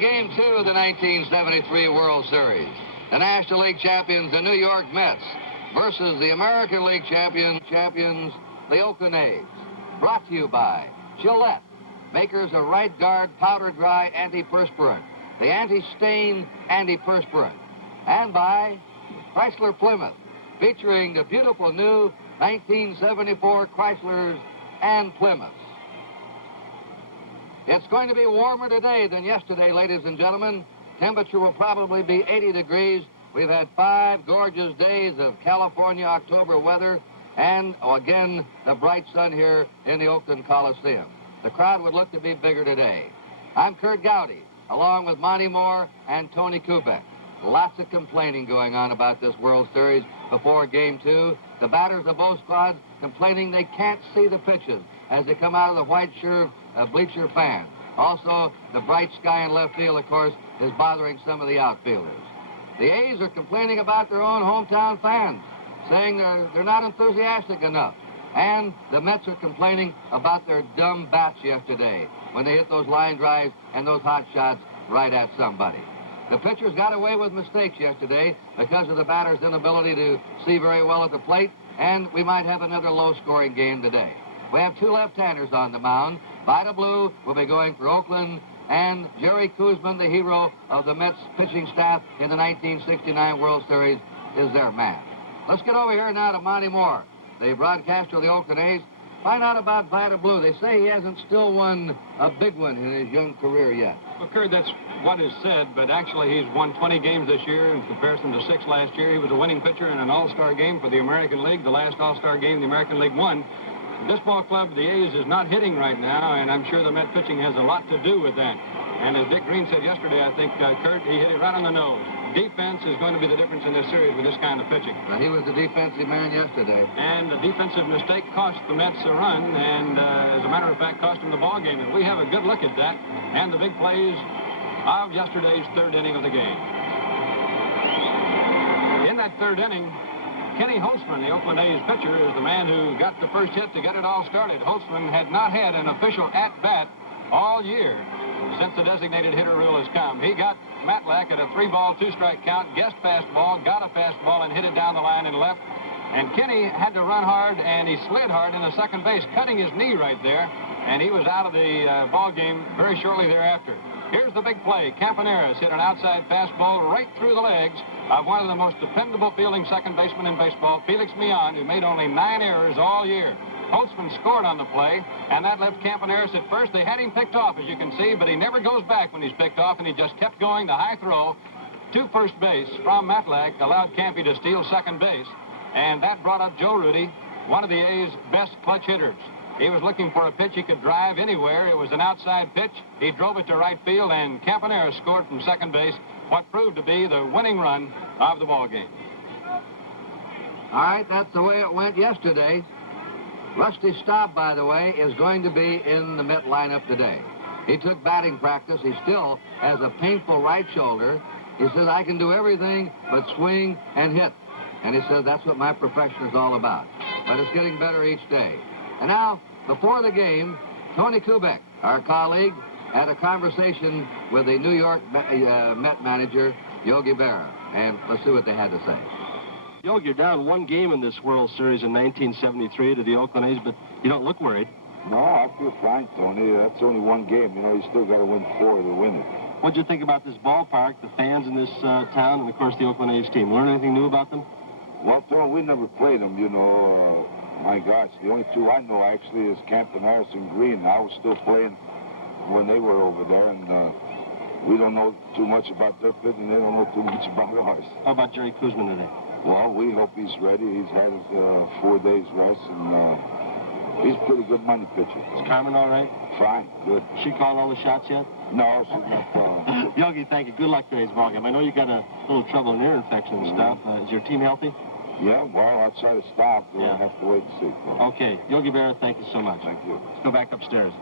Game 2 of the 1973 World Series. The National League champions, the New York Mets, versus the American League champions, the Oakland A's. Brought to you by Gillette, makers of Right Guard Powder Dry Antiperspirant, the anti-stain antiperspirant. And by Chrysler Plymouth, featuring the beautiful new 1974 Chryslers and Plymouths. It's going to be warmer today than yesterday, ladies and gentlemen. Temperature will probably be 80 degrees. We've had 5 gorgeous days of California October weather, and again, the bright sun here in the Oakland Coliseum. The crowd would look to be bigger today. I'm Kurt Gowdy, along with Monty Moore and Tony Kubek. Lots of complaining going on about this World Series before Game 2. The batters of both squads complaining they can't see the pitches as they come out of the white shirt bleacher fan. Also, the bright sky in left field, of course, is bothering some of the outfielders. The A's are complaining about their own hometown fans, saying they're not enthusiastic enough. And the Mets are complaining about their dumb bats yesterday when they hit those line drives and those hot shots right at somebody. The pitchers got away with mistakes yesterday because of the batters' inability to see very well at the plate, and we might have another low-scoring game today. We have 2 left-handers on the mound. Vida Blue will be going for Oakland, and Jerry Koosman, the hero of the Mets pitching staff in the 1969 World Series, is their man. Let's get over here now to Monty Moore, the broadcaster of the Oakland A's. Find out about Vida Blue. They say he hasn't still won a big one in his young career yet. Well, Kurt, that's what is said, but actually he's won 20 games this year in comparison to 6 last year. He was a winning pitcher in an all-star game for the American League, the last all-star game the American League won. This ball club, the A's, is not hitting right now, and I'm sure the Met pitching has a lot to do with that. And as Dick Green said yesterday, I think, Kurt, he hit it right on the nose. Defense is going to be the difference in this series with this kind of pitching. Well, he was the defensive man yesterday. And the defensive mistake cost the Mets a run, and as a matter of fact, cost them the ball game. And we have a good look at that and the big plays of yesterday's 3rd inning of the game. In that 3rd inning, Kenny Holtzman, the Oakland A's pitcher, is the man who got the first hit to get it all started. Holtzman had not had an official at-bat all year since the designated hitter rule has come. He got Matlack at a 3-ball, 2-strike count, guessed fastball, got a fastball, and hit it down the line and left. And Kenny had to run hard, and he slid hard in the second base, cutting his knee right there, and he was out of the ball game very shortly thereafter. Here's the big play. Campaneris hit an outside fastball right through the legs of one of the most dependable fielding second basemen in baseball, Felix Millan, who made only 9 errors all year. Holtzman scored on the play, and that left Campaneris at first. They had him picked off, as you can see, but he never goes back when he's picked off, and he just kept going. The high throw to first base from Matlack allowed Campy to steal second base, and that brought up Joe Rudy, one of the A's best clutch hitters. He was looking for a pitch he could drive anywhere. It was an outside pitch. He drove it to right field, and Campaneris scored from second base, what proved to be the winning run of the ball game. All right, that's the way it went yesterday. Rusty Staub, by the way, is going to be in the Met lineup today. He took batting practice. He still has a painful right shoulder. He says, I can do everything but swing and hit. And he says, that's what my profession is all about. But it's getting better each day. And now, before the game, Tony Kubek, our colleague, had a conversation with the New York Met manager, Yogi Berra. And let's see what they had to say. Yogi, you're down 1 game in this World Series in 1973 to the Oakland A's, but you don't look worried. No, I feel fine, Tony. That's only 1 game. You know, you still got to win 4 to win it. What'd you think about this ballpark, the fans in this town, and, of course, the Oakland A's team? Learn anything new about them? Well, Tony, we never played them, you know. My gosh, the only 2 I know, actually, is Campaneris and Green. I was still playing when they were over there, and we don't know too much about their pitch, and they don't know too much about ours. How about Jerry Koosman today? Well, we hope he's ready. He's had his 4 days rest, and he's a pretty good money pitcher. Is Carmen all right? Fine, good. She called all the shots yet? No, she's not. Yogi, thank you. Good luck today's ballgame. I know you got a little trouble in ear infection and stuff. Is your team healthy? Yeah, well, I'll try to stop. We'll have to wait and see. Okay. Yogi Berra, thank you so much. Thank you. Let's go back upstairs.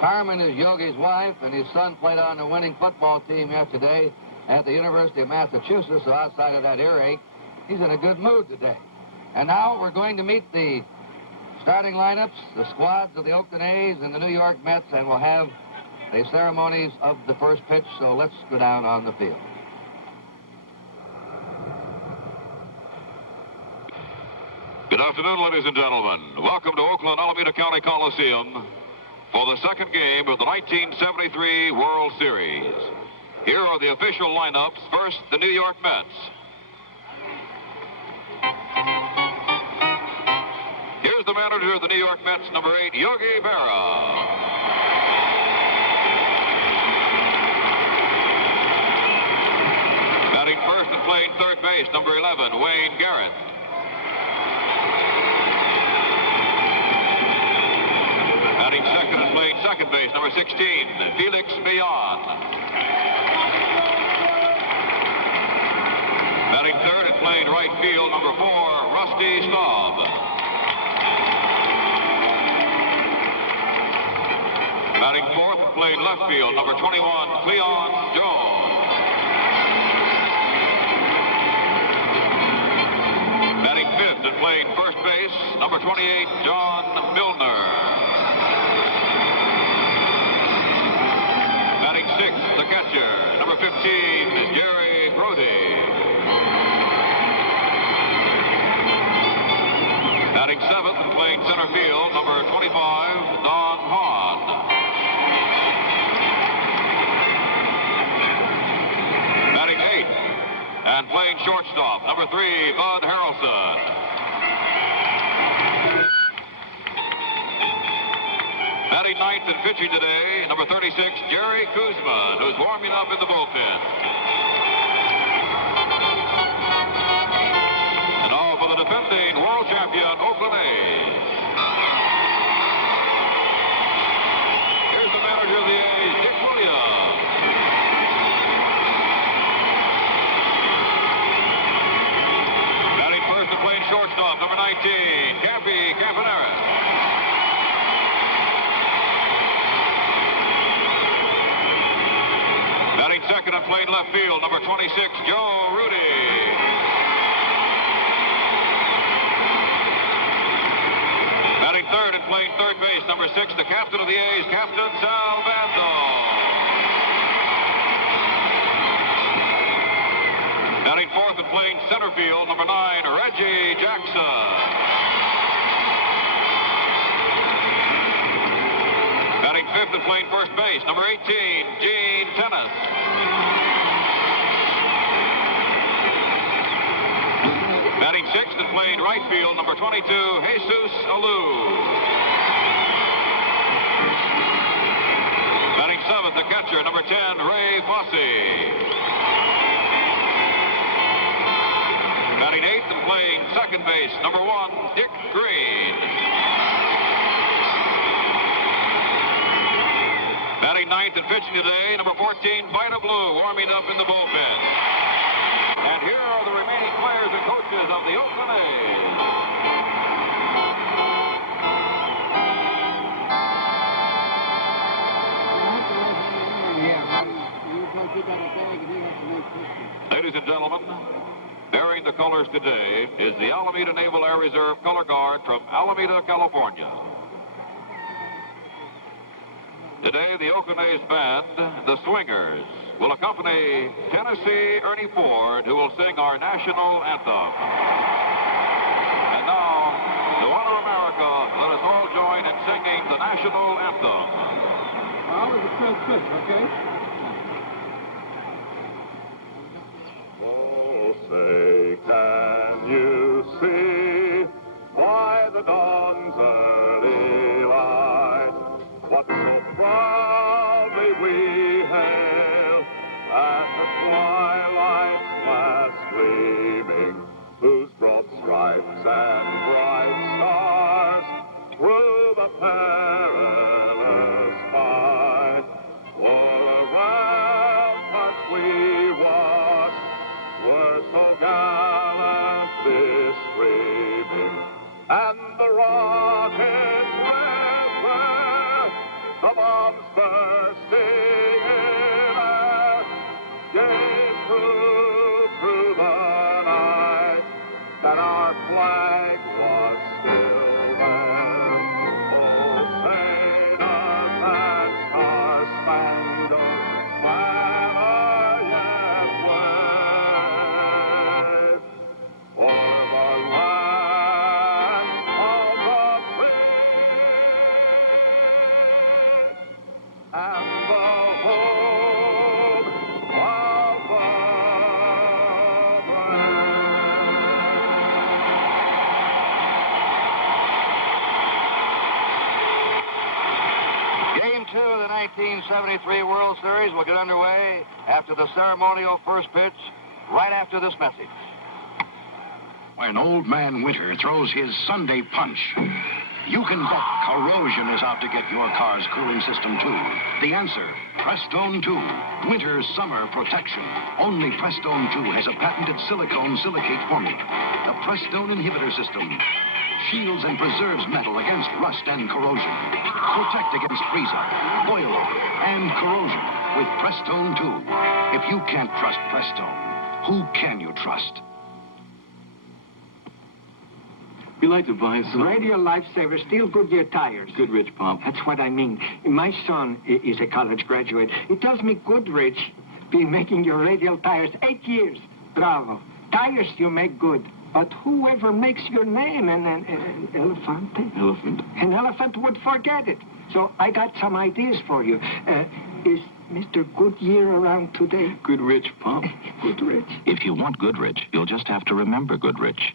Carmen is Yogi's wife, and his son played on the winning football team yesterday at the University of Massachusetts, so outside of that earache, he's in a good mood today. And now we're going to meet the starting lineups, the squads of the Oakland A's and the New York Mets, and we'll have the ceremonies of the first pitch, so let's go down on the field. Good afternoon, ladies and gentlemen. Welcome to Oakland Alameda Coliseum for the second game of the 1973 World Series. Here are the official lineups. First, the New York Mets. Here's the manager of the New York Mets, number 8, Yogi Berra. Batting first and playing third base, number 11, Wayne Garrett. Batting second and playing second base, number 16, Felix Millan. Batting third and playing right field, number 4, Rusty Staub. Batting fourth and playing left field, number 21, Cleon Jones. Batting fifth and playing first base, number 28, John Milner. Batting sixth, the catcher, number 15, Jerry Grody. Batting seventh and playing center field, number 25, Don Hahn. Batting eighth and playing shortstop, number 3, Bud Harrelson. Batting ninth and pitching today, number 36, Jerry Kuzman, who's warming up in the bullpen. And all for the defending world champion, Oakland A's. Here's the manager of the A's, Dick Williams. Batting first and playing shortstop, number 19, Cappy Campaneris. Batting second and playing left field, number 26, Joe Rudy. Batting third and playing third base, number 6, the captain of the A's, Captain Sal Bando. Batting fourth and playing center field, number 9, Reggie Jackson. Batting fifth and playing first base, number 18, Gene Tennis. Batting sixth and playing right field, number 22, Jesus Alou. Batting seventh, the catcher, number 10, Ray Fosse. Batting eighth and playing second base, number 1, Dick Green. Batting ninth and pitching today, number 14, Vida Blue, warming up in the bullpen. And here are the remaining players and coaches of the Oakland A's. Ladies and gentlemen, bearing the colors today is the Alameda Naval Air Reserve Color Guard from Alameda, California. Today, the Oakland A's band, the Swingers, will accompany Tennessee Ernie Ford, who will sing our national anthem. And now, to honor America, let us all join in singing the national anthem. Well, it's a first pitch, okay? Oh, say, can you see by the dawn's early light what so proudly we hail at the twilight's last gleaming, whose broad stripes and bright stars through the perilous fight o'er ramparts we watched were so gallantly streaming, and the rockets red, the bombs bursting in air, gave proof through the night that our flag was still there. Oh, say does that star-spangled 1973 World Series will get underway after the ceremonial first pitch, right after this message. When Old Man Winter throws his Sunday punch, you can bet corrosion is out to get your car's cooling system, too. The answer, Prestone 2, Winter's Summer Protection. Only Prestone 2 has a patented silicone silicate formula. The Prestone Inhibitor System shields and preserves metal against rust and corrosion. Protect against freeze-up, boil-over, and corrosion with Prestone 2. If you can't trust Prestone, who can you trust? We like to buy some Radial Lifesaver Steel Goodyear tires. Goodrich, Pop. That's what I mean. My son is a college graduate. He tells me Goodrich been making your radial tires 8 years. Bravo. Tires you make good. But whoever makes your name an elephant? Elephant. An elephant would forget it. So I got some ideas for you. Is Mr. Goodyear around today? Goodrich, Pop. Goodrich. If you want Goodrich, you'll just have to remember Goodrich.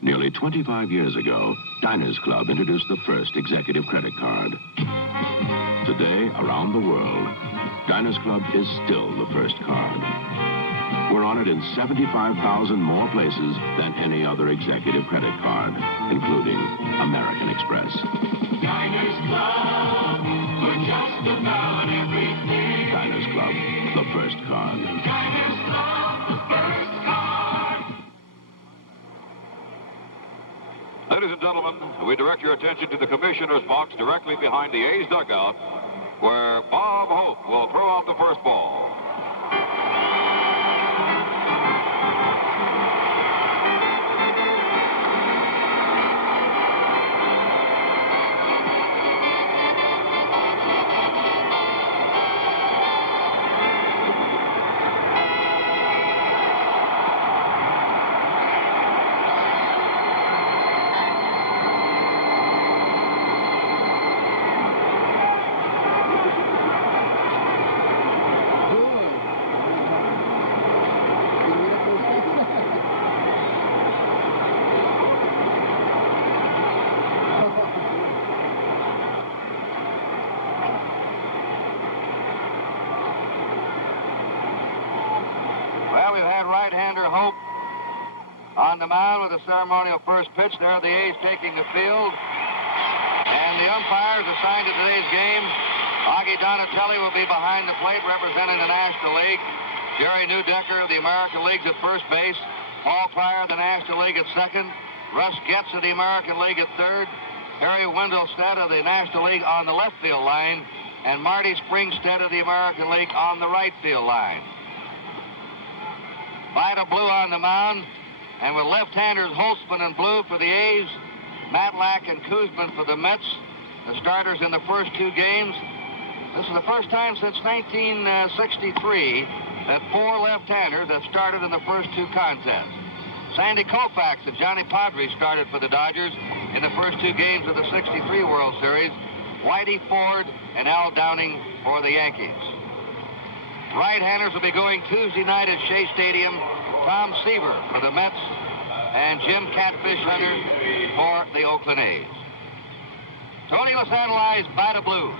Nearly 25 years ago, Diners Club introduced the first executive credit card. Today, around the world, Diners Club is still the first card. We're honored in 75,000 more places than any other executive credit card, including American Express. Diners Club, for just about everything. Diners Club, the first card. Diners Club, the first card. Ladies and gentlemen, we direct your attention to the commissioner's box directly behind the A's dugout, where Bob Hope will throw out the first ball. Well, we've had right-hander Hope on the mound with a ceremonial first pitch. There are the A's taking the field. And the umpires assigned to today's game, Augie Donatelli will be behind the plate representing the National League. Jerry Newdecker of the American League at first base. Paul Pryor of the National League at second. Russ Getz of the American League at third. Harry Wendelstedt of the National League on the left field line. And Marty Springstead of the American League on the right field line. Vida Blue on the mound. And with left-handers Holtzman and Blue for the A's, Matlack and Kuzman for the Mets, the starters in the first two games. This is the first time since 1963 that four left-handers have started in the first two contests. Sandy Koufax and Johnny Padre started for the Dodgers in the first two games of the '63 World Series. Whitey Ford and Al Downing for the Yankees. Right-handers will be going Tuesday night at Shea Stadium. Tom Seaver for the Mets and Jim Catfish Hunter for the Oakland A's. Tony, let's analyze Vida Blue.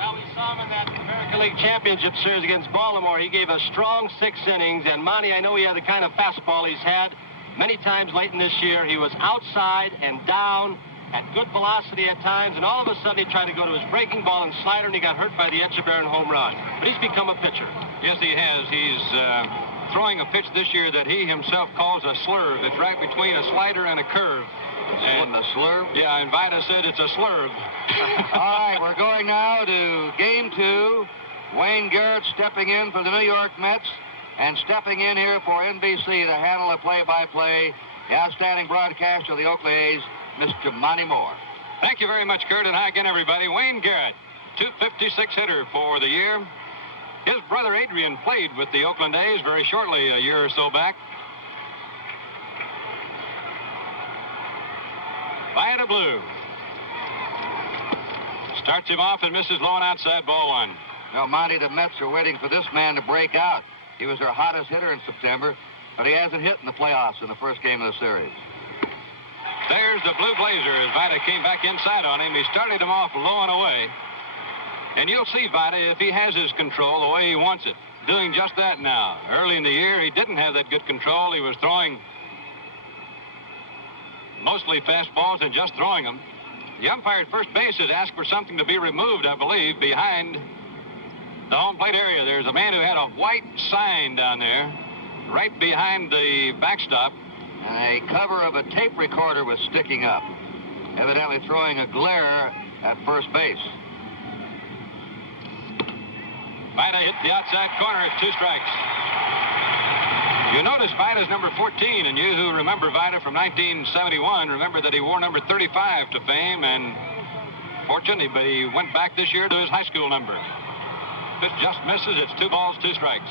Well, we saw him in that American League Championship Series against Baltimore. He gave a strong 6 innings. And, Monty, I know he had the kind of fastball he's had many times late in this year. He was outside and down at good velocity at times. And all of a sudden, he tried to go to his breaking ball and slider, and he got hurt by the Echeverria home run. But he's become a pitcher. Yes, he has. He's throwing a pitch this year that he himself calls a slurve. It's right between a slider and a curve. And the slurve? Yeah, and Vida said it's a slurve. All right, we're going now to Game 2. Wayne Garrett stepping in for the New York Mets and stepping in here for NBC to handle the play-by-play. The outstanding broadcaster of the Oakland A's, Mr. Monty Moore. Thank you very much, Kurt, and hi again, everybody. Wayne Garrett, .256 hitter for the year. His brother Adrian played with the Oakland A's very shortly a year or so back. Vida Blue. Starts him off and misses low and outside, ball one. Now, Monty, the Mets are waiting for this man to break out. He was their hottest hitter in September, but he hasn't hit in the playoffs in the first game of the series. There's the blue blazer as Vida came back inside on him. He started him off low and away. And you'll see Vida, if he has his control the way he wants it, doing just that now. Early in the year, he didn't have that good control. He was throwing mostly fastballs and just throwing them. The umpire at first base has asked for something to be removed, I believe, behind the home plate area. There's a man who had a white sign down there, right behind the backstop. A cover of a tape recorder was sticking up, evidently throwing a glare at first base. Vida hit the outside corner at 2 strikes. You notice Vida's number 14, and you who remember Vida from 1971 remember that he wore number 35 to fame, and fortunately, but he went back this year to his high school number. This just misses. It's 2 balls, 2 strikes.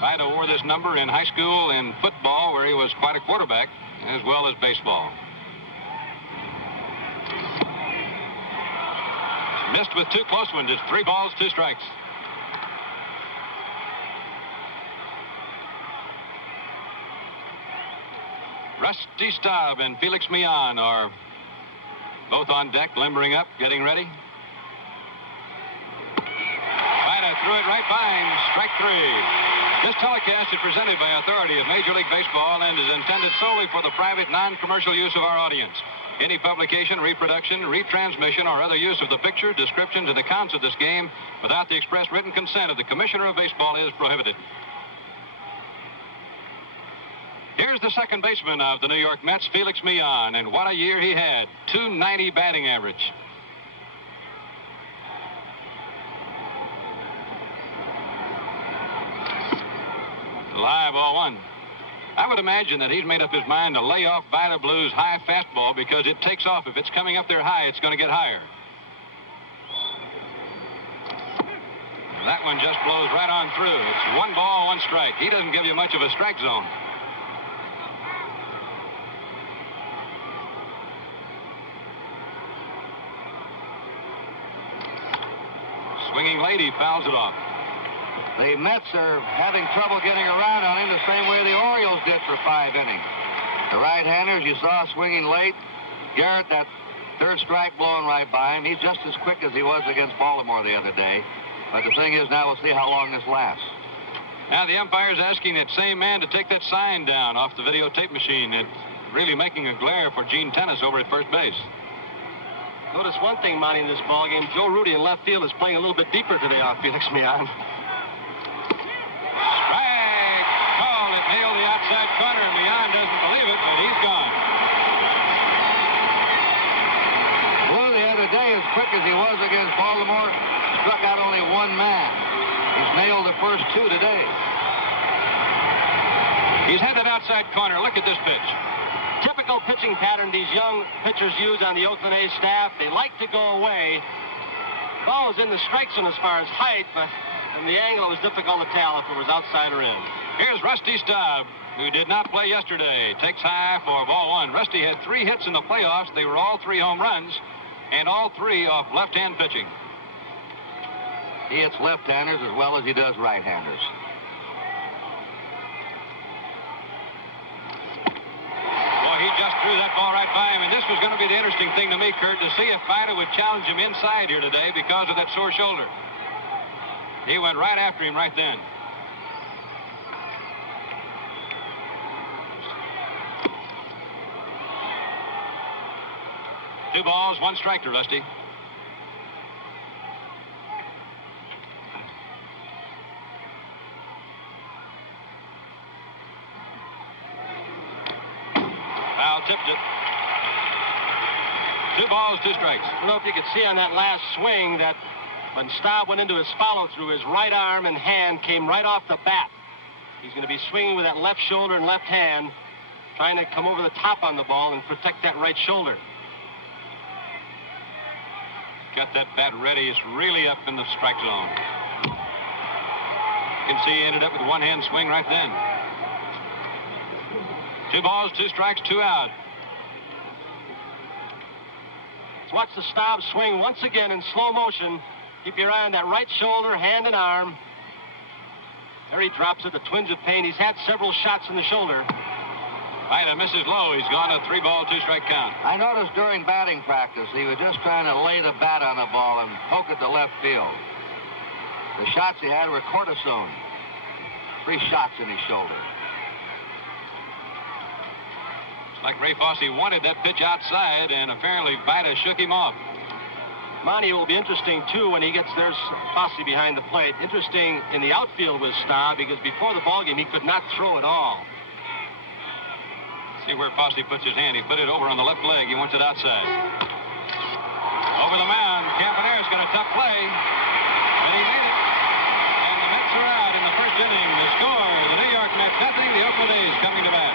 Vida wore this number in high school in football, where he was quite a quarterback, as well as baseball. Missed with 2 close ones. It's 3 balls, 2 strikes. Rusty Staub and Felix Millan are both on deck, limbering up, getting ready. Vida threw it right by him. Strike 3. This telecast is presented by authority of Major League Baseball and is intended solely for the private, non-commercial use of our audience. Any publication, reproduction, retransmission, or other use of the picture, descriptions, and accounts of this game without the express written consent of the Commissioner of Baseball is prohibited. Here's the second baseman of the New York Mets, Felix Millan, and what a year he had. .290 batting average. Live ball 1. I would imagine that he's made up his mind to lay off Vida Blue's high fastball because it takes off. If it's coming up there high, it's going to get higher. And that one just blows right on through. It's 1 ball, 1 strike. He doesn't give you much of a strike zone. Swinging late, he fouls it off. The Mets are having trouble getting around on him the same way the Orioles did for 5 innings. The right-handers you saw swinging late. Garrett, that 3rd strike blowing right by him. He's just as quick as he was against Baltimore the other day. But the thing is, now we'll see how long this lasts. Now the umpire's asking that same man to take that sign down off the videotape machine. It's really making a glare for Gene Tennis over at first base. Notice one thing, Monty, in this ballgame. Joe Rudy in left field is playing a little bit deeper today off Felix Millan. Strike! Call. It nailed the outside corner, and Millan doesn't believe it, but he's gone. Blue the other day, as quick as he was against Baltimore, struck out only 1 man. He's nailed the first 2 today. He's had that outside corner. Look at this pitch. Typical pitching pattern these young pitchers use on the Oakland A's staff. They like to go away. Ball was in the strike zone as far as height, but from the angle it was difficult to tell if it was outside or in. Here's Rusty Staub, who did not play yesterday. Takes high for ball 1. Rusty had 3 hits in the playoffs. They were all 3 home runs, and all 3 off left-hand pitching. He hits left-handers as well as he does right-handers. He just threw that ball right by him, and this was going to be the interesting thing to me, Kurt, to see if Vida would challenge him inside here today because of that sore shoulder. He went right after him right then. Two balls, 1 strike to Rusty. Tipped it. 2 balls, 2 strikes. I don't know if you could see on that last swing that when Staub went into his follow-through, his right arm and hand came right off the bat. He's going to be swinging with that left shoulder and left hand, trying to come over the top on the ball and protect that right shoulder. Got that bat ready. It's really up in the strike zone. You can see he ended up with 1-hand swing right then. 2 balls, 2 strikes, 2 out. Let's watch the Staub swing once again in slow motion. Keep your eye on that right shoulder, hand, and arm. There he drops it, a twinge of pain. He's had several shots in the shoulder. Vida misses low. He's gone a 3-ball, 2-strike count. I noticed during batting practice, he was just trying to lay the bat on the ball and poke it to left field. The shots he had were cortisone. 3 shots in his shoulder. It's like Ray Fosse wanted that pitch outside, and apparently Vida shook him off. Monty, it will be interesting, too, when he gets there's Fosse behind the plate. Interesting in the outfield with Staub, because before the ballgame, he could not throw at all. See where Fosse puts his hand. He put it over on the left leg. He wants it outside. Over the mound. Campaneris got a tough play, but he made it. And the Mets are out in the first inning. The score, the New York Mets, nothing. The Oakland A's coming to bat.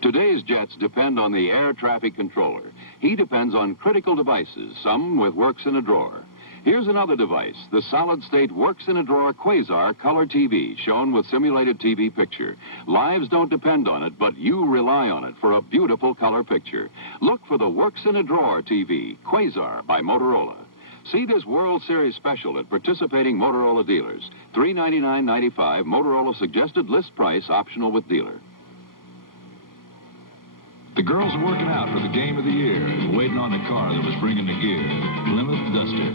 Today's jets depend on the air traffic controller. He depends on critical devices, some with works in a drawer. Here's another device, the solid-state works-in-a-drawer Quasar Color TV, shown with simulated TV picture. Lives don't depend on it, but you rely on it for a beautiful color picture. Look for the works-in-a-drawer TV, Quasar by Motorola. See this World Series special at participating Motorola dealers. $399.95, Motorola suggested list price, optional with dealer. The girls are working out for the game of the year, waiting on the car that was bringing the gear. Plymouth Duster,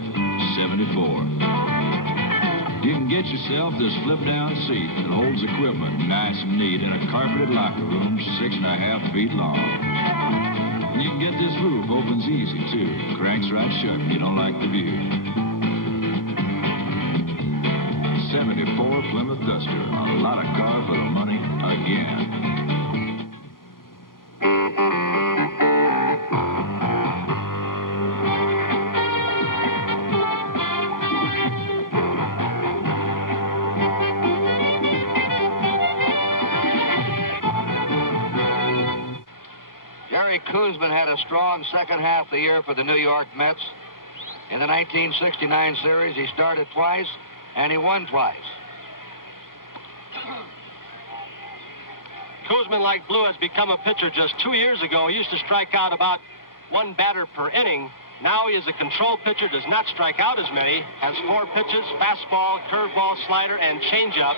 74. You can get yourself this flip-down seat that holds equipment nice and neat in a carpeted locker room 6.5 feet long. And you can get this roof opens easy, too. Cranks right shut if you don't like the view. 74 Plymouth Duster. A lot of car for the money again. Jerry Koosman had a strong second half of the year for the New York Mets. In the 1969 series, he started twice, and he won twice. Koosman, like Blue, has become a pitcher just 2 years ago. He used to strike out about 1 batter per inning. Now he is a control pitcher, does not strike out as many, has 4 pitches, fastball, curveball, slider, and changeup.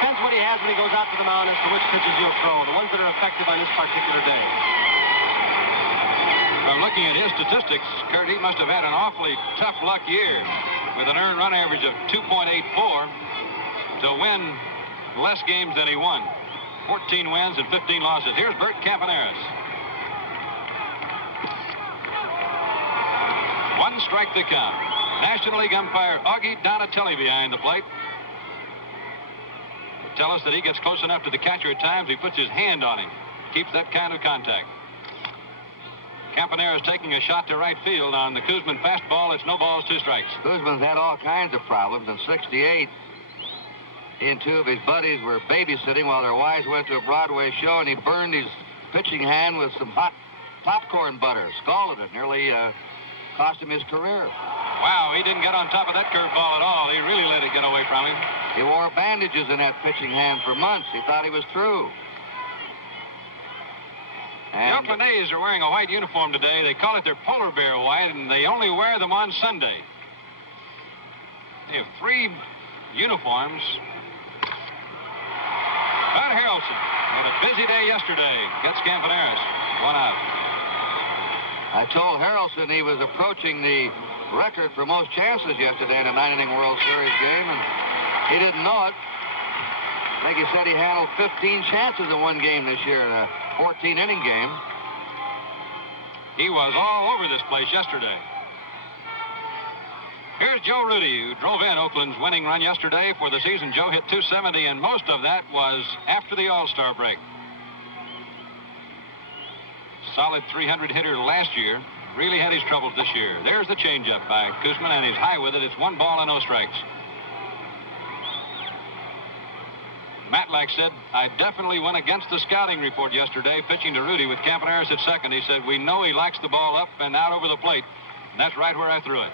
Depends what he has when he goes out to the mound as to which pitches he'll throw, the ones that are effective on this particular day. From looking at his statistics, Kurt, he must have had an awfully tough luck year with an earned run average of 2.84 to win less games than he won. 14 wins and 15 losses. Here's Bert Campaneris. 1 strike to count. National League umpire Augie Donatelli behind the plate. They tell us that he gets close enough to the catcher at times, he puts his hand on him. Keeps that kind of contact. Campaneris taking a shot to right field on the Koosman fastball. It's no balls, 2 strikes. Koosman's had all kinds of problems. In '68, he and 2 of his buddies were babysitting while their wives went to a Broadway show, and he burned his pitching hand with some hot popcorn butter, scalded it, nearly cost him his career. Wow, he didn't get on top of that curveball at all. He really let it get away from him. He wore bandages in that pitching hand for months. He thought he was through. The Oakland A's are wearing a white uniform today. They call it their polar bear white, and they only wear them on Sunday. They have 3 uniforms. Bud Harrelson had a busy day yesterday. Gets Campaneris. 1 out. I told Harrelson he was approaching the record for most chances yesterday in a 9-inning World Series game, and he didn't know it. I think he said he handled 15 chances in one game this year, in a 14-inning game. He was all over this place yesterday. Here's Joe Rudy, who drove in Oakland's winning run yesterday. For the season, Joe hit .270, and most of that was after the All-Star break. Solid 300 hitter last year. Really had his troubles this year. There's the changeup by Koosman, and he's high with it. It's 1 ball and no strikes. Matlack said, I definitely went against the scouting report yesterday, pitching to Rudy with Campaneris at second. He said, we know he likes the ball up and out over the plate. And that's right where I threw it.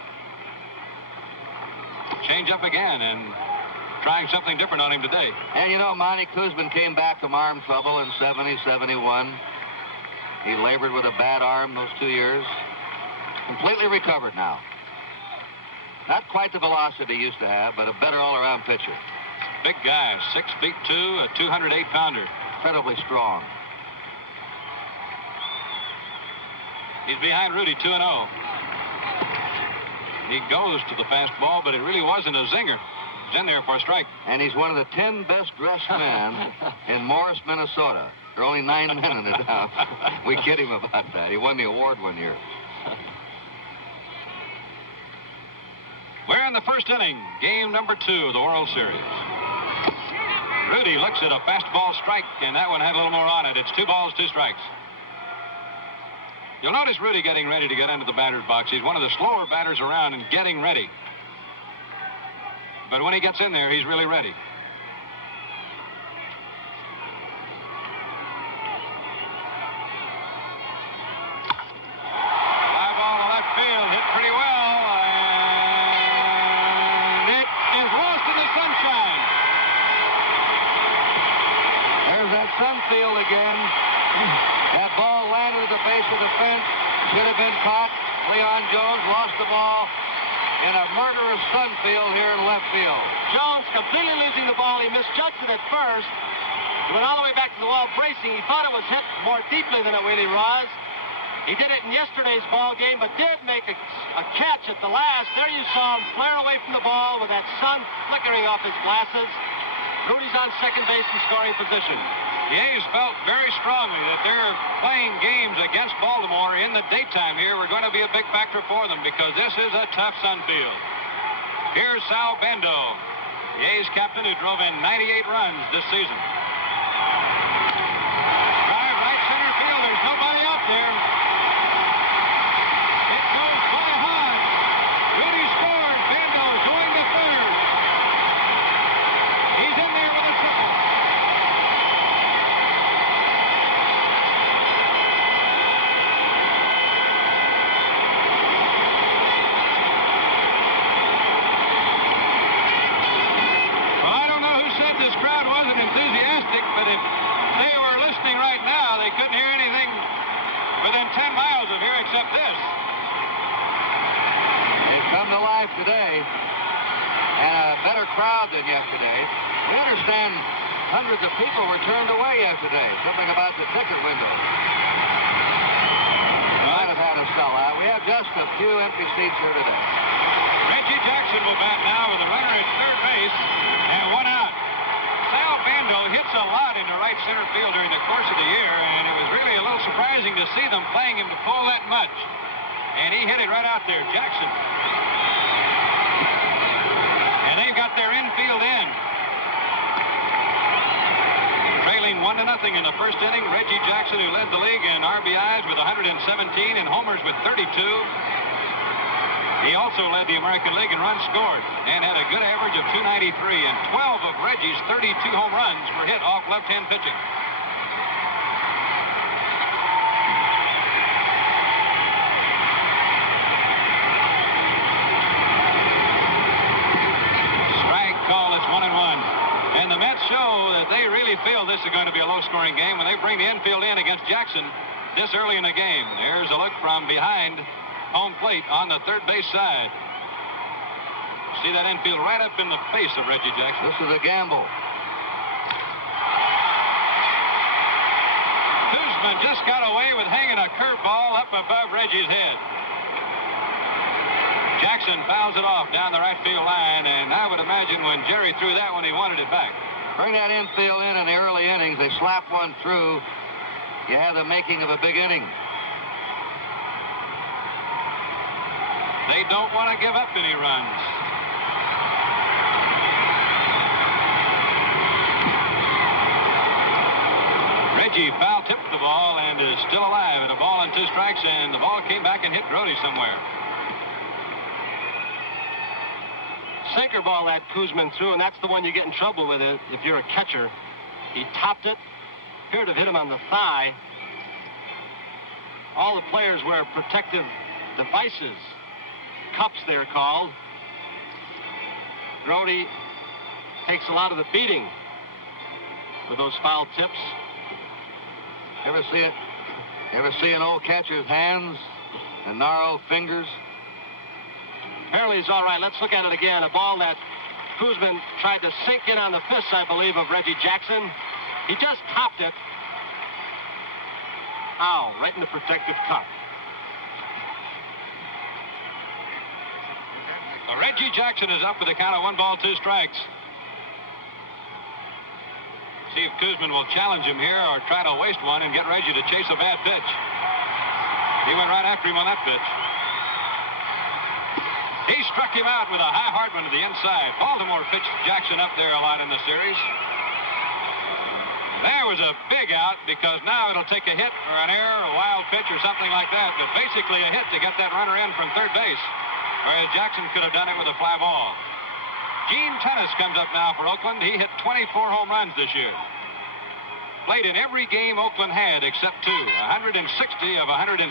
Change up again, and trying something different on him today. And you know, Monty Koosman came back from arm trouble in '70, '71. He labored with a bad arm those 2 years. Completely recovered now. Not quite the velocity he used to have, but a better all-around pitcher. Big guy, 6'2", a 208-pounder. Incredibly strong. He's behind Rudy, 2-0. He goes to the fastball, but it really wasn't a zinger. He's in there for a strike. And he's one of the 10 best-dressed men in Morris, Minnesota. There are only 9 men in the town. We kid him about that. He won the award one year. We're in the first inning, game number 2 of the World Series. Rudy looks at a fastball strike, and that one had a little more on it. It's 2 balls, 2 strikes. You'll notice Rudy getting ready to get into the batter's box. He's one of the slower batters around and getting ready. But when he gets in there, he's really ready. Fly ball to left field, hit pretty well, and it is lost in the sunshine. There's that Sunfield again. That ball landed at the base of the fence. Should have been caught. Leon Jones lost the ball in a murderous Sunfield here in left field. Jones completely losing the ball. He misjudged it at first. He went all the way back to the wall bracing. He thought it was hit more deeply than it really was. He did it in yesterday's ball game, but did make a catch at the last. There you saw him flare away from the ball with that sun flickering off his glasses. Rudy's on second base in scoring position. The A's felt very strongly that they're playing games against Baltimore in the daytime here were going to be a big factor for them because this is a tough Sunfield. Here's Sal Bando, the A's captain who drove in 98 runs this season. Drive right center field. There's nobody out there. It goes by high. Rudy scored. Bando going to third. He's in there with a triple. But if they were listening right now, they couldn't hear anything within 10 miles of here except this. They've come to life today, and a better crowd than yesterday. We understand hundreds of people were turned away yesterday. Something about the ticket window. Might have had a sellout. We have just a few empty seats here today. Reggie Jackson will bat now with a runner at third base and 1 out. Sal Bando hits a lot into right center field during the course of the year, and it was really a little surprising to see them playing him to pull that much. And he hit it right out there, Jackson. And they've got their infield in. Trailing 1-0 in the first inning, Reggie Jackson, who led the league in RBIs with 117 and homers with 32. He also led the American League in runs scored and had a good average of 293, and 12 of Reggie's 32 home runs were hit off left-hand pitching. Strike call, it's 1-1. And the Mets show that they really feel this is going to be a low-scoring game when they bring the infield in against Jackson this early in the game. There's a look from behind home plate on the third base side. See that infield right up in the face of Reggie Jackson. This is a gamble. Koosman just got away with hanging a curveball up above Reggie's head. Jackson fouls it off down the right field line, and I would imagine when Jerry threw that one, he wanted it back. Bring that infield in the early innings. They slap one through. You have the making of a big inning. They don't want to give up any runs. Reggie foul-tipped the ball and is still alive at a ball and 2 strikes, and the ball came back and hit Grody somewhere. Sinker ball that Koosman threw, and that's the one you get in trouble with it if you're a catcher. He topped it, appeared to have hit him on the thigh. All the players wear protective devices. Cups, they're called. Grody takes a lot of the beating with those foul tips. Ever see it? Ever see an old catcher's hands and gnarled fingers? Apparently he's all right. Let's look at it again. A ball that Kuzman tried to sink in on the fists, I believe, of Reggie Jackson. He just hopped it. Ow, right in the protective cuff. Reggie Jackson is up with a count of 1 ball, 2 strikes. See if Kuzman will challenge him here or try to waste one and get Reggie to chase a bad pitch. He went right after him on that pitch. He struck him out with a high hard one to the inside. Baltimore pitched Jackson up there a lot in the series. There was a big out because now it'll take a hit or an error, a wild pitch or something like that, but basically a hit to get that runner in from third base, whereas Jackson could have done it with a fly ball. Gene Tennis comes up now for Oakland. He hit 24 home runs this year. Played in every game Oakland had except 2, 160 of 162.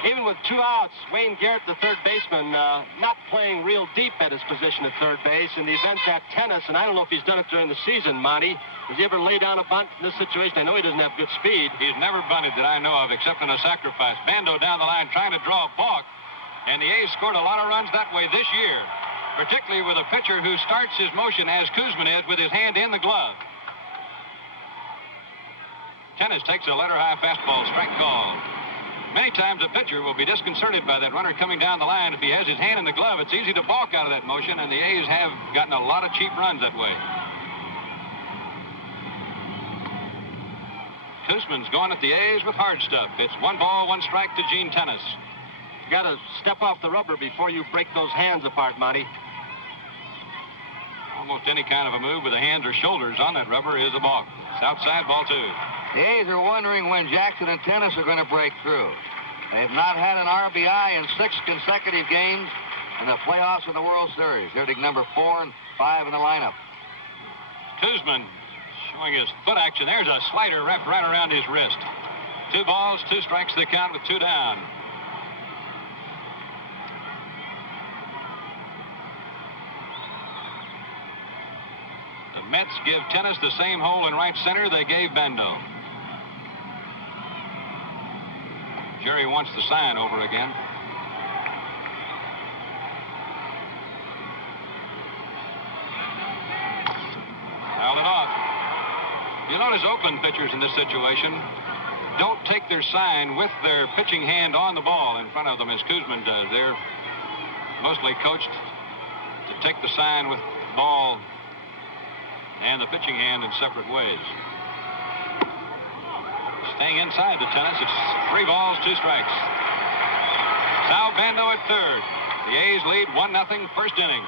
Even with 2 outs, Wayne Garrett, the third baseman, not playing real deep at his position at third base. In the event that Tennis, and I don't know if he's done it during the season, Monty, has he ever laid down a bunt in this situation? I know he doesn't have good speed. He's never bunted that I know of except in a sacrifice. Bando down the line trying to draw a balk, and the A's scored a lot of runs that way this year, particularly with a pitcher who starts his motion as Kuzman is with his hand in the glove. Tennis takes a letter-high fastball, strike call. Many times a pitcher will be disconcerted by that runner coming down the line. If he has his hand in the glove, it's easy to balk out of that motion, and the A's have gotten a lot of cheap runs that way. Kuzman's going at the A's with hard stuff. It's 1 ball, 1 strike to Gene Tennis. You got to step off the rubber before you break those hands apart, Monty. Almost any kind of a move with the hands or shoulders on that rubber is a balk. It's outside, ball 2. The A's are wondering when Jackson and Tennis are going to break through. They've not had an RBI in 6 consecutive games in the playoffs of the World Series. Hitting number 4 and 5 in the lineup. Kuzman showing his foot action. There's a slider wrapped right around his wrist. 2 balls, 2 strikes the count with 2 down. The Mets give Tennis the same hole in right center they gave Bando. Jerry wants the sign over again. Fouled it off. You notice Oakland pitchers in this situation don't take their sign with their pitching hand on the ball in front of them as Kuzman does. They're mostly coached to take the sign with the ball and the pitching hand in separate ways. Staying inside the Tennis, it's 3 balls, 2 strikes. Sal Bando at third. The A's lead 1-0 first inning.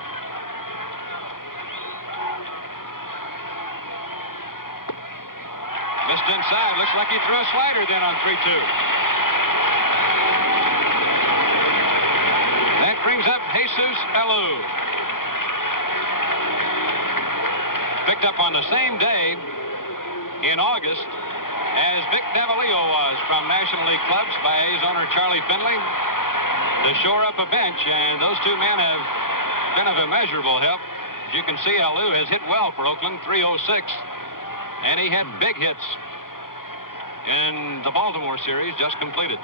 Missed inside. Looks like he threw a slider then on 3-2. That brings up Jesus Alou. Picked up on the same day in August as Vic Davalillo was from National League clubs by A's owner Charlie Finley to shore up a bench, and those 2 men have been of immeasurable help. As you can see, Alou has hit well for Oakland, .306, and he had big hits in the Baltimore series just completed.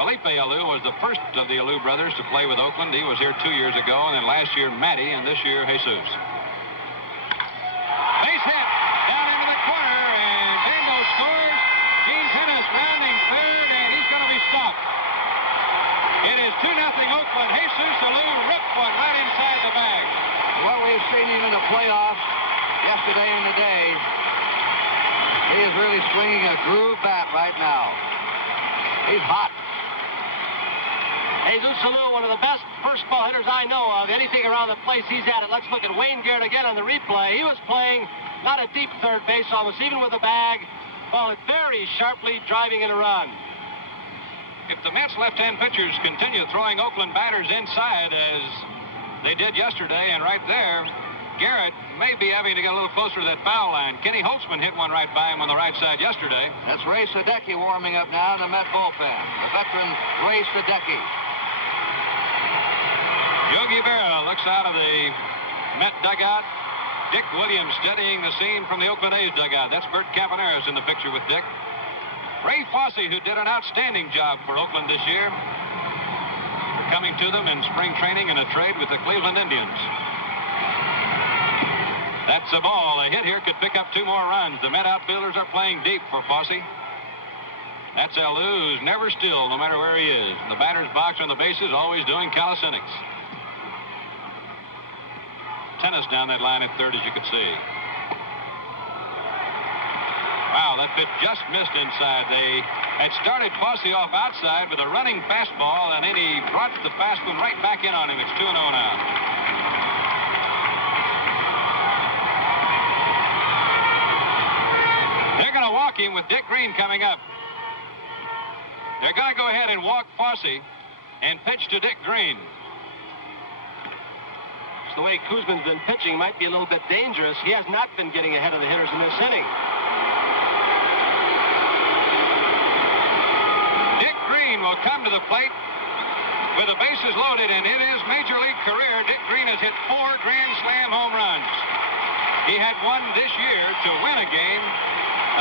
Felipe Alou was the first of the Alou brothers to play with Oakland. He was here 2 years ago, and then last year Matty, and this year Jesus. Base hit down into the corner, and Bando scores. Gene Tennis rounding third, and he's going to be stopped. It is 2-0 Oakland. Jesus Alou ripped one right inside the bag. What we've seen him in the playoffs yesterday and today, he is really swinging a groove bat right now. He's hot. Jesus Alou, one of the best first ball hitters I know of. Anything around the place, he's at it. Let's look at Wayne Garrett again on the replay. He was playing not a deep third base, almost even with a bag. Ball it very sharply, driving in a run. If the Mets left-hand pitchers continue throwing Oakland batters inside as they did yesterday, and right there, Garrett may be having to get a little closer to that foul line. Kenny Holtzman hit one right by him on the right side yesterday. That's Ray Sadecki warming up now in the Met bullpen. The veteran Ray Sadecki. Yogi Berra looks out of the Met dugout. Dick Williams studying the scene from the Oakland A's dugout. That's Bert Campaneris in the picture with Dick. Ray Fosse, who did an outstanding job for Oakland this year, coming to them in spring training in a trade with the Cleveland Indians. That's a ball. A hit here could pick up 2 more runs. The Met outfielders are playing deep for Fosse. That's Alou, who's never still, no matter where he is. The batter's box on the bases, always doing calisthenics. Tennis down that line at third, as you could see. Wow, that pitch just missed inside. They had started Fosse off outside with a running fastball, and then he brought the fastball right back in on him. It's 2-0 now. They're going to walk him with Dick Green coming up. They're going to go ahead and walk Fosse and pitch to Dick Green. The way Kuzman's been pitching might be a little bit dangerous. He has not been getting ahead of the hitters in this inning. Dick Green will come to the plate with the bases loaded, and in his major league career, Dick Green has hit 4 Grand Slam home runs. He had one this year to win a game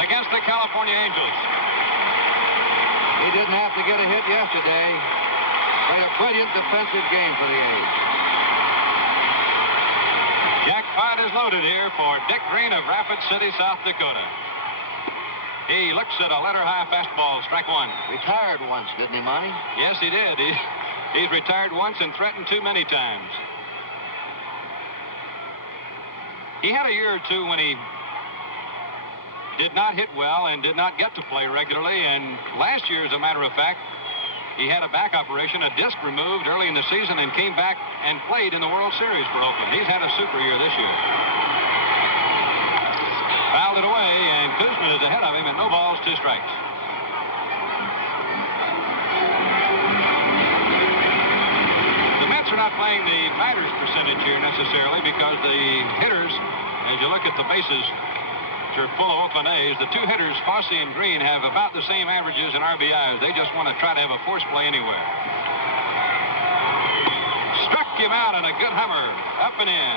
against the California Angels. He didn't have to get a hit yesterday. Played a brilliant defensive game for the A's. Jackpot is loaded here for Dick Green of Rapid City, South Dakota. He looks at a letter-high fastball, strike 1. Retired once, didn't he, Monty? Yes, he did. He's retired once and threatened too many times. He had a year or two when he did not hit well and did not get to play regularly. And last year, as a matter of fact, he had a back operation, a disc removed early in the season, and came back and played in the World Series for Oakland. He's had a super year this year. Fouled it away, and Kuzman is ahead of him, and no balls, 2 strikes. The Mets are not playing the batters percentage here necessarily because the hitters, as you look at the bases, are full of Oakland A's. The 2 hitters, Fosse and Green, have about the same averages in RBIs. They just want to try to have a force play anywhere. Struck him out on a good hammer, up and in.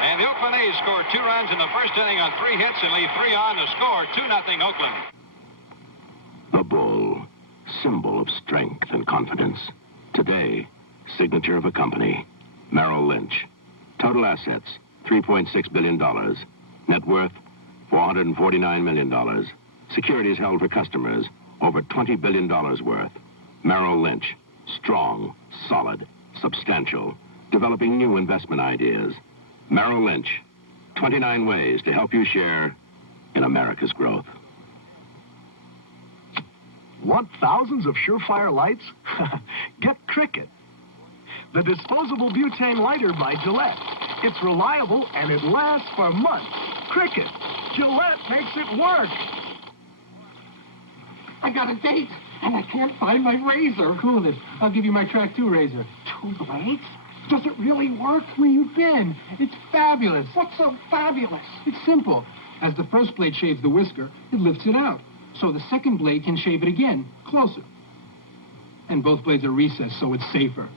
And the Oakland A's scored 2 runs in the first inning on 3 hits and leave 3 on to score 2-0 Oakland. The bull, symbol of strength and confidence. Today, signature of a company, Merrill Lynch. Total assets, $3.6 billion. Net worth, $449 million. Securities held for customers, over $20 billion worth. Merrill Lynch, strong, solid, substantial, developing new investment ideas. Merrill Lynch, 29 ways to help you share in America's growth. Want thousands of surefire lights? Get Cricket, the disposable butane lighter by Gillette. It's reliable and it lasts for months. Cricket, Gillette makes it work. I got a date, and I can't find my razor. Cool this. I'll give you my Track 2 razor. 2 blades? Does it really work? Where you been? It's fabulous. What's so fabulous? It's simple. As the first blade shaves the whisker, it lifts it out. So the second blade can shave it again, closer. And both blades are recessed, so it's safer.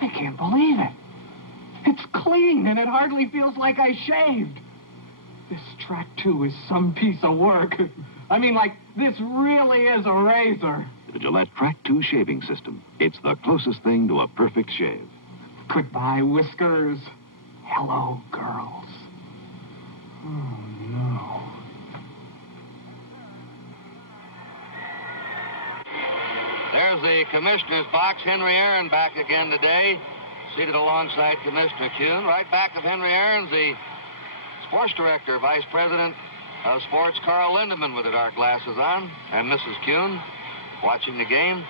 I can't believe it. It's clean, and it hardly feels like I shaved. This Track 2 is some piece of work. I mean, like, this really is a razor. The Gillette Track 2 shaving system. It's the closest thing to a perfect shave. Goodbye, whiskers. Hello, girls. Oh, no. There's the commissioner's box. Henry Aaron back again today, seated alongside Commissioner Kuhn. Right back of Henry Aaron's the sports director, vice president of sports, Carl Lindemann, with the dark glasses on, and Mrs. Kuhn watching the game.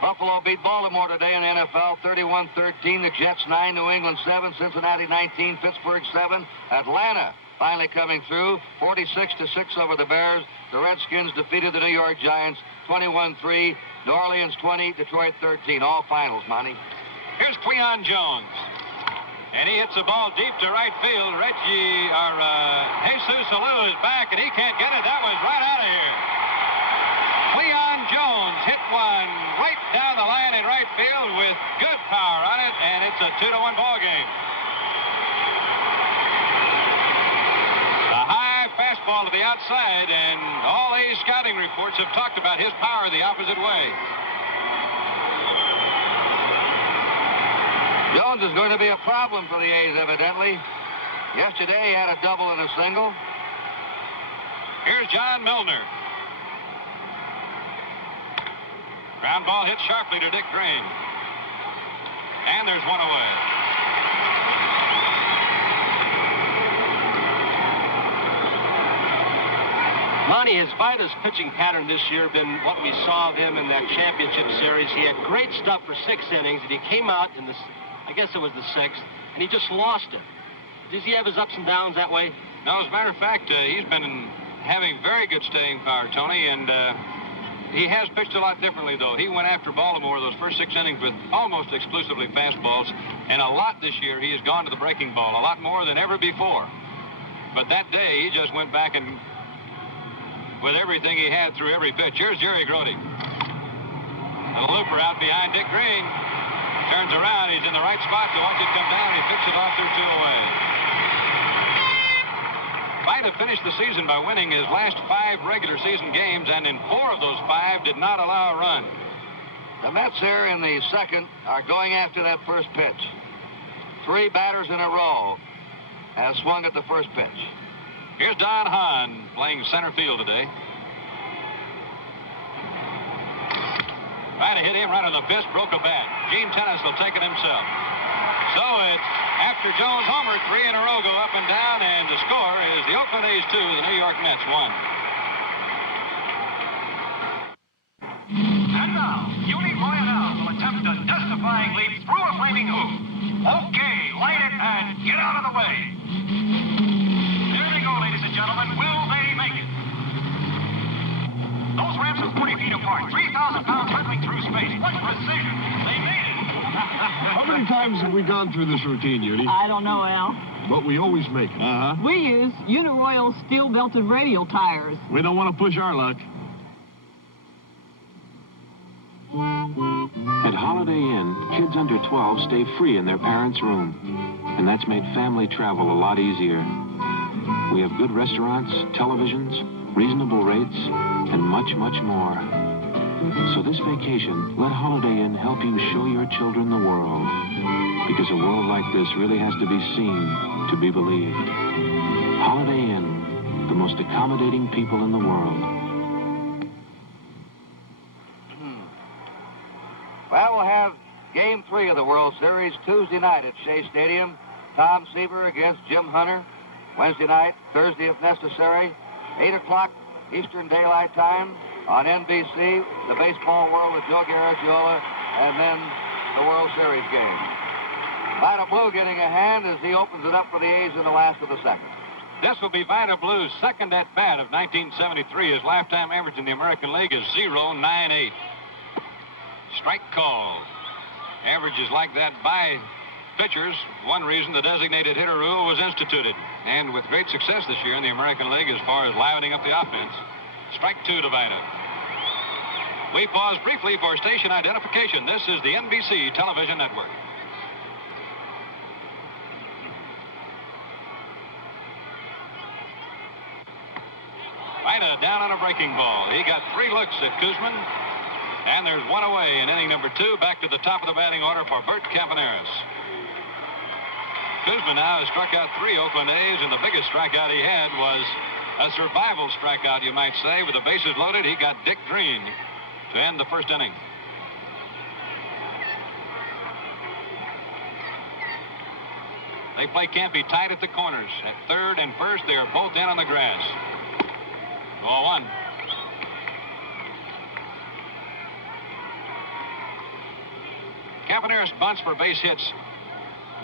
Buffalo beat Baltimore today in the NFL, 31-13. The Jets 9, New England 7, Cincinnati 19, Pittsburgh 7. Atlanta finally coming through, 46-6 over the Bears. The Redskins defeated the New York Giants 21-3. New Orleans 20, Detroit 13. All finals, Monty. Here's Cleon Jones. And he hits the ball deep to right field. Jesus Alou is back, and he can't get it. That was right out of here. Cleon Jones hit one right down the line in right field with good power on it, and it's a 2-1 ball game. The high fastball ball to the outside, and all A's scouting reports have talked about his power the opposite way. Jones is going to be a problem for the A's, evidently. Yesterday, he had a double and a single. Here's John Milner. Ground ball hit sharply to Dick Green. And there's one away. Monty, his Vida's pitching pattern this year been what we saw of him in that championship series. He had great stuff for 6 innings, and he came out in the, I guess it was the 6th, and he just lost it. Does he have his ups and downs that way? No, as a matter of fact, he's been having very good staying power, Tony, and he has pitched a lot differently, though. He went after Baltimore those first 6 innings with almost exclusively fastballs, and a lot this year he has gone to the breaking ball, a lot more than ever before. But that day, he just went back and with everything he had through every pitch. Here's Jerry Grody. A looper out behind Dick Green. Turns around, he's in the right spot to watch it come down. He picks it off through 2 away. Vida finished the season by winning his last 5 regular season games, and in 4 of those 5 did not allow a run. The Mets here in the 2nd are going after that first pitch. 3 batters in a row have swung at the first pitch. Here's Don Hahn playing center field today. Vida hit him right on the fist, broke a bat. Gene Tennis will take it himself. So it's after Jones homer, 3 in a row go up and down, and the score is the Oakland A's 2, the New York Mets 1. And now, Uni Royale will attempt a death-defying leap through a flaming hoop. Okay, light it and get out of the way. There they go, ladies and gentlemen. Will they make it? Those ramps are 40 feet apart, 3,000 pounds hurtling through space. What precision! They made it! How many times have we gone through this routine, Uni? I don't know, Al. But we always make it. Uh-huh. We use Uniroyal steel-belted radial tires. We don't want to push our luck. At Holiday Inn, kids under 12 stay free in their parents' room. And that's made family travel a lot easier. We have good restaurants, televisions, reasonable rates, and much, much more. So this vacation, let Holiday Inn help you show your children the world. Because a world like this really has to be seen to be believed. Holiday Inn, the most accommodating people in the world. Well, we'll have Game 3 of the World Series Tuesday night at Shea Stadium. Tom Seaver against Jim Hunter. Wednesday night, Thursday if necessary, 8 o'clock Eastern Daylight Time on NBC, the Baseball World with Joe Garagiola, and then the World Series game. Vida Blue getting a hand as he opens it up for the A's in the last of the 2nd. This will be Vida Blue's 2nd at-bat of 1973. His lifetime average in the American League is .098. Strike call. Averages like that by pitchers. One reason the designated hitter rule was instituted. And with great success this year in the American League as far as livening up the offense. Strike 2 to Vida. We pause briefly for station identification. This is the NBC Television Network. Vida down on a breaking ball. He got 3 looks at Koosman. And there's 1 away in inning number 2. Back to the top of the batting order for Bert Campaneris. Koosman now has struck out 3 Oakland A's, and the biggest strikeout he had was a survival strikeout, you might say. With the bases loaded, he got Dick Green to end the 1st inning. They play Campy tight at the corners. At 3rd and 1st, they are both in on the grass. Ball 1. Campaneris bunts for base hits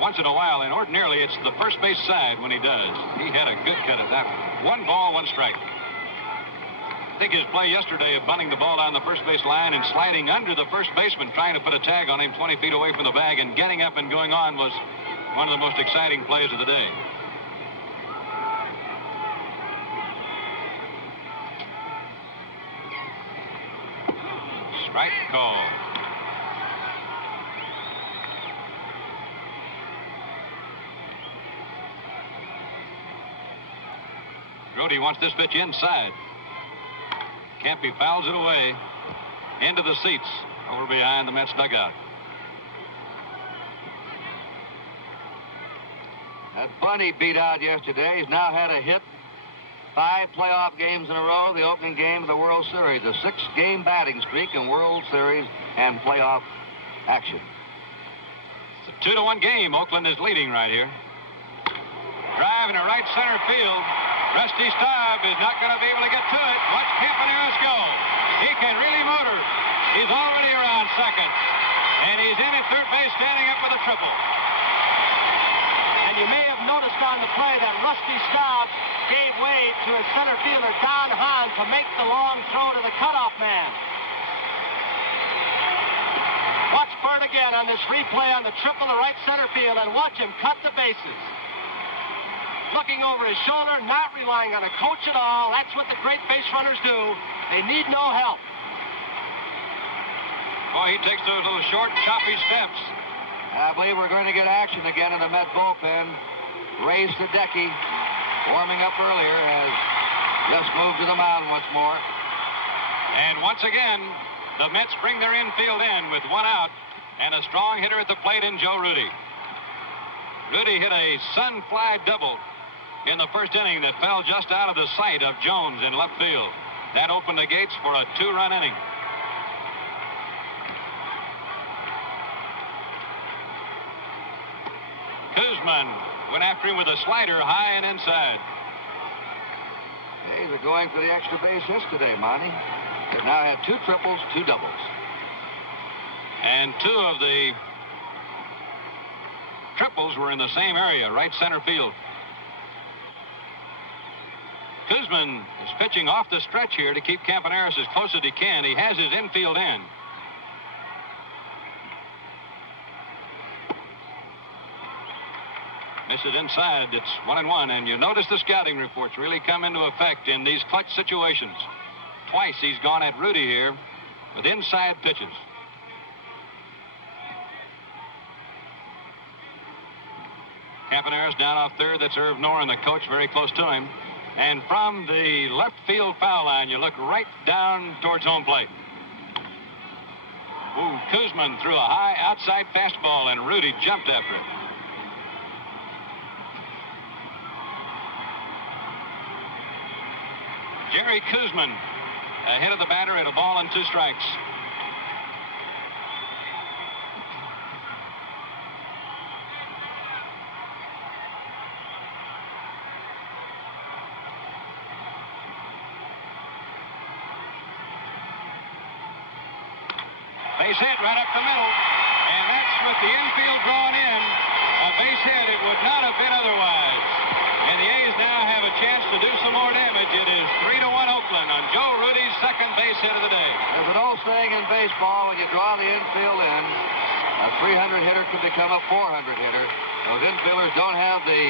once in a while, and ordinarily it's the first base side when he does. He had a good cut at that one. 1 ball, 1 strike. I think his play yesterday of bunting the ball down the first base line and sliding under the first baseman, trying to put a tag on him 20 feet away from the bag and getting up and going on was one of the most exciting plays of the day. Strike call. Rudy wants this pitch inside. Campy fouls it away into the seats over behind the Mets dugout. That Bunny beat out yesterday. He's now had a hit 5 playoff games in a row, the opening game of the World Series, a 6-game batting streak in World Series and playoff action. It's a 2-1 game. Oakland is leading right here. Drive in a right center field. Rusty Staub is not going to be able to get to it. Watch Campaneris go. He can really motor. He's already around second. And he's in at third base standing up with a triple. And you may have noticed on the play that Rusty Staub gave way to his center fielder, Don Hahn, to make the long throw to the cutoff man. Watch Bert again on this replay on the triple to right center field and watch him cut the bases. Looking over his shoulder, not relying on a coach at all. That's what the great base runners do. They need no help. Boy, he takes those little short, choppy steps. I believe we're going to get action again in the Met bullpen. Ray Sadecki, warming up earlier, has just moved to the mound once more. And once again, the Mets bring their infield in with 1 out and a strong hitter at the plate in Joe Rudy. Rudy hit a sun-fly double in the first inning that fell just out of the sight of Jones in left field. That opened the gates for a 2-run inning. Kuzman went after him with a slider high and inside. A's are going for the extra base hits today, Monty. They've now had 2 triples, 2 doubles. And 2 of the triples were in the same area, right center field. Kuzman is pitching off the stretch here to keep Campaneris as close as he can. He has his infield in. Misses inside. It's 1-1, and you notice the scouting reports really come into effect in these clutch situations. Twice he's gone at Rudy here with inside pitches. Campaneris down off third. That's Irv Noren, the coach, very close to him. And from the left field foul line, you look right down towards home plate. Ooh, Kuzman threw a high outside fastball, and Rudy jumped after it. Jerry Kuzman ahead of the batter at a ball and 2 strikes. Base hit right up the middle, and that's with the infield drawn in. A base hit. It would not have been otherwise. And the A's now have a chance to do some more damage. It is 3-1 Oakland on Joe Rudy's second base hit of the day. There's an old saying in baseball, when you draw the infield in, a 300 hitter can become a 400 hitter. Those infielders don't have the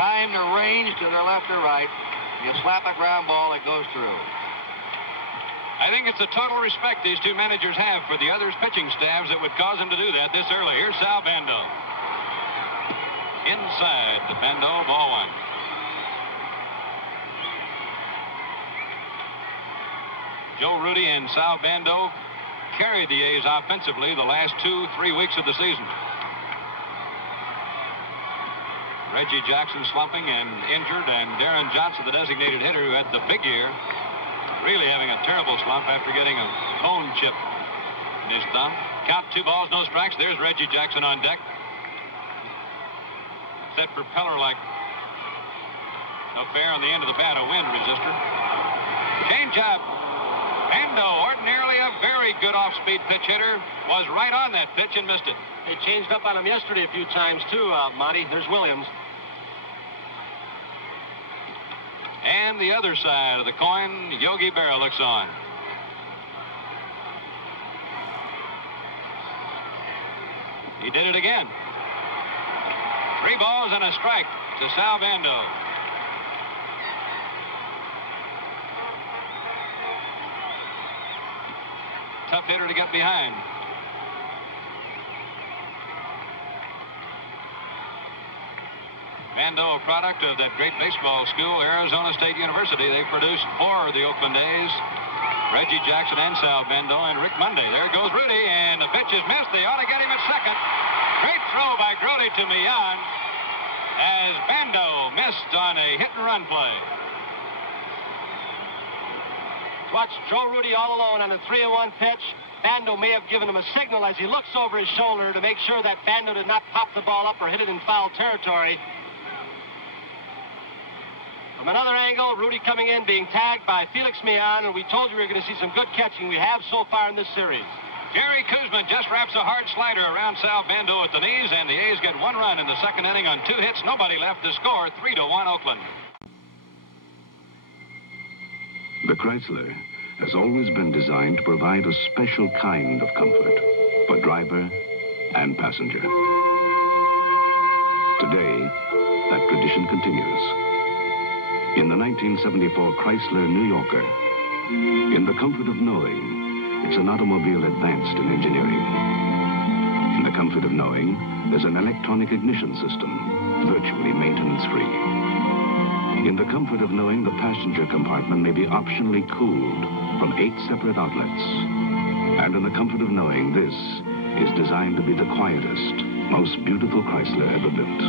time to range to their left or right. You slap a ground ball, it goes through. I think it's the total respect these 2 managers have for the others' pitching staffs that would cause them to do that this early. Here's Sal Bando. Inside to Bando, ball 1. Joe Rudy and Sal Bando carried the A's offensively the last 2-3 weeks of the season. Reggie Jackson slumping and injured, and Darren Johnson, the designated hitter who had the big year, really having a terrible slump after getting a bone chip in his thumb. Count 2 balls, no strikes. There's Reggie Jackson on deck. That propeller-like affair on the end of the bat, a wind resistor. Change-up. Bando, ordinarily a very good off-speed pitch hitter, was right on that pitch and missed it. They changed up on him yesterday a few times, too, Monty. There's Williams. And the other side of the coin, Yogi Berra looks on. He did it again. 3 balls and a strike to Sal Bando. Tough hitter to get behind. Bando, a product of that great baseball school, Arizona State University. They produced 4 of the Oakland A's. Reggie Jackson and Sal Bando and Rick Monday. There goes Rudy, and the pitch is missed. They ought to get him at second. Great throw by Grody to Millan as Bando missed on a hit-and-run play. Watch Joe Rudy all alone on a 3-1 pitch. Bando may have given him a signal as he looks over his shoulder to make sure that Bando did not pop the ball up or hit it in foul territory. From another angle, Rudy coming in, being tagged by Felix Millan, and we told you we were going to see some good catching. We have so far in this series. Jerry Kuzman just wraps a hard slider around Sal Bando at the knees, and the A's get 1 run in the second inning on 2 hits. Nobody left to score. 3-1 Oakland. The Chrysler has always been designed to provide a special kind of comfort for driver and passenger. Today, that tradition continues. In the 1974 Chrysler New Yorker, in the comfort of knowing it's an automobile advanced in engineering. In the comfort of knowing there's an electronic ignition system, virtually maintenance-free. In the comfort of knowing the passenger compartment may be optionally cooled from 8 separate outlets. And in the comfort of knowing this is designed to be the quietest, most beautiful Chrysler ever built.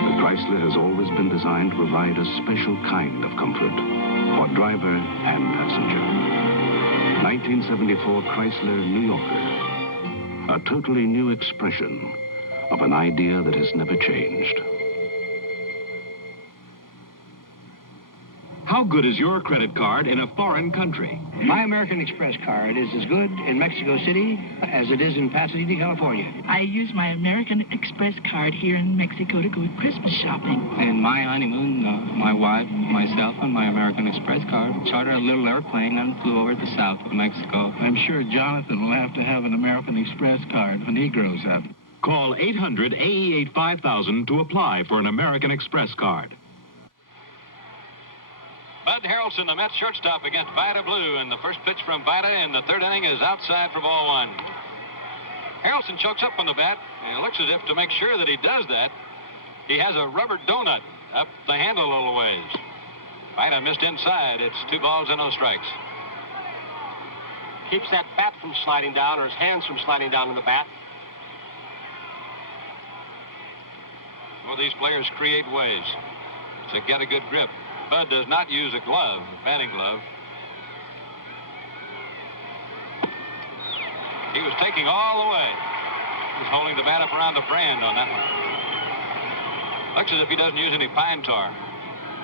The Chrysler has always been designed to provide a special kind of comfort for driver and passenger. 1974 Chrysler New Yorker, a totally new expression of an idea that has never changed. How good is your credit card in a foreign country? My American Express card is as good in Mexico City as it is in Pasadena, California. I use my American Express card here in Mexico to go Christmas shopping. In my honeymoon, my wife, myself, and my American Express card chartered a little airplane and flew over to the south of Mexico. I'm sure Jonathan will have to have an American Express card when he grows up. Call 800-AE8-5000 to apply for an American Express card. Bud Harrelson, the Mets shortstop, against Vida Blue, and the first pitch from Vida in the third inning is outside for ball 1. Harrelson chokes up on the bat, and it looks as if to make sure that he does that, he has a rubber donut up the handle a little ways. Vida missed inside. It's 2 balls and no strikes. Keeps that bat from sliding down, or his hands from sliding down in the bat. Well, these players create ways to get a good grip. Bud does not use a glove, a batting glove. He was taking all the way. He was holding the bat up around the brand on that one. Looks as if he doesn't use any pine tar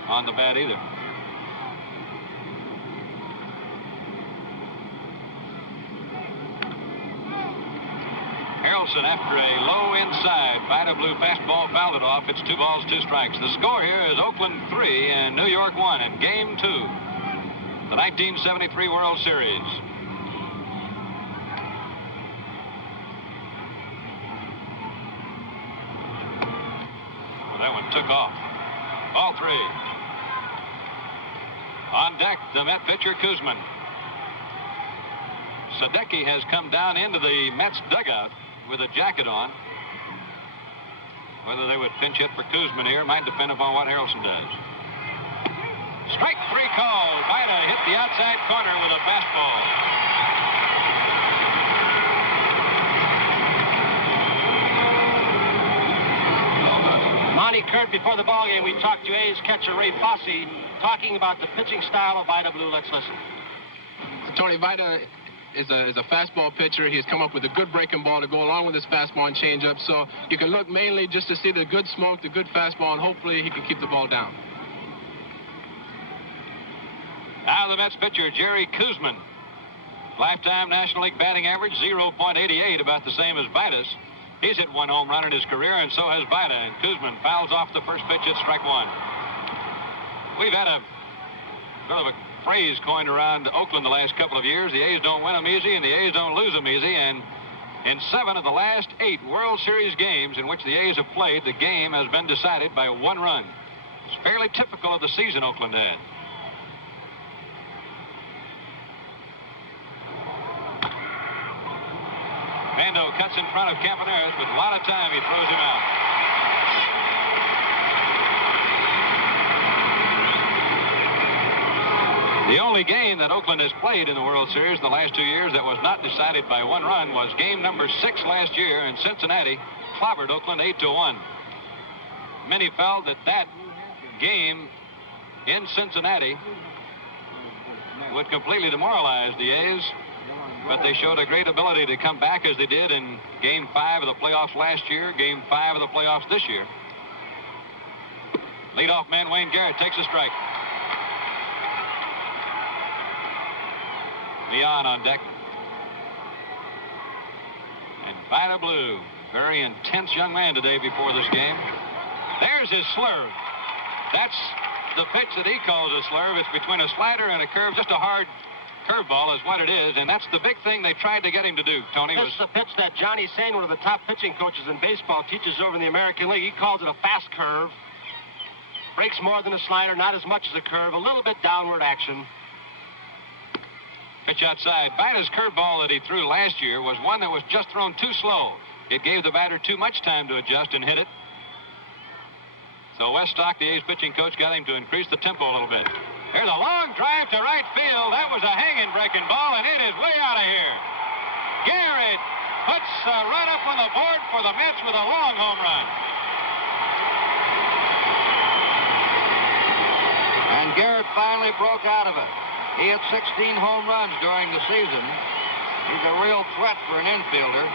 on the bat either. Harrelson, after a low inside, Vida Blue fastball fouled it off. It's 2 balls, 2 strikes. The score here is Oakland 3 and New York 1 in Game 2, the 1973 World Series. Well, that one took off. Ball 3. On deck, the Met pitcher, Kuzman. Sadecki has come down into the Mets dugout with a jacket on. Whether they would pinch hit for Kuzman here might depend upon what Harrelson does. Strike 3 called. Vida hit the outside corner with a fastball. Monty Kurt, before the ballgame, we talked to A's catcher Ray Fosse talking about the pitching style of Vida Blue. Let's listen. Tony, Vida is a fastball pitcher. He's come up with a good breaking ball to go along with his fastball and changeup. So you can look mainly just to see the good smoke, the good fastball, and hopefully he can keep the ball down. Now the Mets pitcher, Jerry Kuzman. Lifetime National League batting average, 0.88, about the same as Vida's. He's hit 1 home run in his career, and so has Vida. And Kuzman fouls off the first pitch at strike 1. We've had a sort of a phrase coined around Oakland the last couple of years. The A's don't win them easy, and the A's don't lose them easy. And in 7 of the last 8 World Series games in which the A's have played, the game has been decided by 1 run. It's fairly typical of the season Oakland had. Bando cuts in front of Campaneris with a lot of time. He throws him out. The only game that Oakland has played in the World Series the last 2 years that was not decided by one run was game number 6 last year, and Cincinnati clobbered Oakland 8-1. Many felt that that game in Cincinnati would completely demoralize the A's, but they showed a great ability to come back as they did in Game 5 of the playoffs last year, Game 5 of the playoffs this year. Leadoff man Wayne Garrett takes a strike. Leon on deck. And Vida Blue, very intense young man today before this game. There's his slurve. That's the pitch that he calls a slurve. It's between a slider and a curve, just a hard curveball is what it is, and that's the big thing they tried to get him to do, Tony. This is the pitch that Johnny Sain, one of the top pitching coaches in baseball, teaches over in the American League. He calls it a fast curve. Breaks more than a slider, not as much as a curve, a little bit downward action. Pitch outside. Vida's curveball that he threw last year was one that was just thrown too slow. It gave the batter too much time to adjust and hit it. So Wes Stock, the A's pitching coach, got him to increase the tempo a little bit. Here's a long drive to right field. That was a hanging breaking ball, and it is way out of here. Garrett puts a run up on the board for the Mets with a long home run. And Garrett finally broke out of it. He hit 16 home runs during the season. He's a real threat for an infielder.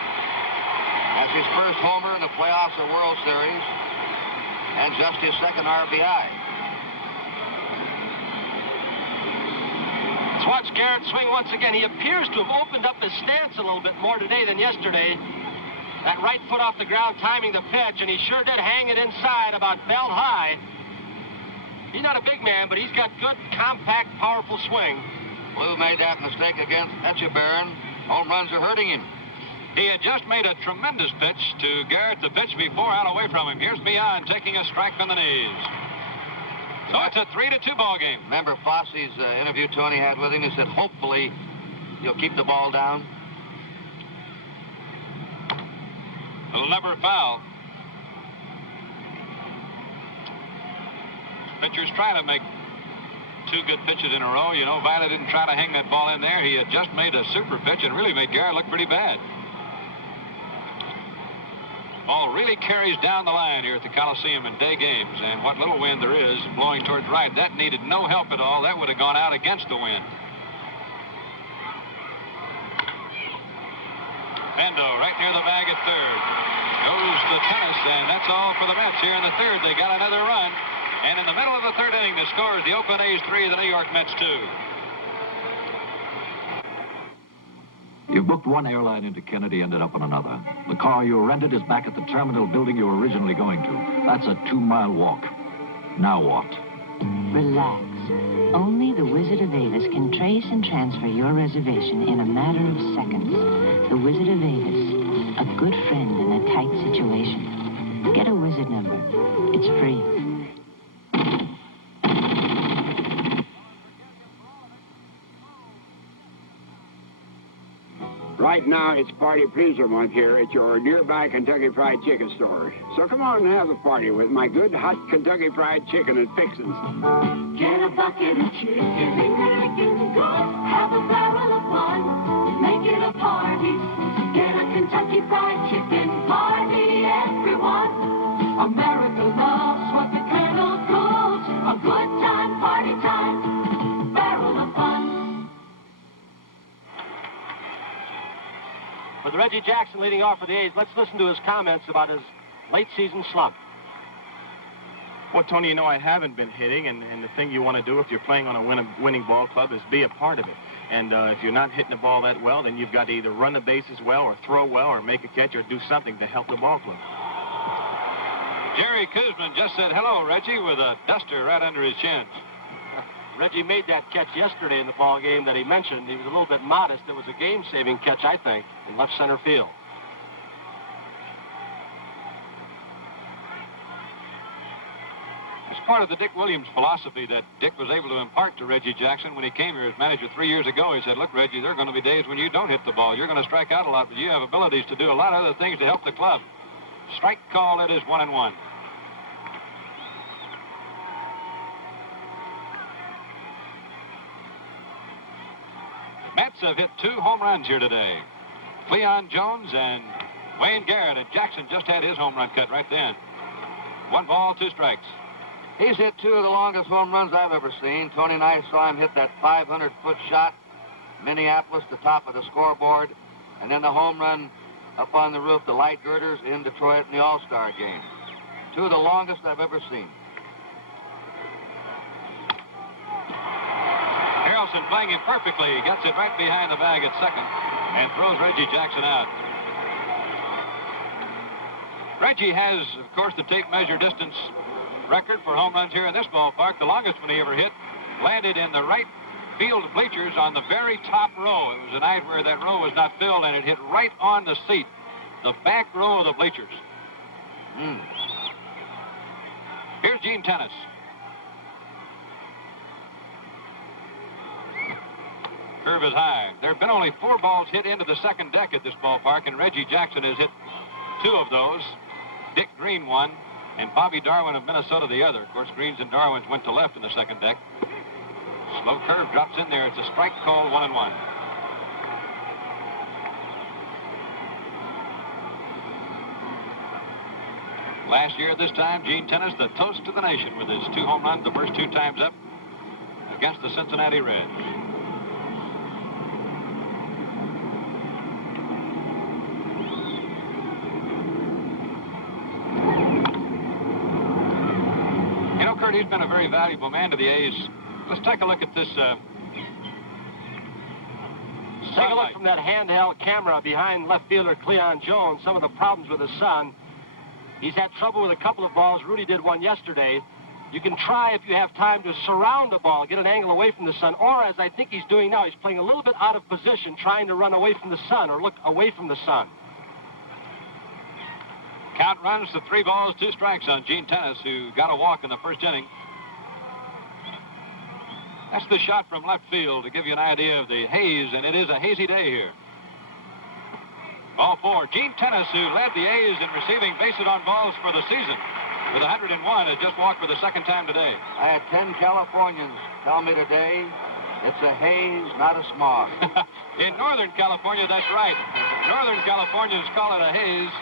That's his first homer in the playoffs or World Series, and just his second RBI. Let's watch Garrett swing once again. He appears to have opened up his stance a little bit more today than yesterday. That right foot off the ground timing the pitch, and he sure did hang it inside about belt high. He's not a big man, but he's got good, compact, powerful swing. Blue made that mistake against Etchebarren. Home runs are hurting him. He had just made a tremendous pitch to Garrett. The pitch before out away from him. Here's Mian taking a strike on the knees. So it's a 3-2 ball game. Remember Fosse's interview Tony had with him? He said, hopefully, you'll keep the ball down. Little number foul. Pitcher's trying to make 2 good pitches in a row. You know, Vida didn't try to hang that ball in there. He had just made a super pitch and really made Garrett look pretty bad. Ball really carries down the line here at the Coliseum in day games, and what little wind there is blowing towards right, that needed no help at all. That would have gone out against the wind. Bando right near the bag at third. Goes the tennis, and that's all for the Mets here in the third. They got another run. And in the middle of the third inning, the score is the Oakland A's 3, the New York Mets 2. You booked one airline into Kennedy, ended up on another. The car you rented is back at the terminal building you were originally going to. That's a 2-mile walk. Now what? Relax. Only the Wizard of Avis can trace and transfer your reservation in a matter of seconds. The Wizard of Avis, a good friend in a tight situation. Get a Wizard number. It's free. Right now, it's Party Pleaser Month here at your nearby Kentucky Fried Chicken store. So come on and have a party with my good hot Kentucky Fried Chicken and fixins. Get a bucket of chicken and go. Have a barrel of fun. Make it a party. Get a Kentucky Fried Chicken party, everyone. America loves what the Colonel calls a good time, party time, barrel of fun. With Reggie Jackson leading off for the A's, let's listen to his comments about his late season slump. Well, Tony, you know I haven't been hitting, and the thing you want to do if you're playing on a winning ball club is be a part of it. And if you're not hitting the ball that well, then you've got to either run the bases well or throw well or make a catch or do something to help the ball club. Jerry Kuzman just said hello, Reggie, with a duster right under his chin. Reggie made that catch yesterday in the ball game that he mentioned. He was a little bit modest. It was a game-saving catch, I think, in left center field. It's part of the Dick Williams philosophy that Dick was able to impart to Reggie Jackson when he came here as manager 3 years ago. He said, look, Reggie, there are going to be days when you don't hit the ball. You're going to strike out a lot, but you have abilities to do a lot of other things to help the club. Strike call, it is 1-1. have hit 2 home runs here today. Cleon Jones and Wayne Garrett, and Jackson just had his home run cut right then. 1 ball, 2 strikes. He's hit 2 of the longest home runs I've ever seen. Tony and I saw him hit that 500-foot shot, Minneapolis, the top of the scoreboard, and then the home run up on the roof, the light girders in Detroit in the All-Star game. 2 of the longest I've ever seen. Harrelson playing him perfectly. He gets it right behind the bag at second and throws Reggie Jackson out. Reggie has, of course, the tape measure distance record for home runs here in this ballpark. The longest one he ever hit landed in the right field bleachers on the very top row. It was a night where that row was not filled, and it hit right on the seat, the back row of the bleachers. Here's Gene Tennis. Curve is high. There have been only 4 balls hit into the second deck at this ballpark, and Reggie Jackson has hit 2 of those. Dick Green one, and Bobby Darwin of Minnesota the other. Of course, Greens and Darwins went to left in the second deck. Slow curve drops in there. It's a strike called 1-1. Last year at this time, Gene Tennis, the toast to the nation with his 2 home runs the first 2 times up against the Cincinnati Reds. Kurt, he's been a very valuable man to the A's. Let's take a look at this. Take a look from that handheld camera behind left fielder Cleon Jones. Some of the problems with his son. He's had trouble with a couple of balls. Rudy did one yesterday. You can try, if you have time, to surround the ball, get an angle away from the sun, or as I think he's doing now, he's playing a little bit out of position, trying to run away from the sun or look away from the sun. Count runs to 3 balls, 2 strikes on Gene Tennis, who got a walk in the first inning. That's the shot from left field to give you an idea of the haze, and it is a hazy day here. Ball 4. Gene Tennis, who led the A's in receiving base-hit on balls for the season with 101, has just walked for the 2nd time today. I had 10 Californians tell me today it's a haze, not a smog. In Northern California, that's right. Northern Californians call it a haze.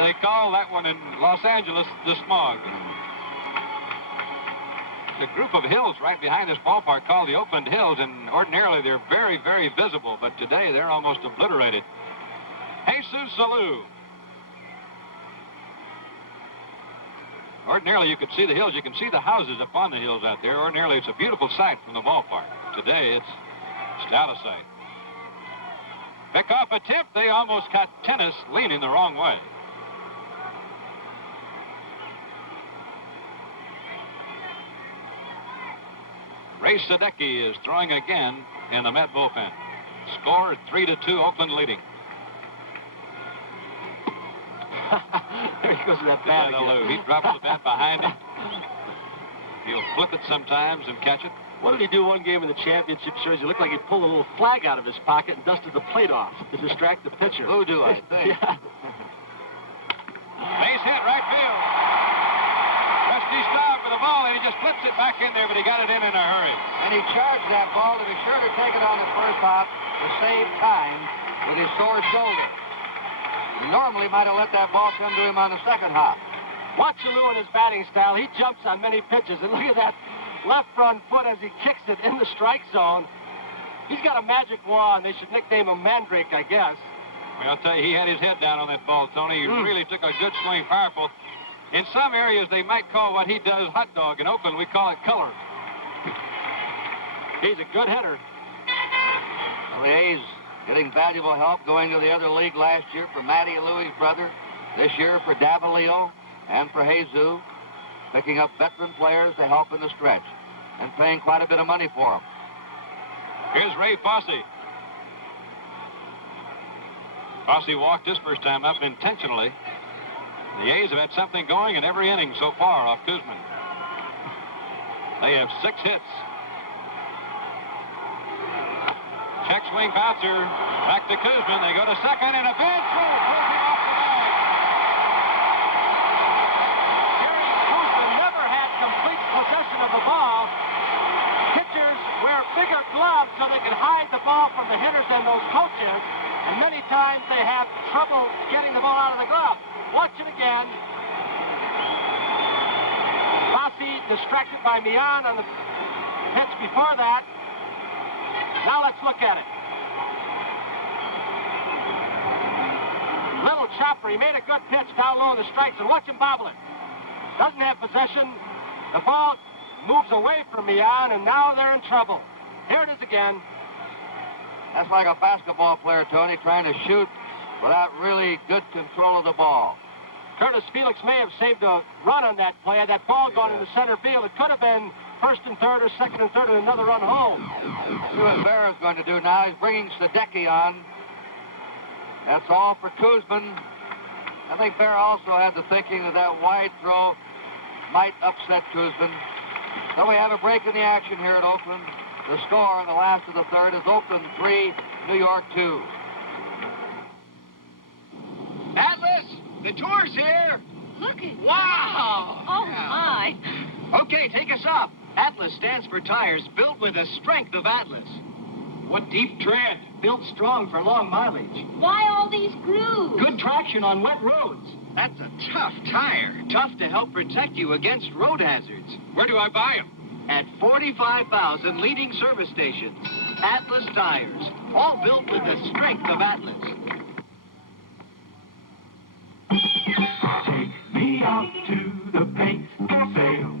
They call that one in Los Angeles the smog. The group of hills right behind this ballpark called the Oakland Hills, and ordinarily they're very, very visible, but today they're almost obliterated. Jesus Salou. Ordinarily, you could see the hills. You can see the houses up on the hills out there. Ordinarily, it's a beautiful sight from the ballpark. Today, it's out of sight. Pick-off attempt. They almost got Tennis leaning the wrong way. Ray Sadecki is throwing again in the Met bullpen. Score 3-2, Oakland leading. There he goes to that bat again. He drops the bat behind him. He'll flip it sometimes and catch it. What did he do one game in the championship series? He looked like he pulled a little flag out of his pocket and dusted the plate off to distract the pitcher. Who do I think? Yeah. Base hit, right field. Rusty Staub with the ball, and he just flips it back in there, but he got it in a hurry. And he charged that ball to be sure to take it on the first hop to save time with his sore shoulder. He normally might have let that ball come to him on the second hop. Watch Lou in his batting style. He jumps on many pitches, and look at that left front foot as he kicks it in the strike zone. He's got a magic wand. They should nickname him Mandrake, I guess. Well, I'll tell you, he had his head down on that ball, Tony. He really took a good swing, powerful. In some areas, they might call what he does hot dog. In Oakland, we call it color. He's a good hitter. Well, the A's getting valuable help going to the other league last year for Matty Louie's brother. This year for Davalillo and for Jesus. Picking up veteran players to help in the stretch and paying quite a bit of money for them. Here's Ray Fosse. Fosse walked his first time up intentionally. The A's have had something going in every inning so far off Kuzman. They have 6 hits. Check swing bouncer. Back to Kuzman. They go to second, and a bad throw. Closing off the bag. Jerry Kuzman never had complete possession of the ball. Pitchers wear bigger gloves so they can hide the the ball from the hitters and those coaches, and many times they have trouble getting the ball out of the glove. Watch it again. Rossi distracted by Mian on the pitch before that. Now let's look at it. Little chopper. He made a good pitch down low in the strikes, and watch him bobble it. Doesn't have possession. The ball moves away from Mian, and now they're in trouble. Here it is again. That's like a basketball player, Tony, trying to shoot without really good control of the ball. Curtis Felix may have saved a run on that play. Had that ball gone into center field, it could have been first and third or second and third and another run home. See what Bear is going to do now. He's bringing Sadecki on. That's all for Kuzman. I think Bear also had the thinking that that wide throw might upset Kuzman. So we have a break in the action here at Oakland. The score in the last of the third is Oakland 3, New York 2. Atlas, the tour's here. Look at Wow! Oh, my. Okay, take us up. Atlas stands for tires built with the strength of Atlas. What deep tread, built strong for long mileage. Why all these grooves? Good traction on wet roads. That's a tough tire. Tough to help protect you against road hazards. Where do I buy them? At 45,000 leading service stations. Atlas tires, all built with the strength of Atlas. Take me out to the paint sale.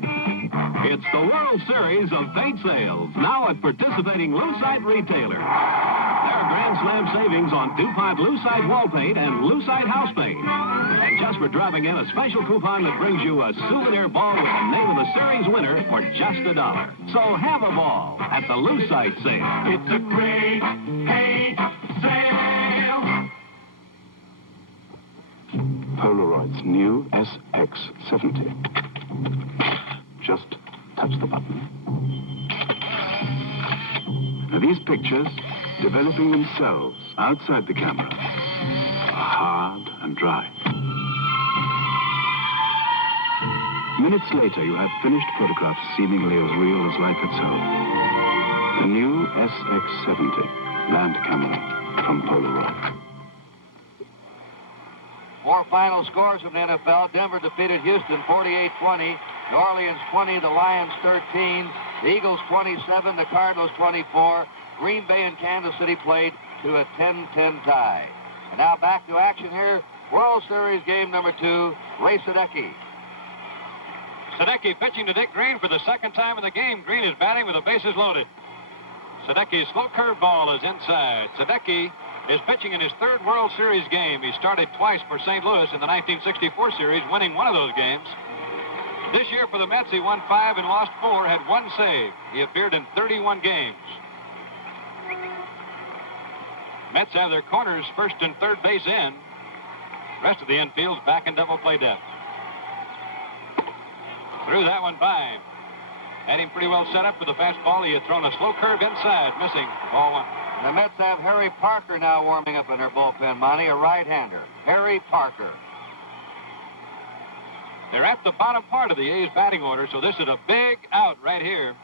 It's the World Series of paint sales, now at participating Lucite retailers. There are Grand Slam savings on DuPont Lucite wall paint and Lucite house paint. And just for dropping in, a special coupon that brings you a souvenir ball with the name of the series winner for just $1. So have a ball at the Lucite sale. It's a great paint sale. Polaroid's new SX70. Just touch the button. Now these pictures, developing themselves outside the camera, are hard and dry. Minutes later, you have finished photographs seemingly as real as life itself. The new SX70 land camera from Polaroid. Four final scores from the NFL. Denver defeated Houston 48-20. New Orleans 20, the Lions 13. The Eagles 27, the Cardinals 24. Green Bay and Kansas City played to a 10-10 tie. And now back to action here. World Series game number 2, Ray Sadecki. Sadecki pitching to Dick Green for the second time in the game. Green is batting with the bases loaded. Sadecki's slow curveball is inside. Sadecki is pitching in his third World Series game. He started twice for St. Louis in the 1964 series, winning one of those games. This year for the Mets, he won 5 and lost 4, had 1 save. He appeared in 31 games. Mets have their corners first and third base in. The rest of the infield's back in double play depth. Threw that one by him. Had him pretty well set up for the fastball. He had thrown a slow curve inside, missing. Ball 1. The Mets have Harry Parker now warming up in their bullpen, Monty, a right-hander. Harry Parker. They're at the bottom part of the A's batting order, so this is a big out right here.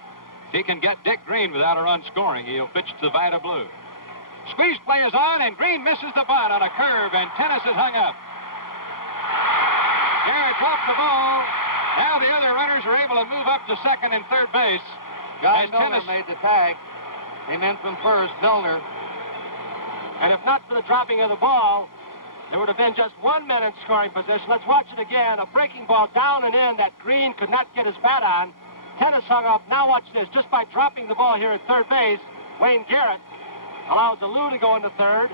If he can get Dick Green without a run scoring, he'll pitch to Vida Blue. Squeeze play is on, and Green misses the bunt on a curve, and Tennis is hung up. Garrett dropped the ball. Now the other runners are able to move up to second and third base. Guy Milner made the tag. Came in from first, Milner. And if not for the dropping of the ball, there would have been just 1 man in scoring position. Let's watch it again. A breaking ball down and in that Green could not get his bat on. Tennis hung up. Now watch this. Just by dropping the ball here at third base, Wayne Garrett allows Alou to go into third.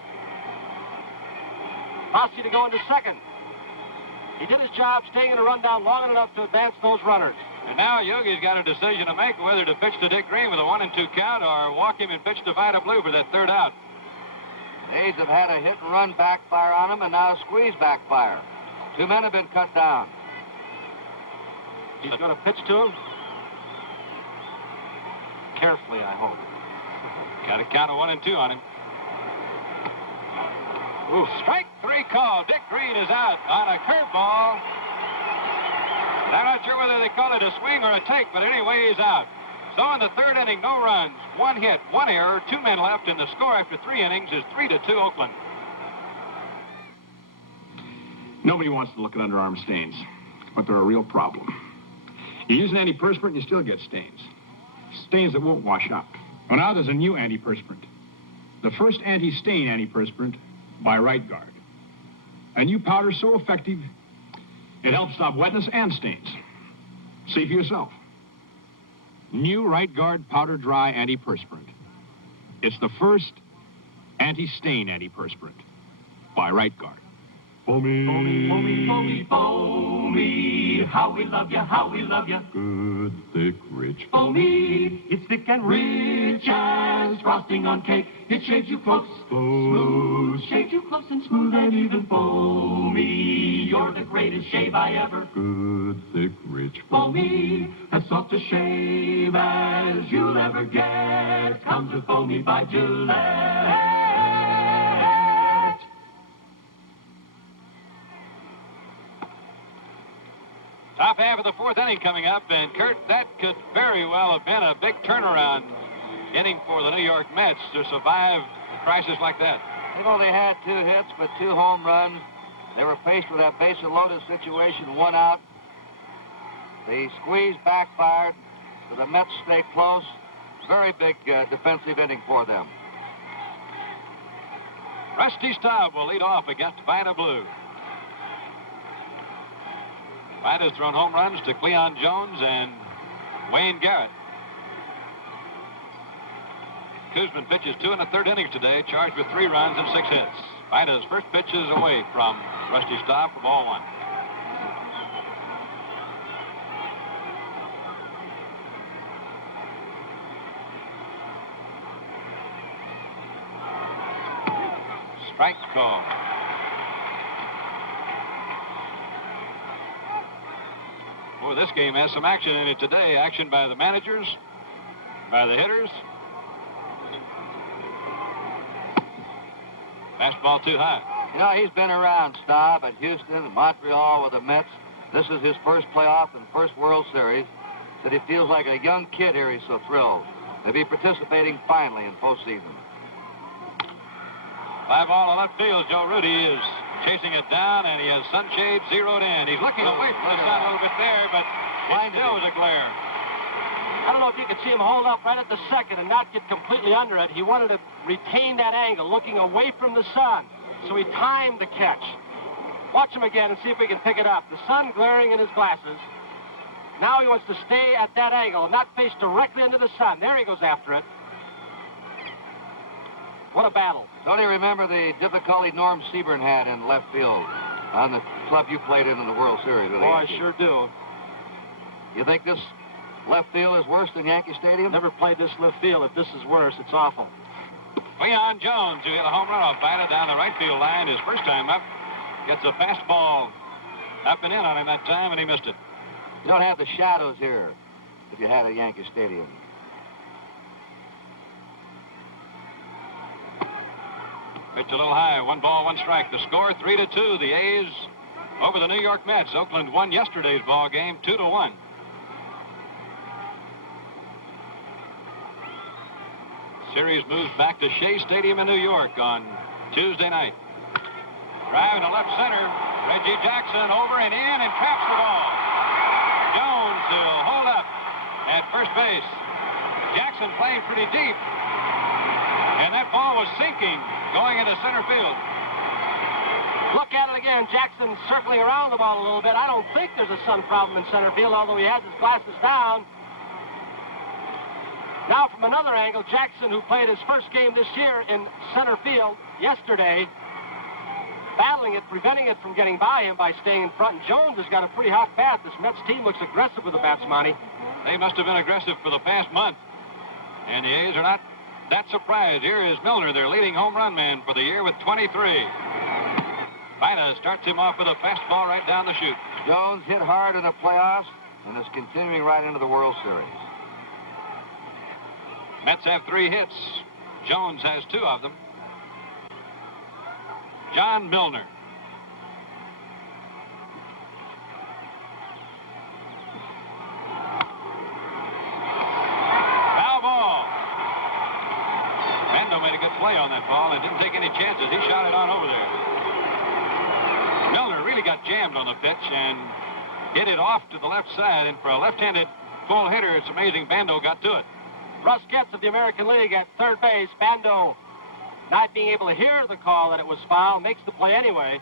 Rossi to go into second. He did his job staying in a rundown long enough to advance those runners. And now Yogi's got a decision to make whether to pitch to Dick Green with a 1-2 count or walk him and pitch to Vida Blue for that third out. The A's have had a hit-and-run backfire on him and now a squeeze backfire. 2 men have been cut down. He's going to pitch to him. Carefully, I hope. Got a count of 1-2 on him. Ooh, strike 3 call. Dick Green is out on a curveball. I'm not sure whether they call it a swing or a take, but anyway, he's out. So in the third inning, no runs, 1 hit, 1 error, 2 men left, and the score after 3 innings is 3-2 Oakland. Nobody wants to look at underarm stains, but they're a real problem. You use an antiperspirant and you still get stains. Stains that won't wash up. Well, now there's a new antiperspirant. The first anti-stain antiperspirant by Right Guard. A new powder so effective, it helps stop wetness and stains. See for yourself. New Right Guard Powder Dry Antiperspirant. It's the first anti-stain antiperspirant by Right Guard. Foamy, foamy, foamy, foamy, how we love ya, how we love ya. Good, thick, rich. Foamy, it's thick and rich as frosting on cake. It shaves you close, smooth, shaves you close and smooth and even foamy. You're the greatest shave I ever. Good, thick, rich. Foamy, as soft a shave as you'll ever get. Comes with Foamy by Gillette. Top half of the fourth inning coming up, and Kurt, that could very well have been a big turnaround inning for the New York Mets to survive a crisis like that. They've only had 2 hits, but 2 home runs. They were faced with that base-loaded situation, 1 out. The squeeze backfired, so the Mets stay close. Very big defensive inning for them. Rusty Staub will lead off against Vida Blue. Vida's thrown home runs to Cleon Jones and Wayne Garrett. Kuzman pitches 2 in the third innings today, charged with 3 runs and 6 hits. Vida's first pitch is away from Rusty Staub for ball 1. Strike call. Boy, this game has some action in it today. Action by the managers, by the hitters. Fastball too high. You know, he's been around, Staub, at Houston, Montreal with the Mets. This is his first playoff and first World Series. Said he feels like a young kid here. He's so thrilled to be participating finally in postseason. Fly ball to left field. Joe Rudy is chasing it down, and he has sunshade zeroed in. He's looking away from the sun a little bit there, but it still was a glare. I don't know if you could see him hold up right at the second and not get completely under it. He wanted to retain that angle, looking away from the sun. So he timed the catch. Watch him again and see if we can pick it up. The sun glaring in his glasses. Now he wants to stay at that angle and not face directly into the sun. There he goes after it. What a battle. Don't you remember the difficulty Norm Seaburn had in left field on the club you played in the World Series? Oh, I sure do. You think this left field is worse than Yankee Stadium? Never played this left field. If this is worse, it's awful. Cleon Jones, who hit a home run off Vida down the right field line his first time up, gets a fastball up and in on him that time, and he missed it. You don't have the shadows here if you had a Yankee Stadium. Pitch a little high, 1 ball, 1 strike. The score 3-2. The A's over the New York Mets. Oakland won yesterday's ball game 2-1. Series moves back to Shea Stadium in New York on Tuesday night. Drive to left center. Reggie Jackson over and in and traps the ball. Jones will hold up at first base. Jackson playing pretty deep. And that ball was sinking going into center field. Look at it again. Jackson circling around the ball a little bit. I don't think there's a sun problem in center field, although he has his glasses down. Now from another angle, Jackson, who played his first game this year in center field yesterday, battling it, preventing it from getting by him by staying in front. And Jones has got a pretty hot bat. This Mets team looks aggressive with the bats, Monty. They must have been aggressive for the past month. And the A's are not that surprised. Here is Milner, their leading home run man for the year with 23. Vida starts him off with a fastball right down the chute. Jones hit hard in the playoffs and is continuing right into the World Series. Mets have 3 hits. Jones has 2 of them. John Milner. take any chances. He shot it on over there. Milner really got jammed on the pitch and hit it off to the left side. And for a left-handed full hitter, it's amazing Bando got to it. Russ Getz of the American League at third base. Bando, not being able to hear the call that it was foul, makes the play anyway.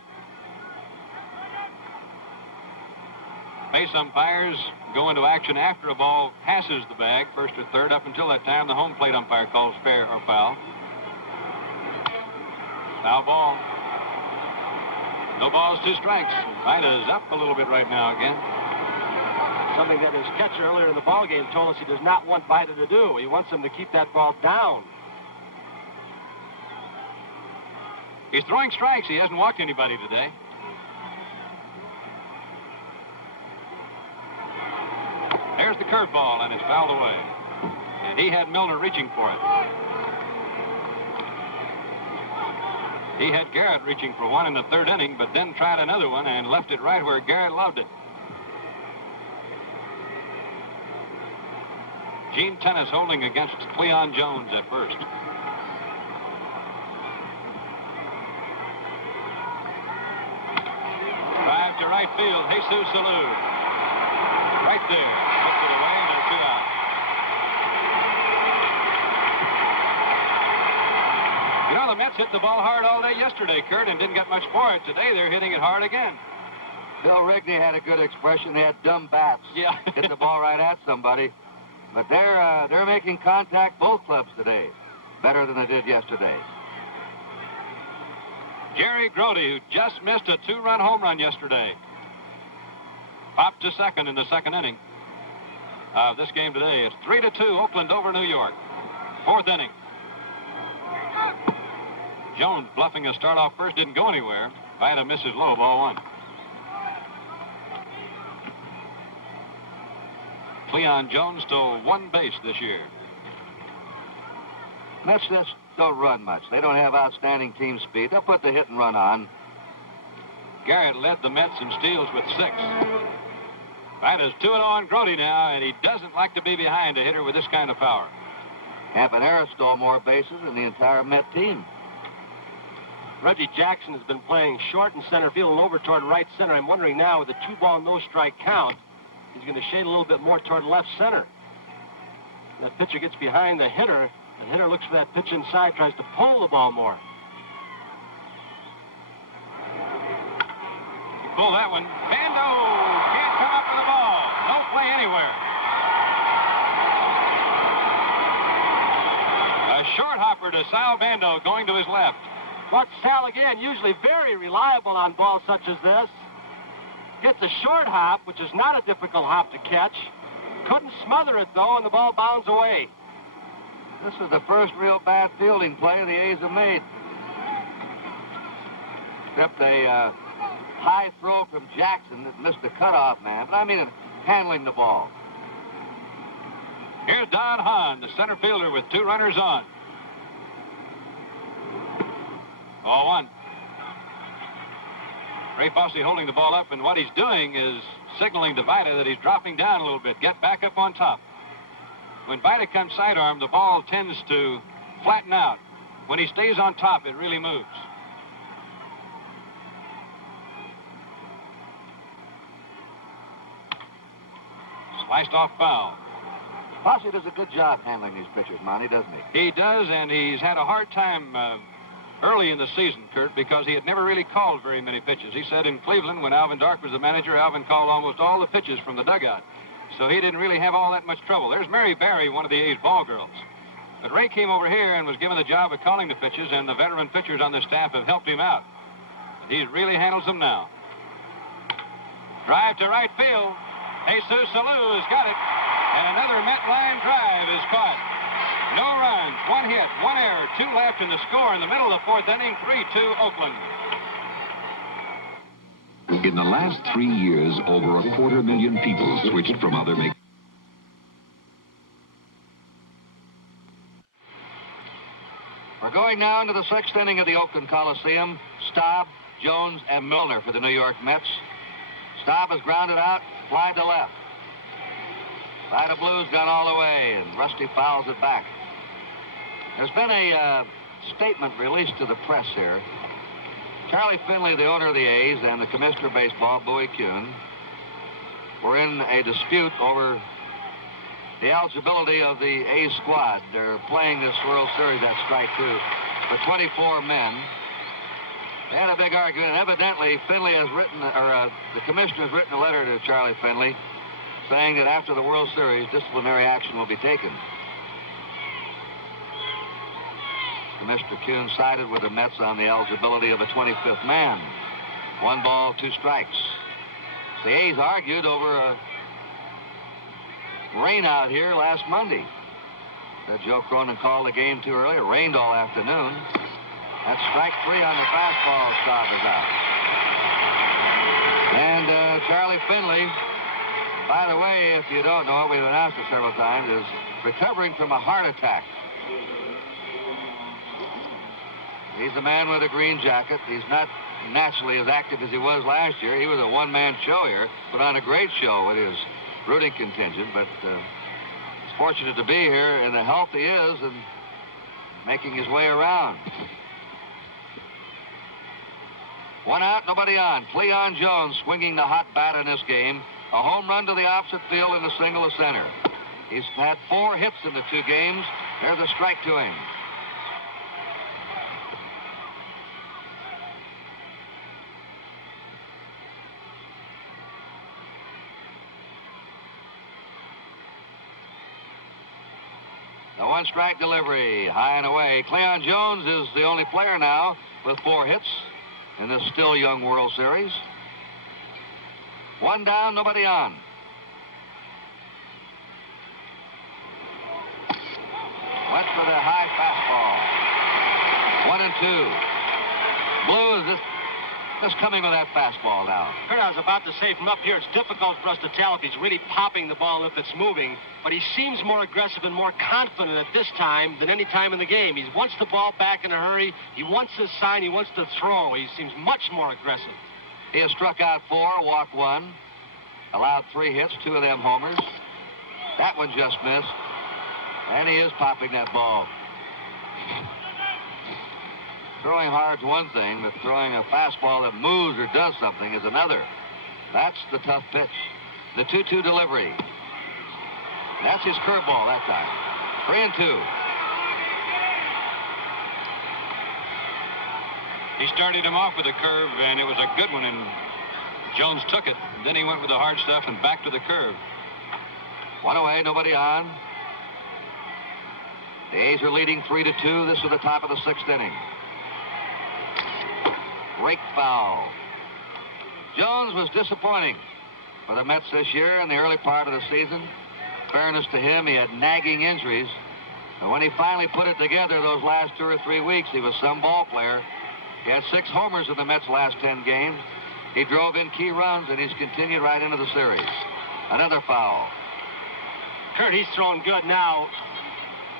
Base umpires go into action after a ball passes the bag, first or third. Up until that time, the home plate umpire calls fair or foul. Foul ball. No balls, 2 strikes. Vida's up a little bit right now again. Something that his catcher earlier in the ball game told us he does not want Vida to do. He wants him to keep that ball down. He's throwing strikes. He hasn't walked anybody today. There's the curveball, and it's fouled away. And he had Milner reaching for it. He had Garrett reaching for one in the 3rd inning, but then tried another one and left it right where Garrett loved it. Gene Tennis holding against Cleon Jones at first. Drive to right field, Jesus Salou. Right there. Puts it away, and there's 2 out. You know, the Mets hit the ball hard all day yesterday, Kurt, and didn't get much for it. Today, they're hitting it hard again. Bill Rigney had a good expression. They had dumb bats. Yeah. Hit the ball right at somebody. But they're making contact, both clubs today, better than they did yesterday. Jerry Grody, who just missed a 2-run home run yesterday, popped to second in the 2nd inning of this game today. It's 3-2, Oakland over New York. 4th inning. Jones bluffing a start off first, didn't go anywhere. Vida misses low, ball 1. Cleon Jones stole 1 base this year. Mets just don't run much. They don't have outstanding team speed. They'll put the hit and run on. Garrett led the Mets in steals with 6. Vida's 2-0 on Grody now, and he doesn't like to be behind a hitter with this kind of power. Campanella stole more bases than the entire Met team. Reggie Jackson has been playing short and center field and over toward right center. I'm wondering now, with a 2-ball, no-strike count, he's going to shade a little bit more toward left center. That pitcher gets behind the hitter. The hitter looks for that pitch inside, tries to pull the ball more. He pulled that one. Bando can't come up with the ball. No play anywhere. A short hopper to Sal Bando going to his left. Watch Sal again, usually very reliable on balls such as this. Gets a short hop, which is not a difficult hop to catch. Couldn't smother it, though, and the ball bounds away. This is the first real bad fielding play the A's have made. Except a high throw from Jackson that missed the cutoff man. But I mean, handling the ball. Here's Don Hahn, the center fielder, with 2 runners on. Ball 1. Ray Fosse holding the ball up, and what he's doing is signaling to Vida that he's dropping down a little bit. Get back up on top. When Vida comes sidearm, the ball tends to flatten out. When he stays on top, it really moves. Sliced off foul. Fosse does a good job handling these pitchers, Monty, doesn't he? He does, and he's had a hard time early in the season, Kurt, because he had never really called very many pitches. He said in Cleveland, when Alvin Dark was the manager, Alvin called almost all the pitches from the dugout. So he didn't really have all that much trouble. There's Mary Barry, one of the A's ball girls. But Ray came over here and was given the job of calling the pitches, and the veteran pitchers on the staff have helped him out. He really handles them now. Drive to right field. Jesus Salou has got it. And another Met line drive is caught. No runs, 1 hit, 1 error, 2 left in the score in the middle of the 4th inning, 3-2 Oakland. In the last 3 years, over 250,000 people switched from other make. We're going now into the 6th inning of the Oakland Coliseum. Staub, Jones, and Milner for the New York Mets. Staub is grounded out, fly to left. Vida Blue's gone all the way, and Rusty fouls it back. There's been a statement released to the press here. Charlie Finley, the owner of the A's, and the commissioner of baseball, Bowie Kuhn, were in a dispute over the eligibility of the A's squad. They're playing this World Series, that's strike two, for 24 men. They had a big argument. Evidently, Finley has written, or the commissioner has written a letter to Charlie Finley saying that after the World Series, disciplinary action will be taken. Commissioner Kuhn sided with the Mets on the eligibility of a 25th man. 1 ball, 2 strikes. The A's argued over a rain out here last Monday. Joe Cronin called the game too early. It rained all afternoon. That's strike 3 on the fastball. Stop is out. And Charlie Finley, by the way, if you don't know it, we've announced it several times, is recovering from a heart attack. He's a man with a green jacket. He's not naturally as active as he was last year. He was a one-man show here, put on a great show with his rooting contingent, but he's fortunate to be here in the health he is and making his way around. 1 out, nobody on. Cleon Jones swinging the hot bat in this game. A home run to the opposite field and a single to center. He's had 4 hits in the 2 games. There's a strike to him. A 1-strike delivery, high and away. Cleon Jones is the only player now with 4 hits in this still young World Series. 1 down, nobody on. Went for the high fastball. 1-2. Blue is just coming with that fastball now. Kurt, I was about to say from up here, it's difficult for us to tell if he's really popping the ball, if it's moving, but he seems more aggressive and more confident at this time than any time in the game. He wants the ball back in a hurry. He wants his sign. He wants to throw. He seems much more aggressive. He has struck out 4, walked 1, allowed 3 hits, 2 of them homers. That one just missed, and he is popping that ball. Throwing hard's one thing, but throwing a fastball that moves or does something is another. That's the tough pitch. The 2-2 delivery. That's his curveball that time. 3-2. He started him off with a curve, and it was a good one, and Jones took it. Then he went with the hard stuff and back to the curve. 1 away, nobody on. The A's are leading 3-2. This is the top of the 6th inning. Break foul. Jones was disappointing for the Mets this year in the early part of the season. Fairness to him, he had nagging injuries. But when he finally put it together those last 2 or 3 weeks, he was some ball player. He had 6 homers in the Mets' last 10 games. He drove in key runs, and he's continued right into the series. Another foul. Kurt, he's throwing good now.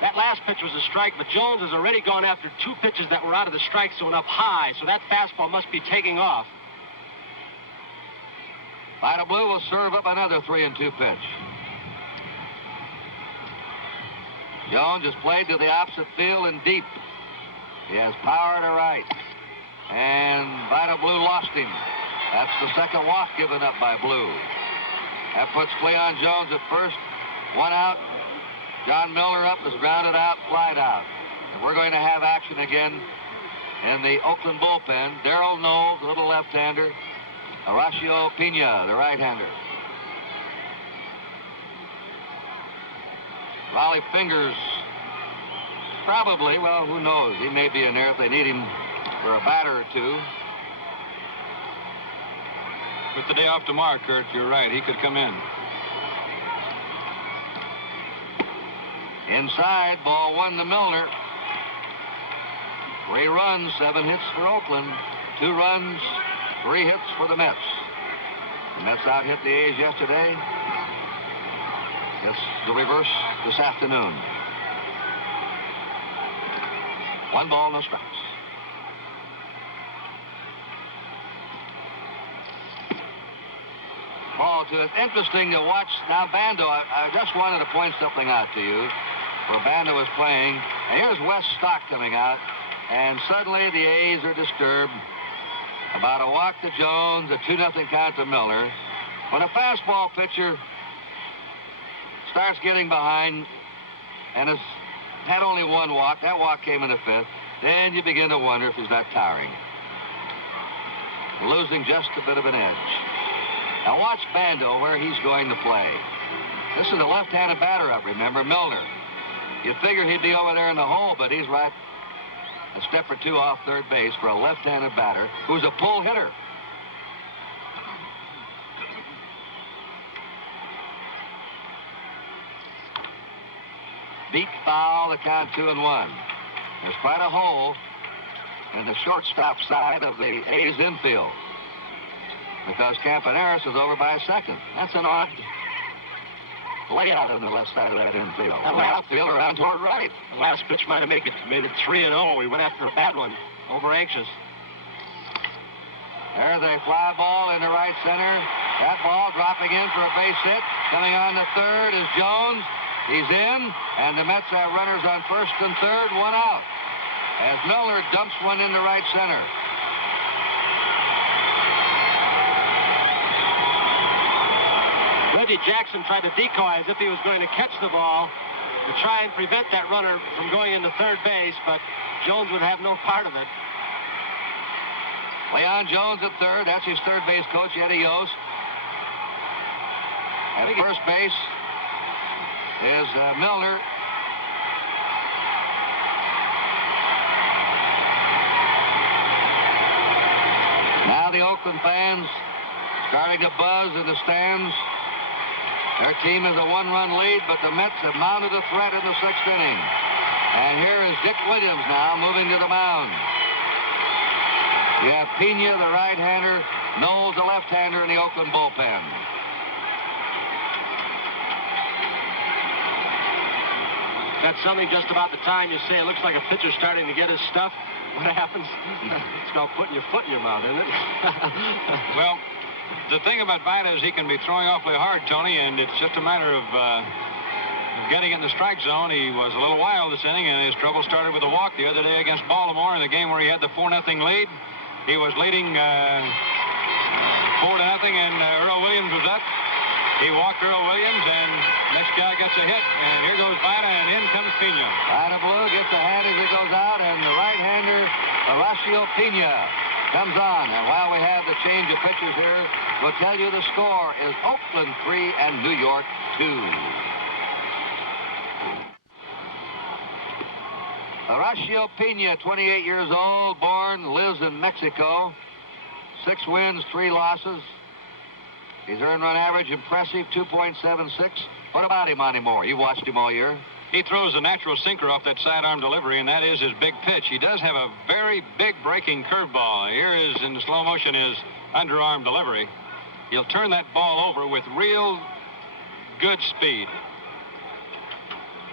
That last pitch was a strike, but Jones has already gone after 2 pitches that were out of the strike zone up high, so that fastball must be taking off. Vida Blue will serve up another 3-2 pitch. Jones has played to the opposite field and deep. He has power to right. And Vida Blue lost him. That's the 2nd walk given up by Blue. That puts Cleon Jones at first. 1 out. John Milner up, is grounded out, flied out. And we're going to have action again in the Oakland bullpen. Darrell Knowles, the little left-hander. Horacio Pena, the right-hander. Raleigh Fingers, probably, well, who knows? He may be in there if they need him for a batter or 2. With the day off tomorrow, Kurt, you're right. He could come in. Inside, ball 1 to Milner. 3 runs, 7 hits for Oakland. 2 runs, 3 hits for the Mets. The Mets out-hit the A's yesterday. It's the reverse this afternoon. 1 ball, no strikes. Ball 2. It's interesting to watch. Now, Bando, I just wanted to point something out to you. Where Bando was playing. And here's Wes Stock coming out. And suddenly the A's are disturbed. About a walk to Jones, a 2-0 count to Milner. When a fastball pitcher starts getting behind and has had only one walk, that walk came in the 5th, then you begin to wonder if he's not tiring. Losing just a bit of an edge. Now watch Bando where he's going to play. This is a left-handed batter up, remember, Milner. You'd figure he'd be over there in the hole, but he's right a step or two off third base for a left-handed batter who's a pull hitter. Beat foul, the count 2-1. There's quite a hole in the shortstop side of the A's infield because Campaneris is over by a second. That's an odd layout on the left side of that infield. That outfield around toward right. The last pitch might have made it 3-0. We went after a bad one. Over anxious. There's a fly ball into right center. That ball dropping in for a base hit. Coming on to third is Jones. He's in, and the Mets have runners on first and third, one out. As Milner dumps one into right center. Reggie Jackson tried to decoy as if he was going to catch the ball to try and prevent that runner from going into third base, but Jones would have no part of it. Leon Jones at third. That's his third base coach, Eddie Yost. At first base is Milner. Now the Oakland fans starting to buzz in the stands. Their team is a one-run lead, but the Mets have mounted a threat in the 6th inning. And here is Dick Williams now moving to the mound. You have Pena, the right-hander, Knowles, the left-hander in the Oakland bullpen. That's something just about the time you say it looks like a pitcher's starting to get his stuff. What happens? It's called putting your foot in your mouth, isn't it? Well, the thing about Vida is he can be throwing awfully hard, Tony, and it's just a matter of getting in the strike zone. He was a little wild this inning, and his trouble started with a walk the other day against Baltimore in the game where he had the 4-0 lead. He was leading 4-0, and Earl Williams was up. He walked Earl Williams, and next guy gets a hit, and here goes Vida, and in comes Pena. Vida Blue gets a hand as it goes out, and the right-hander, Horacio Pena, comes on. And while we have the change of pitchers here, we'll tell you the score is Oakland 3 and New York 2. Horacio Pena, 28 years old, born, lives in Mexico. 6 wins, 3 losses. His earned run average, impressive, 2.76. What about him, Monty Moore? You watched him all year. He throws a natural sinker off that sidearm delivery, and that is his big pitch. He does have a very big breaking curveball. Here is, in slow motion, his underarm delivery. He'll turn that ball over with real good speed.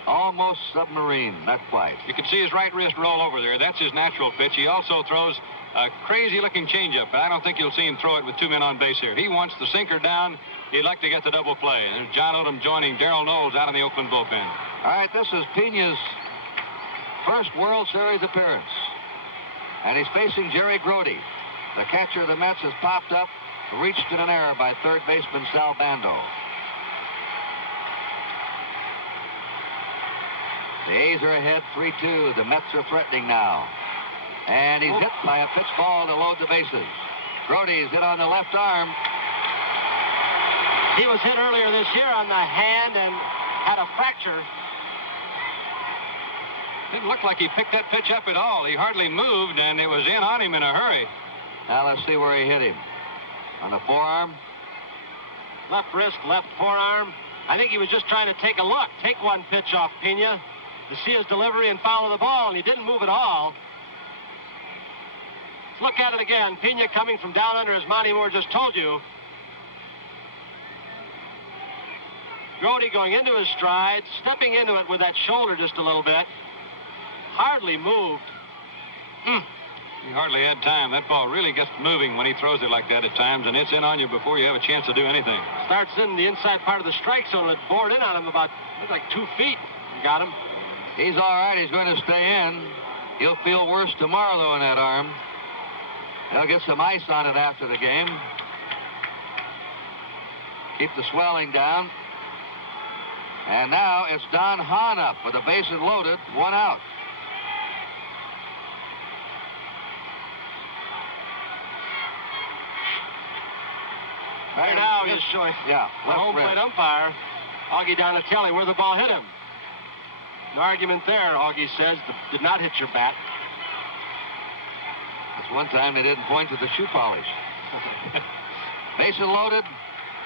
Almost submarine, not quite. You can see his right wrist roll over there. That's his natural pitch. He also throws a crazy-looking changeup. I don't think you'll see him throw it with 2 men on base here. He wants the sinker down. He'd like to get the double play. There's John Odom joining Darrell Knowles out in the Oakland bullpen. All right, this is Pena's first World Series appearance. And he's facing Jerry Grody. The catcher of the Mets has popped up, reached in an error by third baseman Sal Bando. The A's are ahead 3-2. The Mets are threatening now. And he's hit by a pitch ball to load the bases. Grody's hit on the left arm. He was hit earlier this year on the hand and had a fracture. Didn't look like he picked that pitch up at all. He hardly moved, and it was in on him in a hurry. Now let's see where he hit him. On the forearm. Left wrist, left forearm. I think he was just trying to take a look. Take one pitch off Pena to see his delivery and follow the ball, and he didn't move at all. Look at it again. Pena coming from down under, as Monty Moore just told you. Grody going into his stride, stepping into it with that shoulder just a little bit. Hardly moved. He hardly had time. That ball really gets moving when he throws it like that at times, and it's in on you before you have a chance to do anything. Starts in the inside part of the strike zone, and it bored in on him about, looked like 2 feet. Got him. He's all right. He's going to stay in. He'll feel worse tomorrow, though, in that arm. They'll get some ice on it after the game. Keep the swelling down. And now it's Don Hahn up with the bases loaded, 1 out. Right now he's showing the home plate umpire, Augie Donatelli, where the ball hit him. No argument there, Augie says, did not hit your bat. This one time they didn't point to the shoe polish. Bases loaded.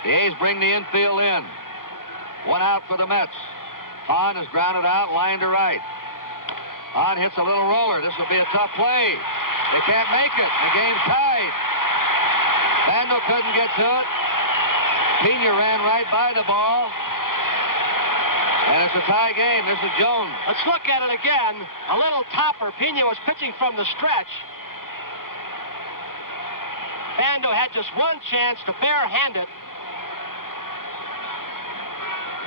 The A's bring the infield in. 1 out for the Mets. Hahn is grounded out, line to right. Hahn hits a little roller. This will be a tough play. They can't make it. The game's tied. Bando couldn't get to it. Pena ran right by the ball. And it's a tie game. This is Jones. Let's look at it again. A little topper. Pena was pitching from the stretch. Bando had just one chance to barehand it.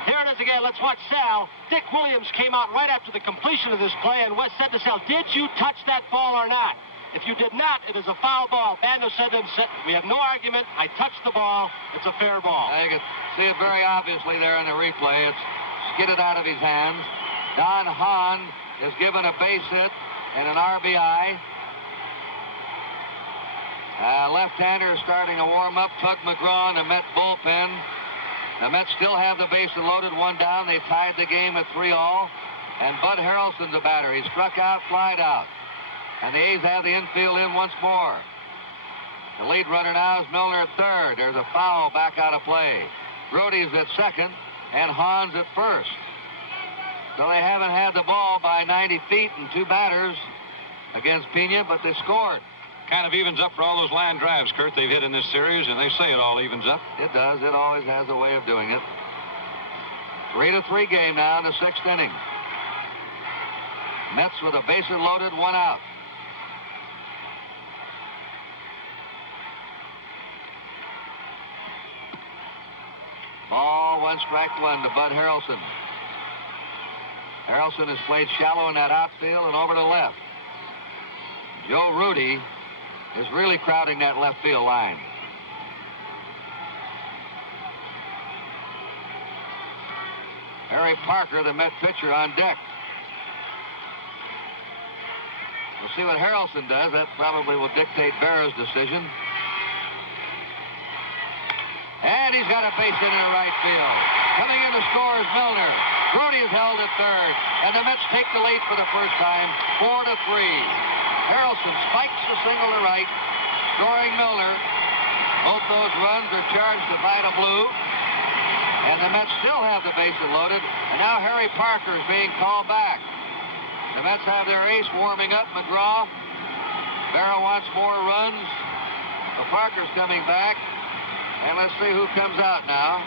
Here it is again. Let's watch Sal. Dick Williams came out right after the completion of this play and said to Sal, did you touch that ball or not? If you did not, it is a foul ball. Bando said to him, we have no argument. I touched the ball. It's a fair ball. You can see it very obviously there in the replay. It's skidded out of his hands. Don Hahn is given a base hit and an RBI. Left-hander is starting to warm up. Tug McGraw in the Met bullpen. The Mets still have the bases loaded, 1 down. They tied the game at 3-all. And Bud Harrelson's the batter. He struck out, flied out. And the A's have the infield in once more. The lead runner now is Milner at third. There's a foul back out of play. Brody's at second, and Hahn's at first. So they haven't had the ball by 90 feet and 2 batters against Pena, but they scored. Kind of evens up for all those line drives, Kurt, they've hit in this series, and they say it all evens up. It does. It always has a way of doing it. 3-3 game now in the 6th inning. Mets with a bases loaded, 1 out. Ball, 1-1 to Bud Harrelson. Harrelson has played shallow in that outfield and over to left. Joe Rudy is really crowding that left field line. Harry Parker, the Met pitcher, on deck. We'll see what Harrelson does. That probably will dictate Berra's decision. And he's got a base hit in right field. Coming in to score is Milner. Rudy is held at third. And the Mets take the lead for the first time, 4-3. Harrelson spikes the single to right, scoring Milner. Both those runs are charged to Vida Blue. And the Mets still have the bases loaded. And now Harry Parker is being called back. The Mets have their ace warming up, McGraw. Berra wants more runs. So Parker's coming back. And let's see who comes out now.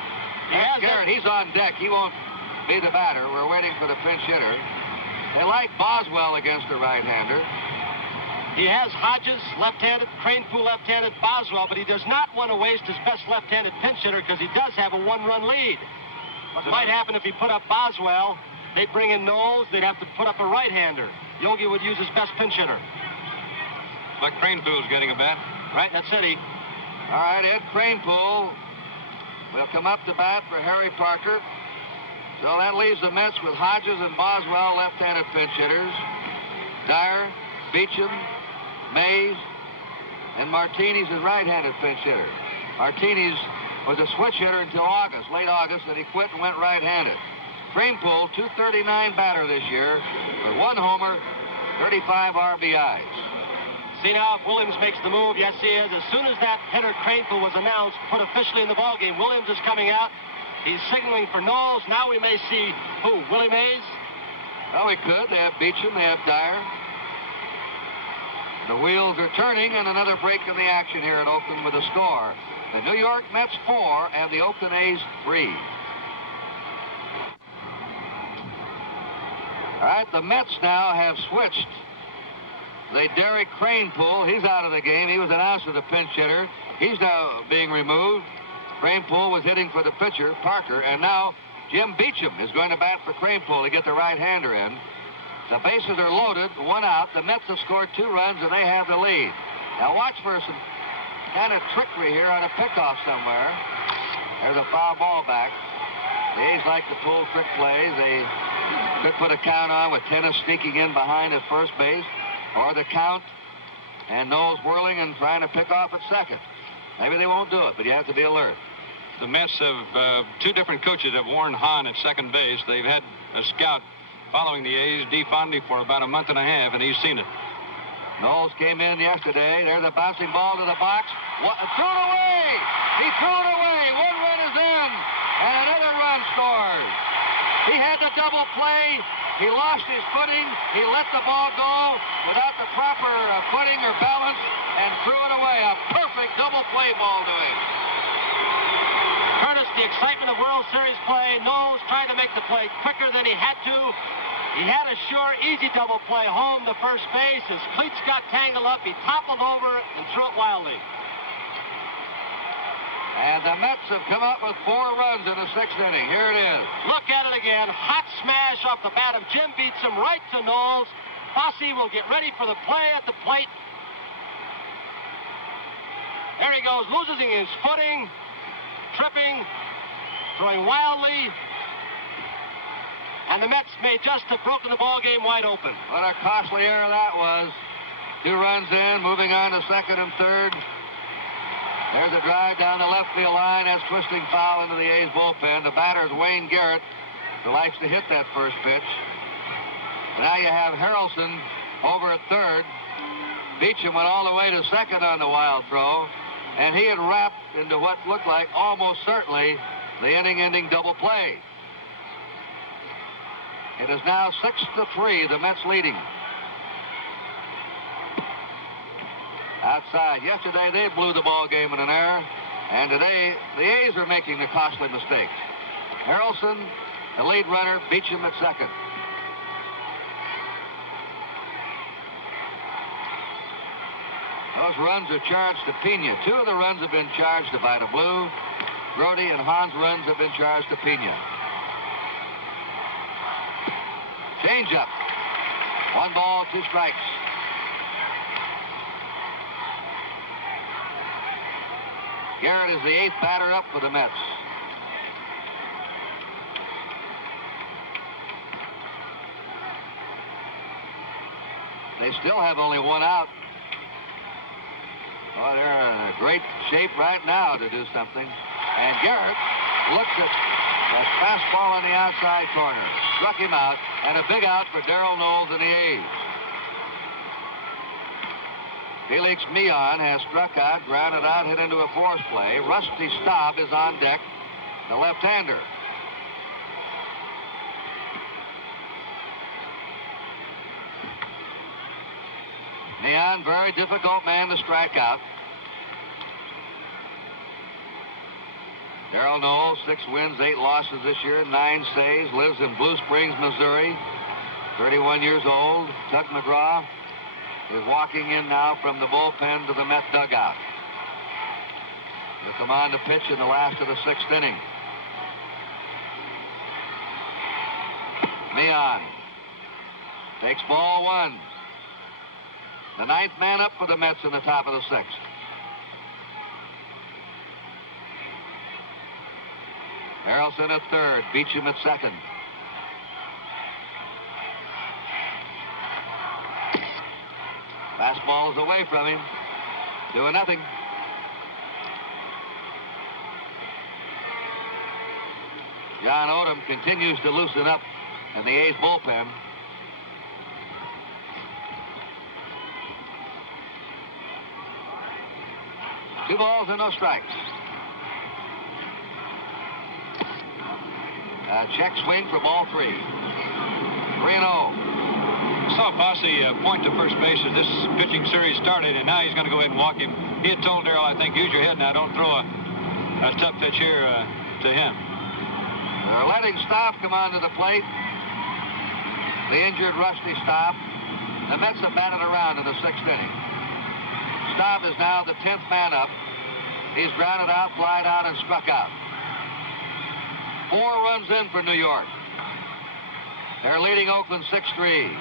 Garrett, he's on deck. He won't be the batter. We're waiting for the pinch hitter. They like Boswell against the right-hander. He has Hodges, left-handed, Cranepool, left-handed, Boswell, but he does not want to waste his best left-handed pinch hitter because he does have a 1-run lead. What might happen if he put up Boswell, they'd bring in Knowles, they'd have to put up a right-hander. Yogi would use his best pinch hitter. Like Cranepool's getting a bat. Right, that's it. All right, Ed Cranepool will come up to bat for Harry Parker. So that leaves the Mets with Hodges and Boswell, left-handed pinch hitters. Dyer, Beecham, Mays, and Martinez is right-handed pinch hitter. Martinez was a switch hitter until August, late August, and he quit and went right-handed. Cranepool, .239 batter this year, with 1 homer, 35 RBIs. See now if Williams makes the move. Yes, he is. As soon as that hitter Cranepool was announced, put officially in the ballgame, Williams is coming out. He's signaling for Knowles. Now we may see who? Willie Mays? Well, we could. They have Beecham. They have Dyer. The wheels are turning, and another break in the action here at Oakland with a score. The New York Mets 4 and the Oakland A's 3. All right, the Mets now have switched. Derek Cranepool, he's out of the game. He was announced as a pinch hitter. He's now being removed. Cranepool was hitting for the pitcher, Parker, and now Jim Beecham is going to bat for Cranepool to get the right-hander in. The bases are loaded, 1 out. The Mets have scored 2 runs, and they have the lead. Now watch for some kind of trickery here on a pickoff somewhere. There's a foul ball back. The A's like to pull trick plays. They could put a count on with Tennis sneaking in behind at first base, or the count and Knowles whirling and trying to pick off at second. Maybe they won't do it, but you have to be alert. The Mets have 2 different coaches have worn Hahn at second base. They've had a scout following the A's, D. Fondy, for about a month and a half, and he's seen it. Knowles came in yesterday. There's a bouncing ball to the box. Threw it away! He threw it away! 1 run is in, and another run scores. He had the double play. He lost his footing. He let the ball go without the proper footing or balance and threw it away. A perfect double play ball to him. Curtis, the excitement of World Series play. Knowles trying to make the play quicker than he had to. He had a sure, easy double play home to first base. His cleats got tangled up. He toppled over and threw it wildly. And the Mets have come up with 4 runs in the 6th inning. Here it is. Look at it again. Hot smash off the bat of Jim beats him right to Knowles. Fosse will get ready for the play at the plate. There he goes, losing his footing, tripping, throwing wildly. And the Mets may just have broken the ball game wide open. What a costly error that was. 2 runs in, moving on to second and third. There's a drive down the left field line. That's twisting foul into the A's bullpen. The batter's Wayne Garrett, who likes to hit that first pitch. Now you have Harrelson over at third. Beecham went all the way to second on the wild throw, and he had wrapped into what looked like almost certainly the inning-ending double play. It is now 6-3, the Mets leading. Outside. Yesterday, they blew the ball game in an error, and today, the A's are making the costly mistakes. Harrelson, the lead runner, Beecham at second. Those runs are charged to Pena. 2 of the runs have been charged to Vida Blue. Brody and Hahn's runs have been charged to Pena. Change-up. 1 ball, 2 strikes. Garrett is the 8th batter up for the Mets. They still have only 1 out. Oh, they're in a great shape right now to do something. And Garrett looks at that fastball on the outside corner. Struck him out, and a big out for Darrell Knowles and the A's. Felix Millan has struck out, grounded out, hit into a force play. Rusty Staub is on deck, the left-hander. Millan, very difficult man to strike out. Darrell Knowles, 6 wins, 8 losses this year, 9 saves, lives in Blue Springs, Missouri, 31 years old. Tug McGraw is walking in now from the bullpen to the Met dugout. He'll come on to pitch in the last of the 6th inning. Millan takes ball 1. The 9th man up for the Mets in the top of the 6th. Harrelson at third, Beecham at second. Fastball is away from him. 2-0. John Odom continues to loosen up in the A's bullpen. Two balls and no strikes. A check swing for ball 3. 3-0. Saw Fosse point to first base as this pitching series started, and now he's going to go ahead and walk him. He had told Darrell, I think, use your head now. Don't throw a tough pitch here to him. They're letting Staub come onto the plate. The injured Rusty Staub. The Mets have batted around in the 6th inning. Staub is now the 10th man up. He's grounded out, flied out, and struck out. 4 runs in for New York. They're leading Oakland 6-3.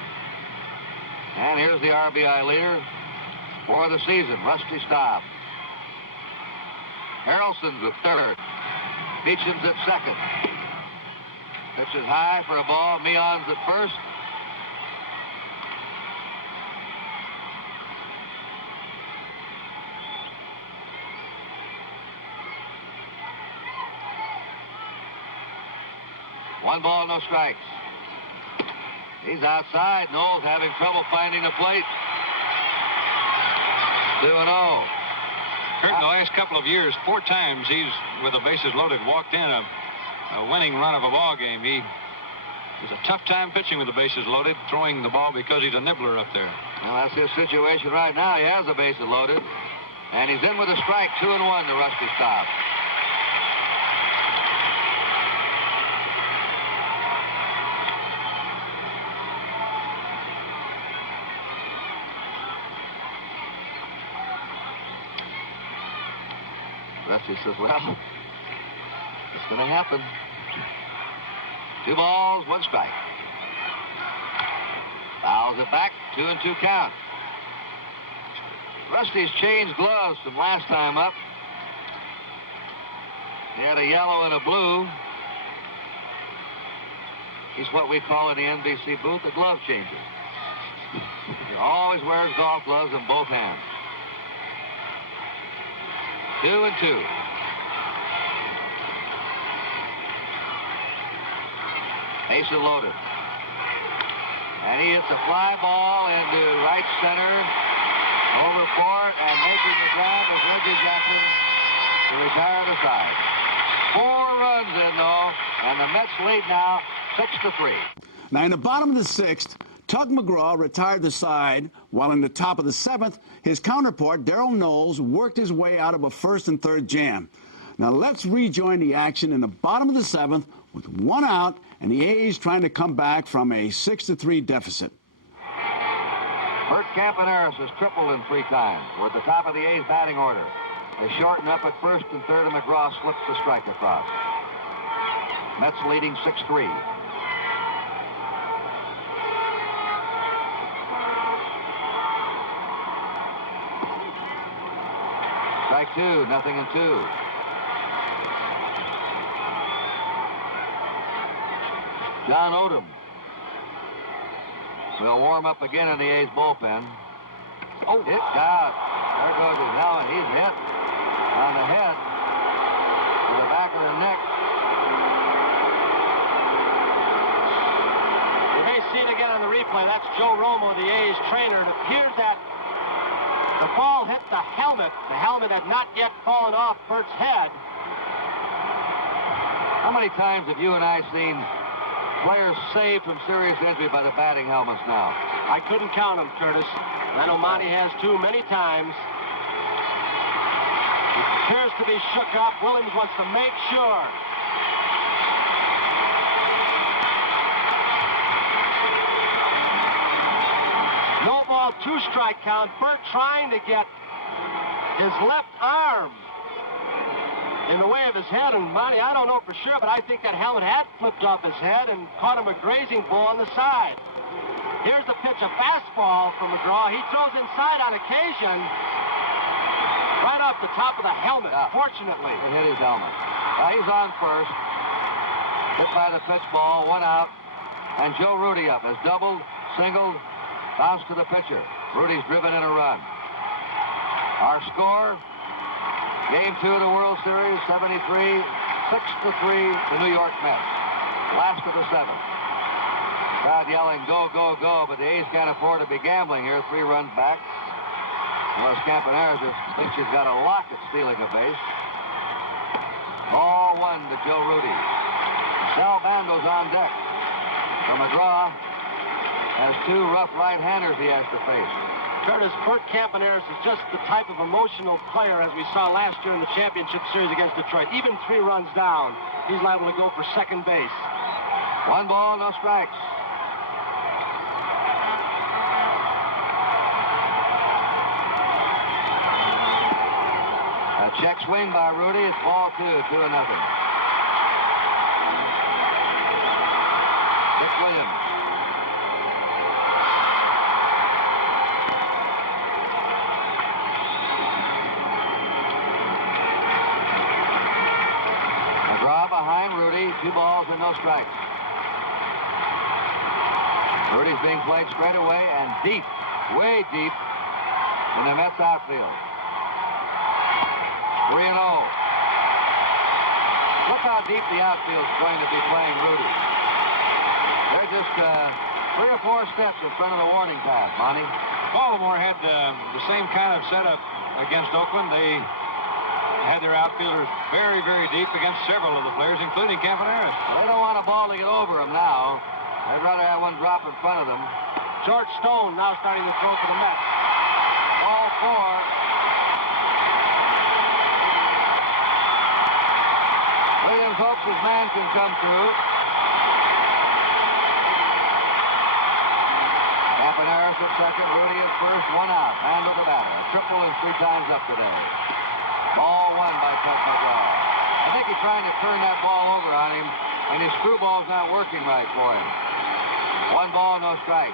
And here's the RBI leader for the season, Rusty Staub. Harrelson's at third. Beecham's at second. Pitch is high for a ball. Meon's at first. One ball, no strikes. He's outside. Knowles having trouble finding the plate. 2-0. Kurt, in the last couple of years, 4 times he's, with the bases loaded, walked in a winning run of a ball game. He has a tough time pitching with the bases loaded, throwing the ball because he's a nibbler up there. Well, that's his situation right now. He has the bases loaded. And he's in with a strike, 2-1 to Rusty Staub. Rusty says, well, it's going to happen. 2 balls, 1 strike. Fouls it back, 2-2 count. Rusty's changed gloves from last time up. He had a yellow and a blue. He's what we call in the NBC booth a glove changer. He always wears golf gloves in both hands. 2-2. Bases loaded. And he hits a fly ball into right center. Over for it, and making the grab is Reggie Jackson to retire the side. 4 runs in, though, and the Mets lead now 6-3. Now, in the bottom of the 6th, Tug McGraw retired the side, while in the top of the 7th, his counterpart, Darrell Knowles, worked his way out of a 1st and 3rd jam. Now, let's rejoin the action in the bottom of the 7th with 1 out, and the A's trying to come back from a 6-3 deficit. Bert Campaneris has tripled in 3 times. We're at the top of the A's batting order. They shorten up at 1st and 3rd, and McGraw slips the strike across. Mets leading 6-3. Strike 2, 0-2. John Odom will warm up again in the A's bullpen. Oh, hit out. There goes his helmet. He's hit on the head to the back of the neck. You may see it again on the replay. That's Joe Romo, the A's trainer. It appears that the ball hit the helmet. The helmet had not yet fallen off Bert's head. How many times have you and I seen players saved from serious injury by the batting helmets now? I couldn't count them, Curtis. I know Monty has too many times. He appears to be shook up. Williams wants to make sure. No ball, 2-strike count. Bert trying to get his left arm in the way of his head, and Monty, I don't know for sure, but I think that helmet had flipped off his head and caught him a grazing blow on the side. Here's the pitch, a fastball from McGraw. He throws inside on occasion, right off the top of the helmet, fortunately. He hit his helmet. He's on first. Hit by the pitch ball, 1 out. And Joe Rudy up has doubled, singled, bounce to the pitcher. Rudy's driven in a run. Our score, Game 2 of the World Series, 73, 6-3, the New York Mets. Last of the 7th. Crowd yelling, go, go, go, but the A's can't afford to be gambling here. 3 runs back. Unless Campaneris thinks he's got a lock at stealing a base. Ball 1 to Joe Rudy. Sal Bando's on deck. So McGraw has 2 rough right-handers he has to face. Curtis, Bert Campaneris is just the type of emotional player as we saw last year in the championship series against Detroit. Even 3 runs down, he's liable to go for second base. 1 ball, no strikes. A check swing by Rudy. It's ball 2, 2-0. Dick Williams. 2 balls and no strikes. Rudy's being played straight away and deep, way deep in the Mets outfield. 3-0. Look how deep the outfield's going to be playing Rudy. They're just 3 or 4 steps in front of the warning path, Monty. Baltimore had the same kind of setup against Oakland. They had their outfielders very, very deep against several of the players, including Campaneris. Well, they don't want a ball to get over them now. They'd rather have one drop in front of them. George Stone now starting to throw for the Mets. Ball 4. Williams hopes his man can come through. Campaneris at second, Rudy at first, 1 out. Man to the batter. A triple and 3 times up today. Ball 1 by Tug McGraw. I think he's trying to turn that ball over on him, and his screwball's not working right for him. 1 ball, no strike.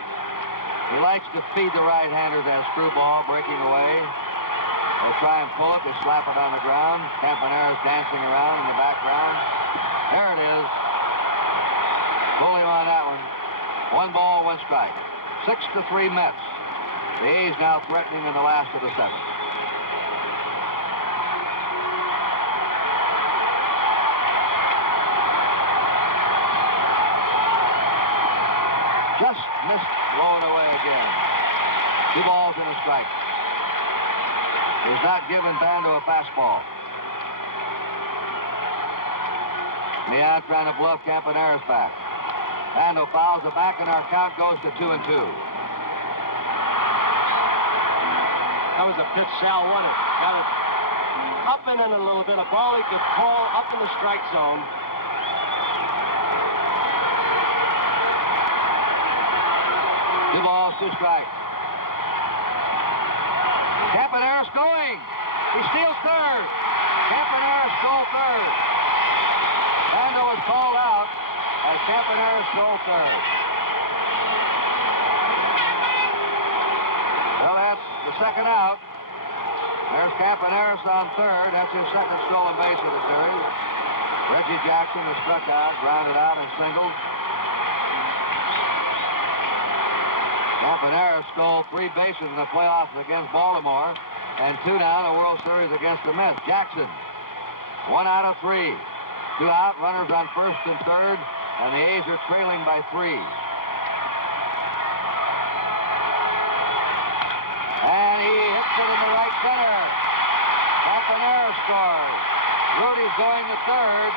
He likes to feed the right-handers that screwball, breaking away. They try and pull it. They slap it on the ground. Campaneris dancing around in the background. There it is. Pull him on that one. 1 ball, 1 strike. 6-3 Mets. The A's now threatening in the last of the 7th. Just missed blowing away again. 2 balls and a strike. He's not giving Bando a fastball. Leon trying to bluff Campaneris back. Bando fouls it back, and our count goes to 2-2. That was a pitch Sal wanted. Got it up and in a little bit. A ball he could call up in the strike zone. Two balls, 2 strikes. Campaneris going. He steals third. Campaneris stole third. Bando was called out as Campaneris stole third. Well, that's the second out. There's Campaneris on third. That's his second stolen base of the series. Reggie Jackson was struck out, grounded out, and singled. Campaneris stole 3 bases in the playoffs against Baltimore and 2 now in the World Series against the Mets. Jackson, 1 out of 3. 2 out, runners on first and third, and the A's are trailing by 3. And he hits it in the right center. Campaneris scores. Rudy's going to third,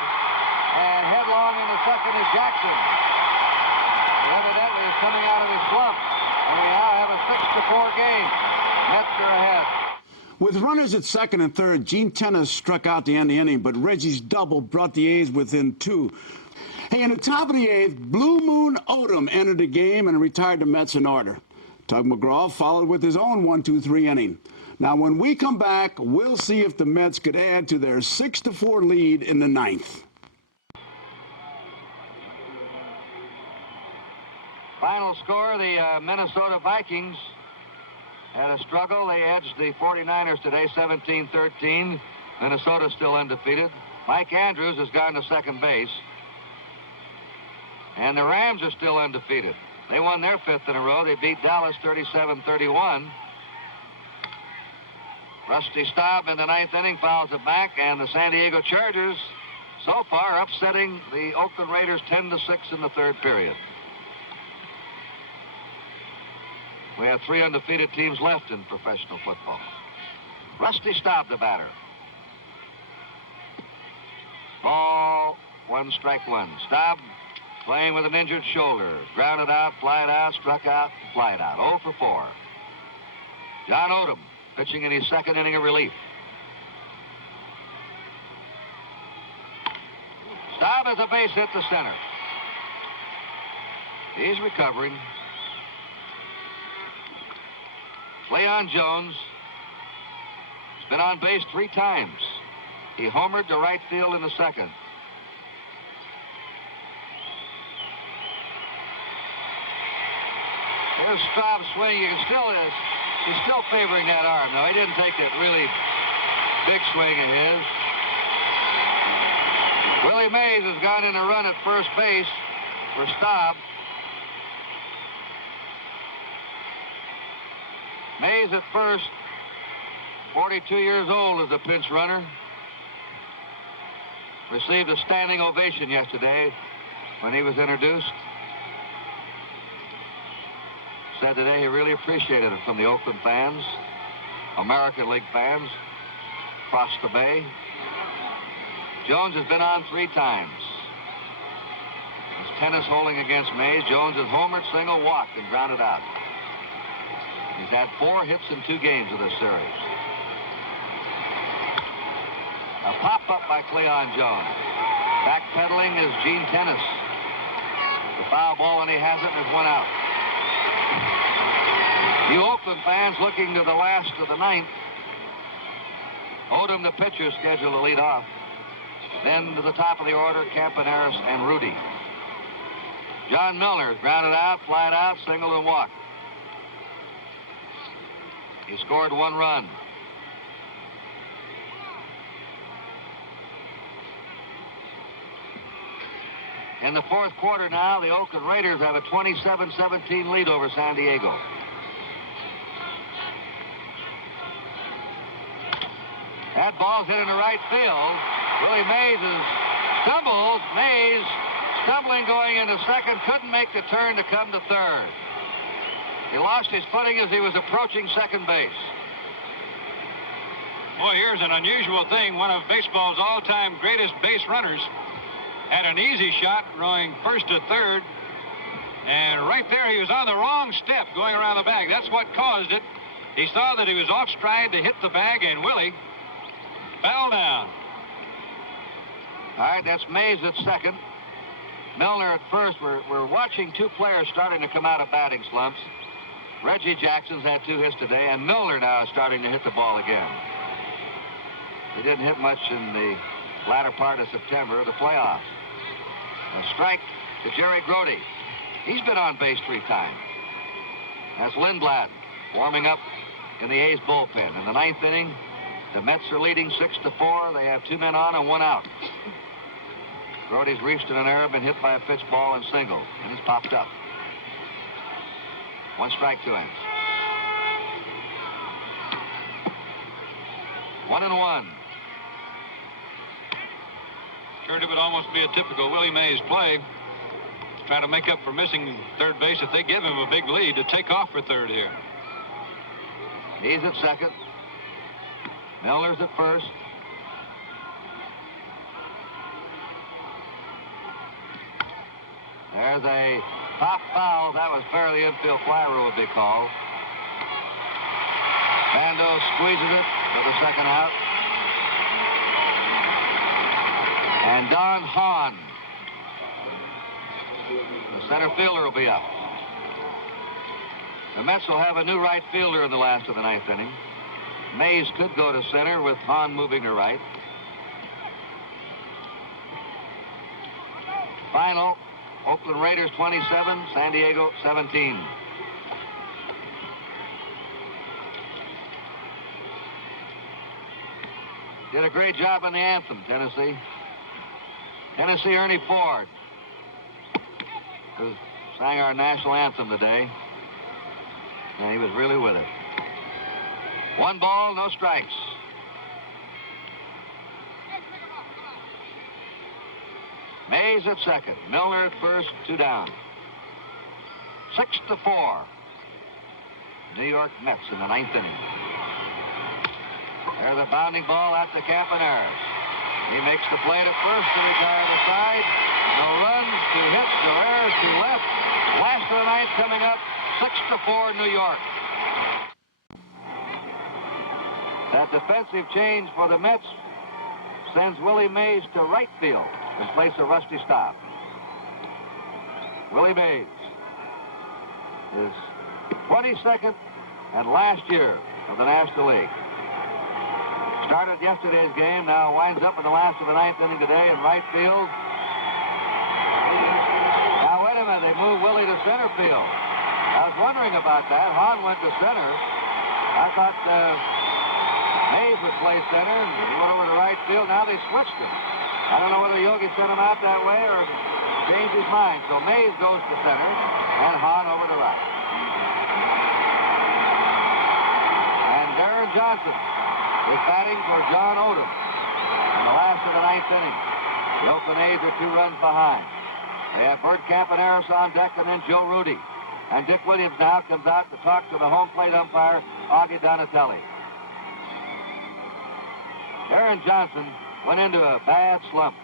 and headlong into second is Jackson. He evidently is coming out of his slump. And we now have a 6-4 game. Mets are ahead. With runners at second and third, Gene Tenace struck out to end the inning, but Reggie's double brought the A's within 2. Hey, in the top of the 8th, Blue Moon Odom entered the game and retired the Mets in order. Tug McGraw followed with his own 1-2-3 inning. Now, when we come back, we'll see if the Mets could add to their 6-4 lead in the 9th. Final score, the Minnesota Vikings had a struggle. They edged the 49ers today, 17-13. Minnesota's still undefeated. Mike Andrews has gone to second base. And the Rams are still undefeated. They won their 5th in a row. They beat Dallas 37-31. Rusty Staub in the 9th inning fouls it back, and the San Diego Chargers so far upsetting the Oakland Raiders 10-6 in the 3rd period. We have 3 undefeated teams left in professional football. Rusty Staub, the batter. Ball, 1 strike 1. Staub playing with an injured shoulder. Grounded out, flied out, struck out, flied out. 0 for 4. John Odom pitching in his 2nd inning of relief. Staub has a base hit to center. He's recovering. Leon Jones has been on base 3 times. He homered to right field in the 2nd. Here's Staub's swing. You can still, he's still favoring that arm. Now, he didn't take that really big swing of his. Willie Mays has gone in a run at first base for Staub. Mays at first, 42 years old as a pinch runner. Received a standing ovation yesterday when he was introduced. Said today he really appreciated it from the Oakland fans, American League fans across the bay. Jones has been on 3 times. His tennis holding against Mays. Jones has homered, single, walked, and grounded out. He's had 4 hits in 2 games of this series. A pop-up by Cleon Jones. Backpedaling is Gene Tennis. The foul ball, and he has it, and it's 1 out. You Oakland fans looking to the last of the 9th. Odom, the pitcher, scheduled to lead off. Then to the top of the order, Campaneris and Rudy. John Milner grounded out, flied out, singled, and walked. He scored 1 run. In the 4th quarter now, the Oakland Raiders have a 27-17 lead over San Diego. That ball's hit into right field. Willie Mays stumbles. Mays stumbling going into second. Couldn't make the turn to come to third. He lost his footing as he was approaching second base. Boy, here's an unusual thing. One of baseball's all-time greatest base runners had an easy shot going first to third. And right there, he was on the wrong step going around the bag. That's what caused it. He saw that he was off stride to hit the bag, and Willie fell down. All right, that's Mays at second. Milner at first. We're watching 2 players starting to come out of batting slumps. Reggie Jackson's had 2 hits today, and Milner now is starting to hit the ball again. He didn't hit much in the latter part of September of the playoffs. A strike to Jerry Grody. He's been on base 3 times. That's Lindblad warming up in the A's bullpen. In the 9th inning, the Mets are leading 6-4. They have 2 men on and 1 out. Grody's reached in an error, been hit by a pitch ball and single, and he's popped up. 1 strike, 2 ends. 1-1. Turned it would almost be a typical Willie Mays play. Try to make up for missing third base if they give him a big lead to take off for third here. He's at second. Milner's at first. There's a pop foul. That was fair. The infield fly rule would be called. Bando squeezes it for the second out. And Don Hahn, the center fielder, will be up. The Mets will have a new right fielder in the last of the 9th inning. Mays could go to center with Hahn moving to right. Final, Oakland Raiders 27, San Diego 17. Did a great job on the anthem, Tennessee. Tennessee Ernie Ford, who sang our national anthem today, and he was really with it. 1 ball, no strikes. Mays at second, Milner at first, 2 down. 6-4. New York Mets in the 9th inning. There's a bounding ball out to Campaneris. He makes the play to first to retire the side. No runs, 2 hits, no errors, 2 left. Last of the 9th coming up, 6-4 New York. That defensive change for the Mets sends Willie Mays to right field in place of Rusty Staub. Willie Mays is 22nd and last year of the National League. Started yesterday's game, now winds up in the last of the 9th inning today in right field. Now, wait a minute, they moved Willie to center field. I was wondering about that. Hahn went to center. I thought Mays would play center, and he went over to right field. Now they switched him. I don't know whether Yogi sent him out that way or changed his mind. So Mays goes to center, and Hahn over to right. And Darren Johnson is batting for John Odom in the last of the ninth inning. The Oakland A's are 2 runs behind. They have Bert Campaneris on deck and then Joe Rudy. And Dick Williams now comes out to talk to the home plate umpire, Augie Donatelli. Darren Johnson went into a bad slump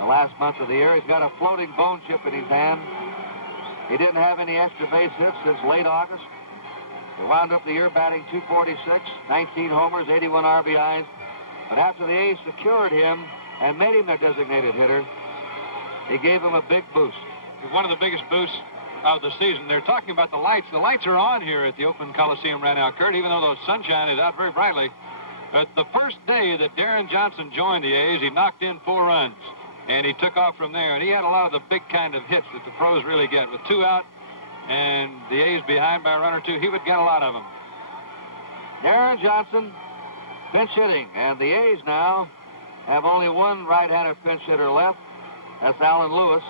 the last month of the year. He's got a floating bone chip in his hand. He didn't have any extra base hits since late August. He wound up the year batting .246, 19 homers, 81 RBIs. But after the A's secured him and made him their designated hitter, he gave him a big boost. One of the biggest boosts of the season. They're talking about the lights. The lights are on here at the Oakland Coliseum right now, Kurt, even though the sunshine is out very brightly. But the first day that Darren Johnson joined the A's, he knocked in 4 runs, and he took off from there. And he had a lot of the big kind of hits that the pros really get. With 2 out and the A's behind by a run or 2, he would get a lot of them. Darren Johnson pinch hitting, and the A's now have only one right-handed pinch hitter left. That's Alan Lewis.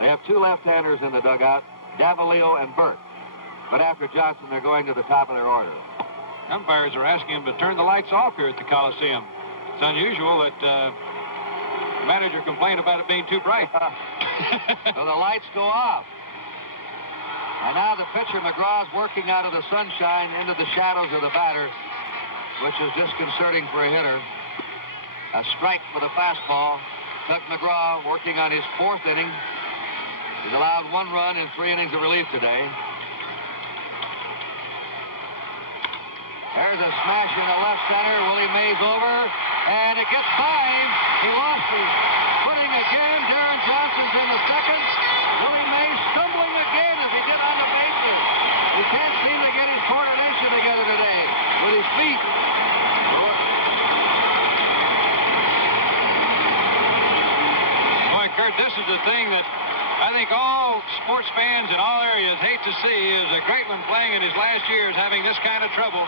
They have 2 left-handers in the dugout, Davalillo and Burt. But after Johnson, they're going to the top of their order. Umpires are asking him to turn the lights off here at the Coliseum. It's unusual that the manager complained about it being too bright. So the lights go off. And now the pitcher, McGraw's working out of the sunshine into the shadows of the batter, which is disconcerting for a hitter. A strike for the fastball. Tug McGraw working on his 4th inning. He's allowed 1 run in 3 innings of relief today. There's a smash in the left center. Willie Mays over, and it gets by him. He lost his footing again. Darren Johnson's in the second. Willie Mays stumbling again as he did on the bases. He can't seem to get his coordination together today with his feet. Boy, Kurt, this is the thing that I think all sports fans in all areas hate to see, is a great one playing in his last years having this kind of trouble,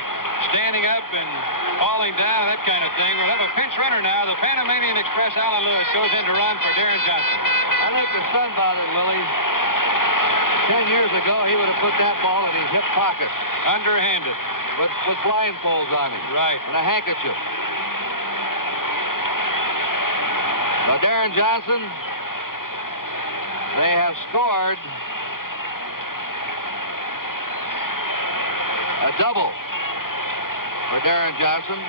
standing up and falling down, that kind of thing. We'll have a pinch runner now. The Panamanian Express, Alan Lewis, goes in to run for Darren Johnson. I think the sun bothered Willie. 10 years ago, he would have put that ball in his hip pocket. Underhanded. With blindfolds on him. Right. And a handkerchief. So Darren Johnson, they have scored a double for Darren Johnson.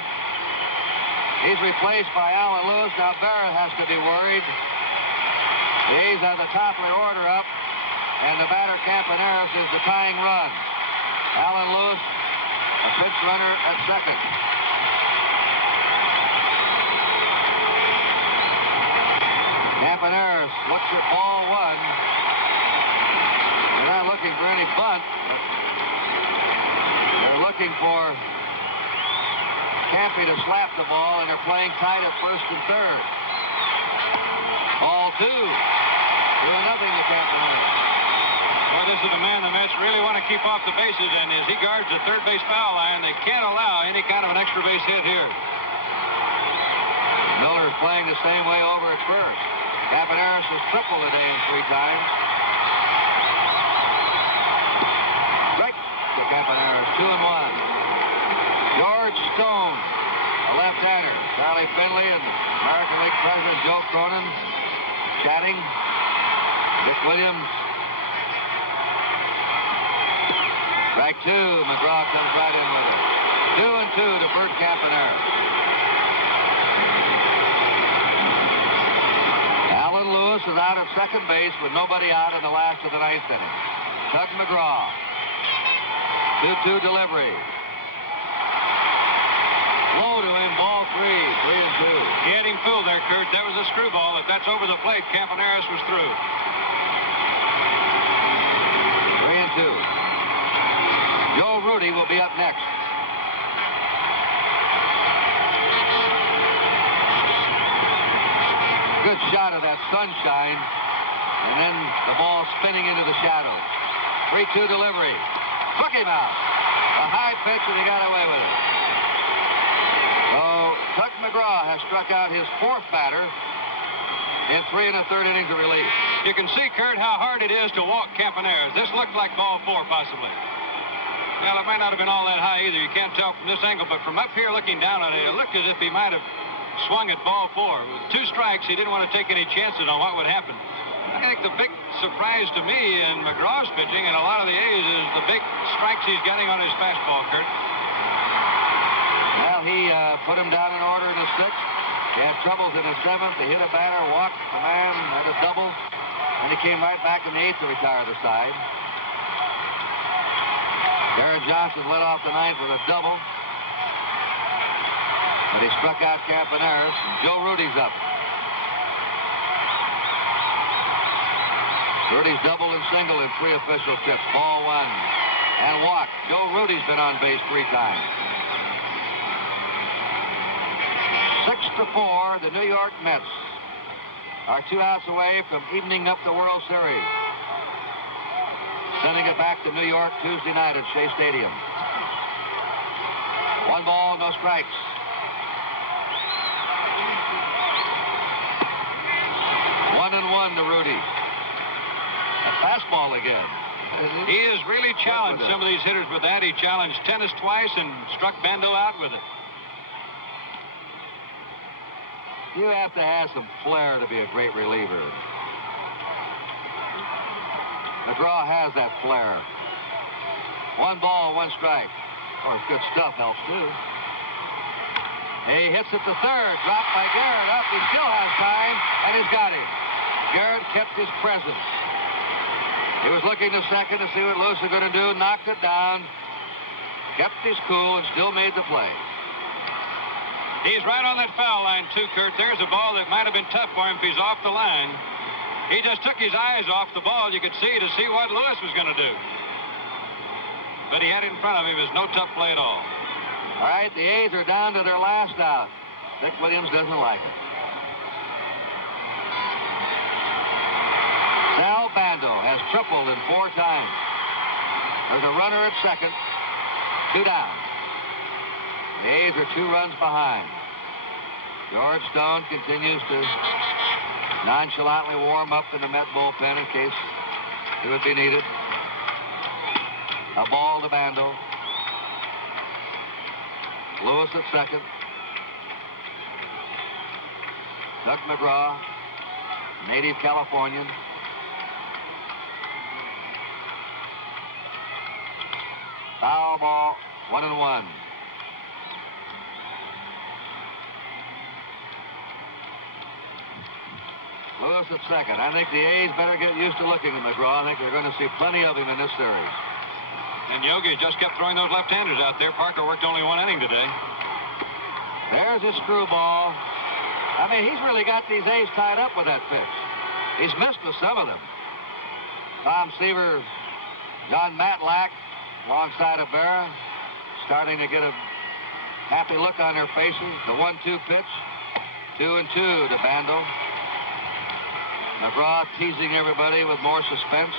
He's replaced by Alan Lewis. Now Barrett has to be worried. The A's have the top of the order up, and the batter Campaneris is the tying run. Alan Lewis, a pinch runner at second. Campaneris looks at ball 1. They're not looking for any bunt, but they're looking for Campy to slap the ball, and they're playing tight at first and third. Ball 2. 2-0 to Campaneris. Boy, this is the man the Mets really want to keep off the bases, and as he guards the third base foul line, they can't allow any kind of an extra base hit here. Miller's playing the same way over at first. Campaneris has tripled today in 3 times. Strike to Campaneris, 2-1. George Stone, a left-hander. Charlie Finley and American League President Joe Cronin chatting. Dick Williams. Strike 2. McGraw comes right in with it. 2-2 to Bert Campaneris. Alan Lewis is out at second base with nobody out in the last of the 9th inning. Tug McGraw. 2-2 delivery. Low to him, ball 3, 3-2. He had him fooled there, Kurt. That was a screwball. If that's over the plate, Campaneris was through. 3-2. Joe Rudy will be up next. Good shot of that sunshine, and then the ball spinning into the shadows. 3-2 delivery. Took him out. A high pitch, and he got away with it. So struck out his fourth batter in 3 1/3 innings of relief. You can see, Kurt, how hard it is to walk Campaneris. This looked like ball 4, possibly. Well, it might not have been all that high either. You can't tell from this angle, but from up here looking down at it, it looked as if he might have swung at ball 4. With 2 strikes, he didn't want to take any chances on what would happen. I think the big surprise to me in McGraw's pitching and a lot of the A's is the big strikes he's getting on his fastball, Kurt. Well, he put him down in order in the 6th. He had troubles in the 7th. He hit a batter, walked the man, had a double, and he came right back in the 8th to retire the side. Darren Johnson led off the 9th with a double, but he struck out Campaneris, and Joe Rudy's up. Rudy's double and single in 3 official trips. Ball 1 and walk. Joe Rudy's been on base 3 times. 6-4, the New York Mets are 2 outs away from evening up the World Series. Sending it back to New York Tuesday night at Shea Stadium. 1 ball, no strikes. One and one to Rudy. A fastball again. He has really challenged some of these hitters with that. He challenged Tennis twice and struck Bando out with it. You have to have some flair to be a great reliever. McGraw has that flair. 1 ball, 1 strike. Of course, good stuff helps, too. He hits it to 3rd. Dropped by Garrett. Up. He still has time, and he's got him. Garrett kept his presence. He was looking to 2nd to see what Lewis was going to do. Knocked it down. Kept his cool and still made the play. He's right on that foul line, too, Kurt. There's a ball that might have been tough for him if he's off the line. He just took his eyes off the ball, you could see, to see what Lewis was going to do. But he had it in front of him. It was no tough play at all. All right, the A's are down to their last out. Dick Williams doesn't like it. Sal Bando has tripled in 4 times. There's a runner at 2nd. 2 down. The A's are 2 runs behind. George Stone continues to nonchalantly warm up in the Met bullpen in case it would be needed. A ball to Bando. Lewis at 2nd. Doug McGraw, native Californian. Foul ball, 1 and 1. Lewis at 2nd. I think the A's better get used to looking at McGraw. I think they're going to see plenty of him in this series. And Yogi just kept throwing those left-handers out there. Parker worked only 1 inning today. There's his screwball. I mean, he's really got these A's tied up with that pitch. He's missed with some of them. Tom Seaver, John Matlack, alongside of Berra, starting to get a happy look on their faces. The 1-2 pitch. 2 and 2 to Bando. McGraw teasing everybody with more suspense.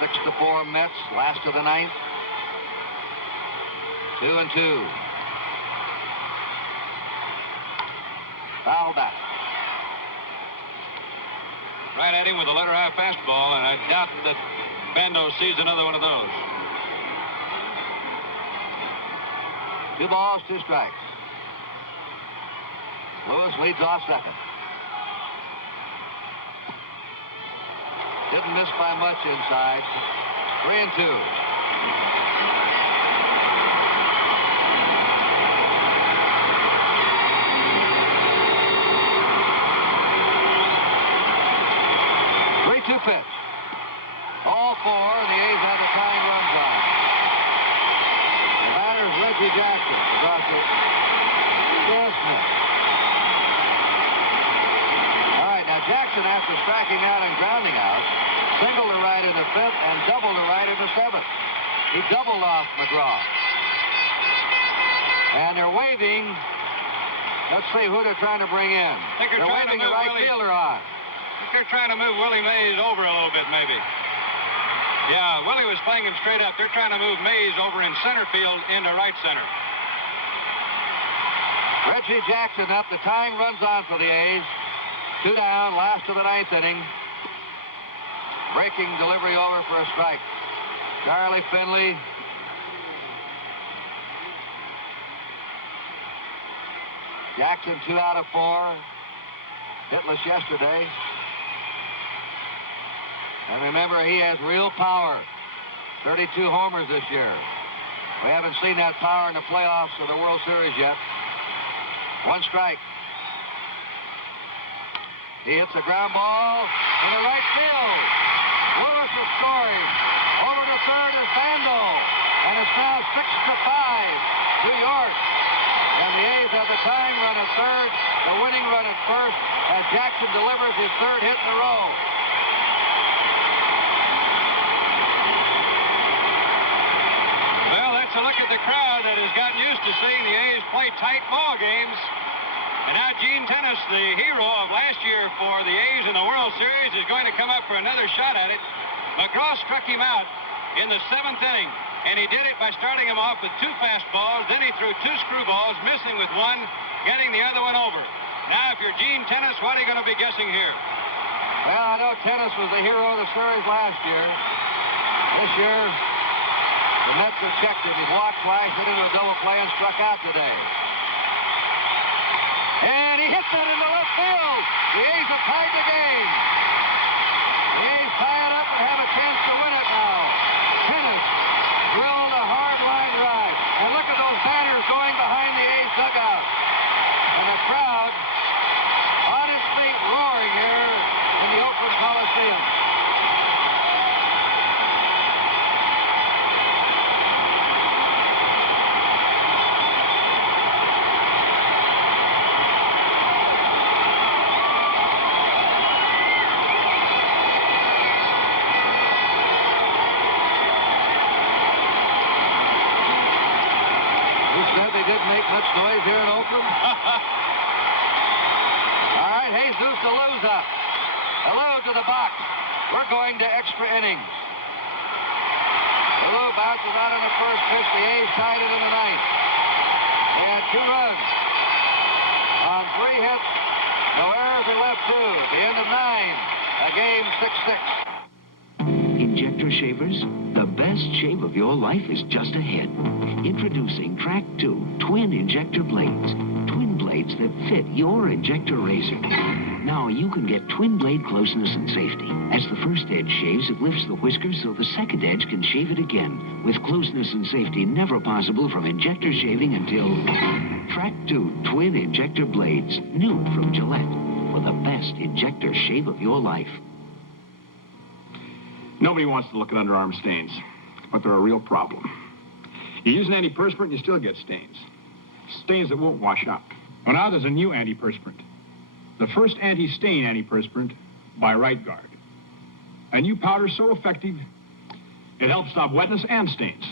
6-4 Mets, last of the 9th. 2 and 2. Foul back. Right at him with a letter I fastball, and I doubt that Bando sees another one of those. 2 balls, 2 strikes. Lewis leads off 2nd. Didn't miss by much inside. 3 and 2. Pitch. All 4, and the A's have the tying runs on. The batter is Reggie Jackson. Across the Smith. All right, now Jackson, after striking out and grounding out, singled to right in the 5th and doubled to right in the 7th. He doubled off McGraw. And they're waving. Let's see who they're trying to bring in. They're waving the right fielder on. They're trying to move Willie Mays over a little bit, maybe. Yeah, Willie was playing him straight up. They're trying to move Mays over in center field into right center. Reggie Jackson up. The tying runs on for the A's. 2 down, last of the 9th inning. Breaking delivery over for a strike. Charlie Finley. Jackson 2 out of 4. Hitless yesterday. And remember, he has real power. 32 homers this year. We haven't seen that power in the playoffs of the World Series yet. 1 strike. He hits a ground ball into right field. Lewis is scoring. Over to third is Vandal. And it's now 6-5 to York. And the A's have the tying run at third, the winning run at first, as Jackson delivers his 3rd hit in a row. Well, that's a look at the crowd that has gotten used to seeing the A's play tight ball games. And now Gene Tennis, the hero of last year for the A's in the World Series, is going to come up for another shot at it. McGraw struck him out in the 7th inning, and he did it by starting him off with 2 fastballs. Then he threw 2 screwballs, missing with 1, getting the other one over. Now, if you're Gene Tennis, what are you going to be guessing here? Well, I know Tennis was the hero of the series last year. This year, the Mets have checked him. He's walked twice, hit into a double play, and struck out today. And he hits it into left field. The A's have tied the game. The A's tie it up and have a chance to win it now. Tennis drilled a hard line drive. And look at those banners going behind the A's dugout. And the crowd honestly roaring here in the Oakland Coliseum. Much noise here in Oakland. All right, Jesus Delusa. Hello to the box. We're going to extra innings. Lou bounces out on the first pitch. The A's tied it in the 9th. They had 2 runs on 3 hits. No errors are left 2. The end of 9. A game 6-6. Injector shavers? The best shave of your life is just ahead. Introducing Track 2 Twin Injector Blades. Twin blades that fit your injector razor. Now you can get twin blade closeness and safety. As the first edge shaves, it lifts the whiskers so the second edge can shave it again. With closeness and safety never possible from injector shaving until Track 2 Twin Injector Blades. New from Gillette. For the best injector shave of your life. Nobody wants to look at underarm stains, but they're a real problem. You use an antiperspirant, you still get stains. Stains that won't wash up. Well, now there's a new antiperspirant. The first anti-stain antiperspirant by Right Guard. A new powder so effective, it helps stop wetness and stains.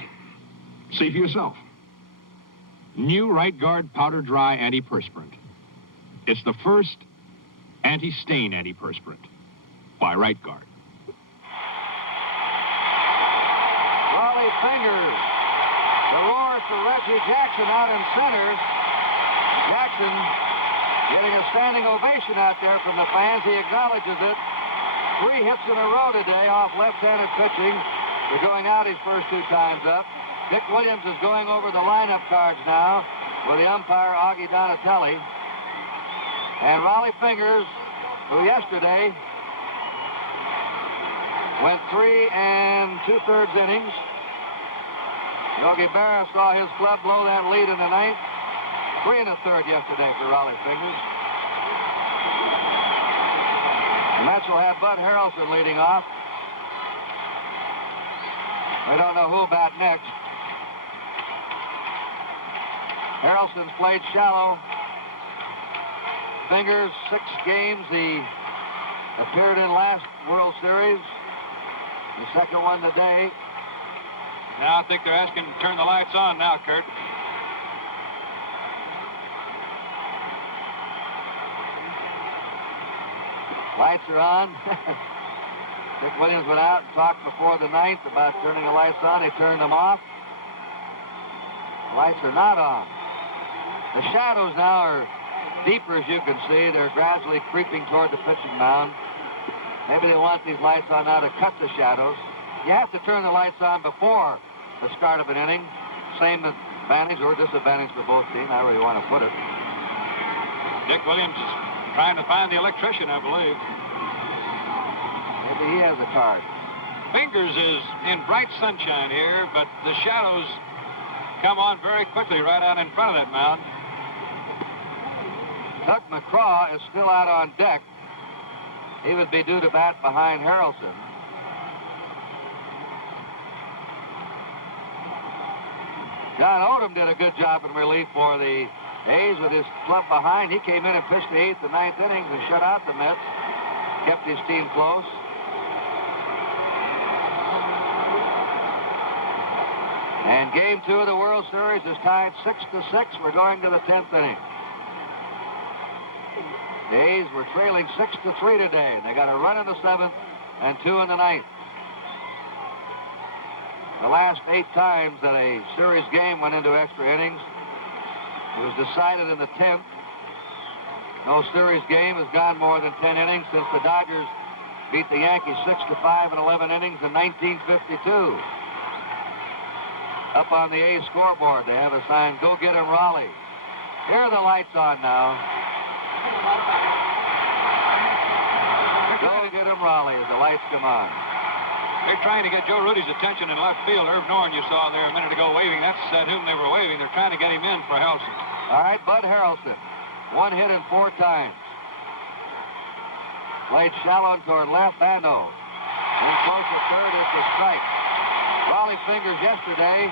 See for yourself. New Right Guard Powder Dry Antiperspirant. It's the first anti-stain antiperspirant by Right Guard. Raleigh Fingers. The roar for Reggie Jackson out in center. Jackson getting a standing ovation out there from the fans. He acknowledges it. 3 hits in a row today off left-handed pitching. He's going out his first 2 times up. Dick Williams is going over the lineup cards now with the umpire, Augie Donatelli. And Raleigh Fingers, who yesterday went 3 2/3 innings. Yogi Berra saw his club blow that lead in the 9th. 3 1/3 yesterday for Raleigh Fingers. The Mets will have Bud Harrelson leading off. We don't know who'll bat next. Harrelson's played shallow. Fingers, 6 games. He appeared in last World Series. The second one today. Now I think they're asking to turn the lights on now, Kurt. Lights are on. Dick Williams went out and talked before the ninth about turning the lights on. They turned them off. The lights are not on. The shadows now are deeper, as you can see. They're gradually creeping toward the pitching mound. Maybe they want these lights on now to cut the shadows. You have to turn the lights on before the start of an inning. Same advantage or disadvantage for both teams, however you want to put it. Dick Williams is trying to find the electrician, I believe. Maybe he has a card. Fingers is in bright sunshine here, but the shadows come on very quickly right out in front of that mound. Doug McCraw is still out on deck. He would be due to bat behind Harrelson. John Odom did a good job in relief for the A's with his club behind. He came in and pitched the 8th and 9th innings and shut out the Mets. Kept his team close. And game 2 of the World Series is tied 6-6. We're going to the 10th inning. The A's were trailing 6-3 today. They got a run in the 7th and 2 in the 9th. The last 8 times that a series game went into extra innings, it was decided in the 10th. No series game has gone more than 10 innings since the Dodgers beat the Yankees 6-5 in 11 innings in 1952. Up on the A's scoreboard, they have a sign, "Go get him, Raleigh." Here are the lights on now. Go get him, Raleigh, as the lights come on. They're trying to get Joe Rudy's attention in left field. Irv Norton, you saw there a minute ago waving. That's at whom they were waving. They're trying to get him in for Harrelson. All right, Bud Harrelson. 1 hit in 4 times. Played shallow toward left. Bando. In close to third. It's a strike. Raleigh Fingers yesterday.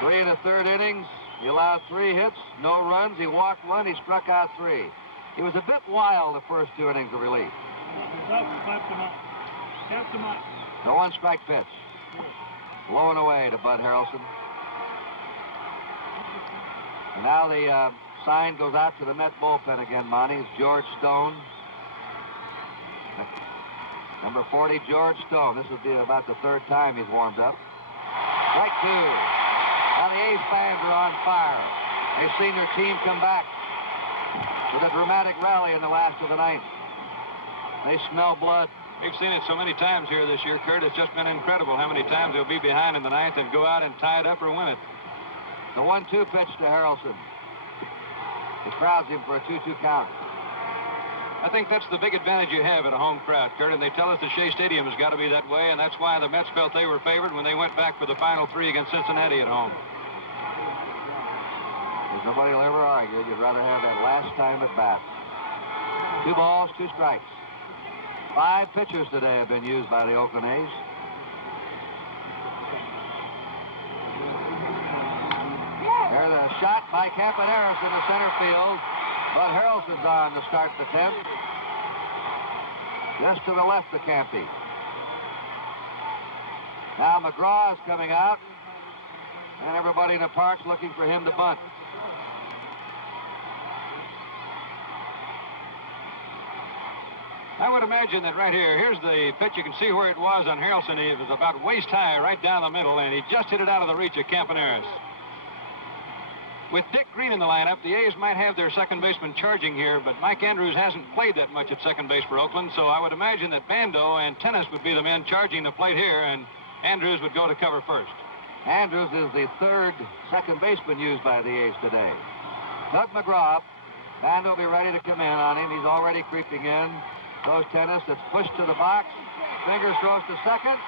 3 in the 3rd innings. He allowed 3 hits, no runs. He walked 1. He struck out 3. He was a bit wild the first 2 innings of relief. The 1-strike pitch. Blowing away to Bud Harrelson. And now the sign goes out to the Met bullpen again, Monty. It's George Stone. Number 40, George Stone. This will be about the 3rd time he's warmed up. Strike 2. Now the A's fans are on fire. They've seen their team come back with a dramatic rally in the last of the 9th. They smell blood. We've seen it so many times here this year, Kurt. It's just been incredible how many times they'll be behind in the 9th and go out and tie it up or win it. The 1-2 pitch to Harrelson. He crowds him for a 2-2 count. I think that's the big advantage you have at a home crowd, Kurt, and they tell us the Shea Stadium has got to be that way, and that's why the Mets felt they were favored when they went back for the final 3 against Cincinnati at home. As nobody will ever argue, you'd rather have that last time at bat. 2 balls, 2 strikes. 5 pitchers today have been used by the Oakland A's. There's a shot by Campaneris in the center field. But Harrelson's on to start the 10th. Just to the left of Campy. Now McGraw is coming out. And everybody in the park's looking for him to bunt. I would imagine that right here, here's the pitch. You can see where it was on Harrelson. It was about waist high right down the middle, and he just hit it out of the reach of Campaneris. With Dick Green in the lineup, the A's might have their second baseman charging here, but Mike Andrews hasn't played that much at second base for Oakland, so I would imagine that Bando and Tennis would be the men charging the plate here, and Andrews would go to cover first. Andrews is the 3rd second baseman used by the A's today. Doug McGraw. Bando will be ready to come in on him. He's already creeping in. Goes Tennis. It's pushed to the box. Fingers throws to second.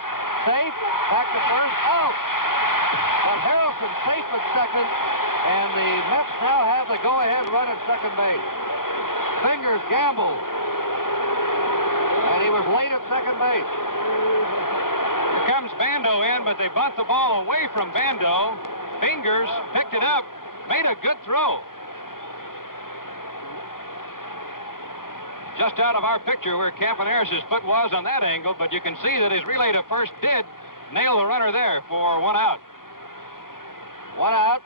Safe. Back to first. Out. Well, Harrelson safe at second. And the Mets now have the go-ahead run at second base. Fingers gambled. And he was late at second base. Here comes Bando in, but they bunt the ball away from Bando. Fingers picked it up, made a good throw. Just out of our picture where Campaneris' foot was on that angle, but you can see that his relay to first did nail the runner there for 1 out. 1 out.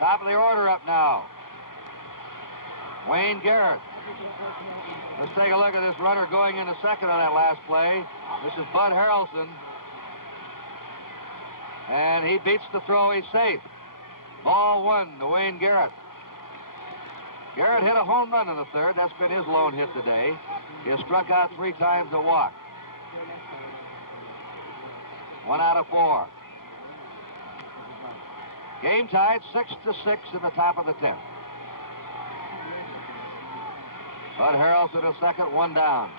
Top of the order up now. Wayne Garrett. Let's take a look at this runner going into second on that last play. This is Bud Harrelson. And he beats the throw. He's safe. Ball 1 to Wayne Garrett. Garrett hit a home run in the third. That's been his lone hit today. He has struck out 3 times a walk. 1 out of 4. Game tied 6-6 in the top of the 10th. Bud Harrelson at second, 1 down.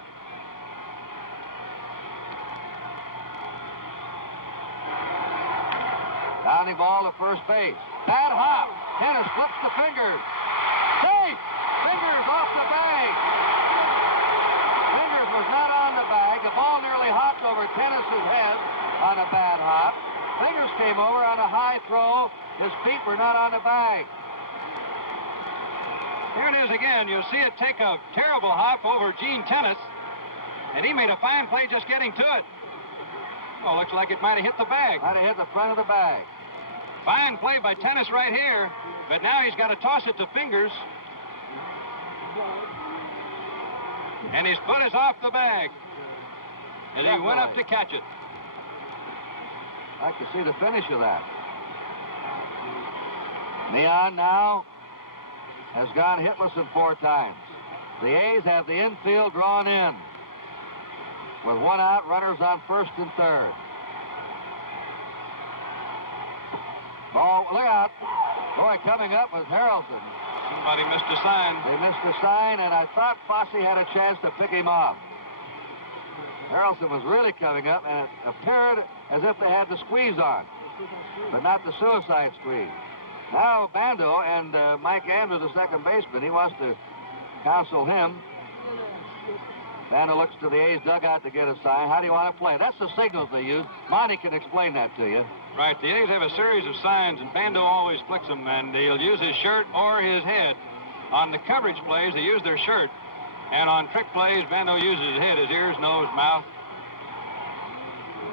Downing ball to first base. Bad hop. Tennis flips the fingers. Safe! Fingers off the bag. Fingers was not on the bag. The ball nearly hopped over Tennis's head on a bad hop. Fingers came over on a high throw. His feet were not on the bag. Here it is again. You see it take a terrible hop over Gene Tennis, and he made a fine play just getting to it. Well, looks like it might have hit the bag. Might have hit the front of the bag. Fine play by Tennis right here, but now he's got to toss it to Fingers. And his foot is off the bag as he went up to catch it. I'd like to see the finish of that. Neon now has gone hitless in 4 times. The A's have the infield drawn in. With 1 out, runners on first and third. Ball, look out. Boy, coming up was Harrelson. Somebody missed a sign. They missed a sign, and I thought Fosse had a chance to pick him off. Harrelson was really coming up, and it appeared as if they had the squeeze on, but not the suicide squeeze. Now Bando and Mike Andrews, the second baseman, he wants to counsel him. Bando looks to the A's dugout to get a sign. How do you want to play? That's the signals they use. Monty can explain that to you. Right, the A's have a series of signs, and Bando always flicks them, and he'll use his shirt or his head. On the coverage plays, they use their shirt, and on trick plays, Bando uses his head, his ears, nose, mouth.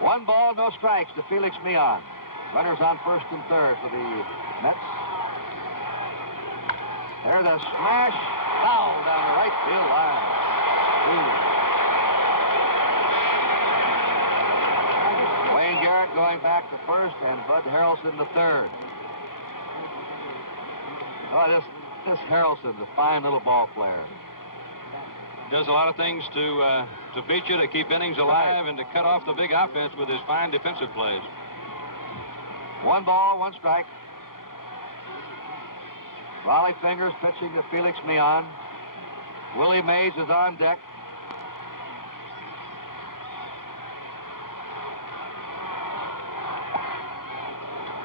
1 ball, no strikes to Felix Meon. Runners on first and third for the Mets. There's a smash foul down the right field line. Wayne Garrett going back to first, and Bud Harrelson to third. Oh, this Harrelson's a fine little ball player. Does a lot of things to beat you, to keep innings alive, and to cut off the big offense with his fine defensive plays. 1 ball, 1 strike. Raleigh Fingers pitching to Felix Meon. Willie Mays is on deck.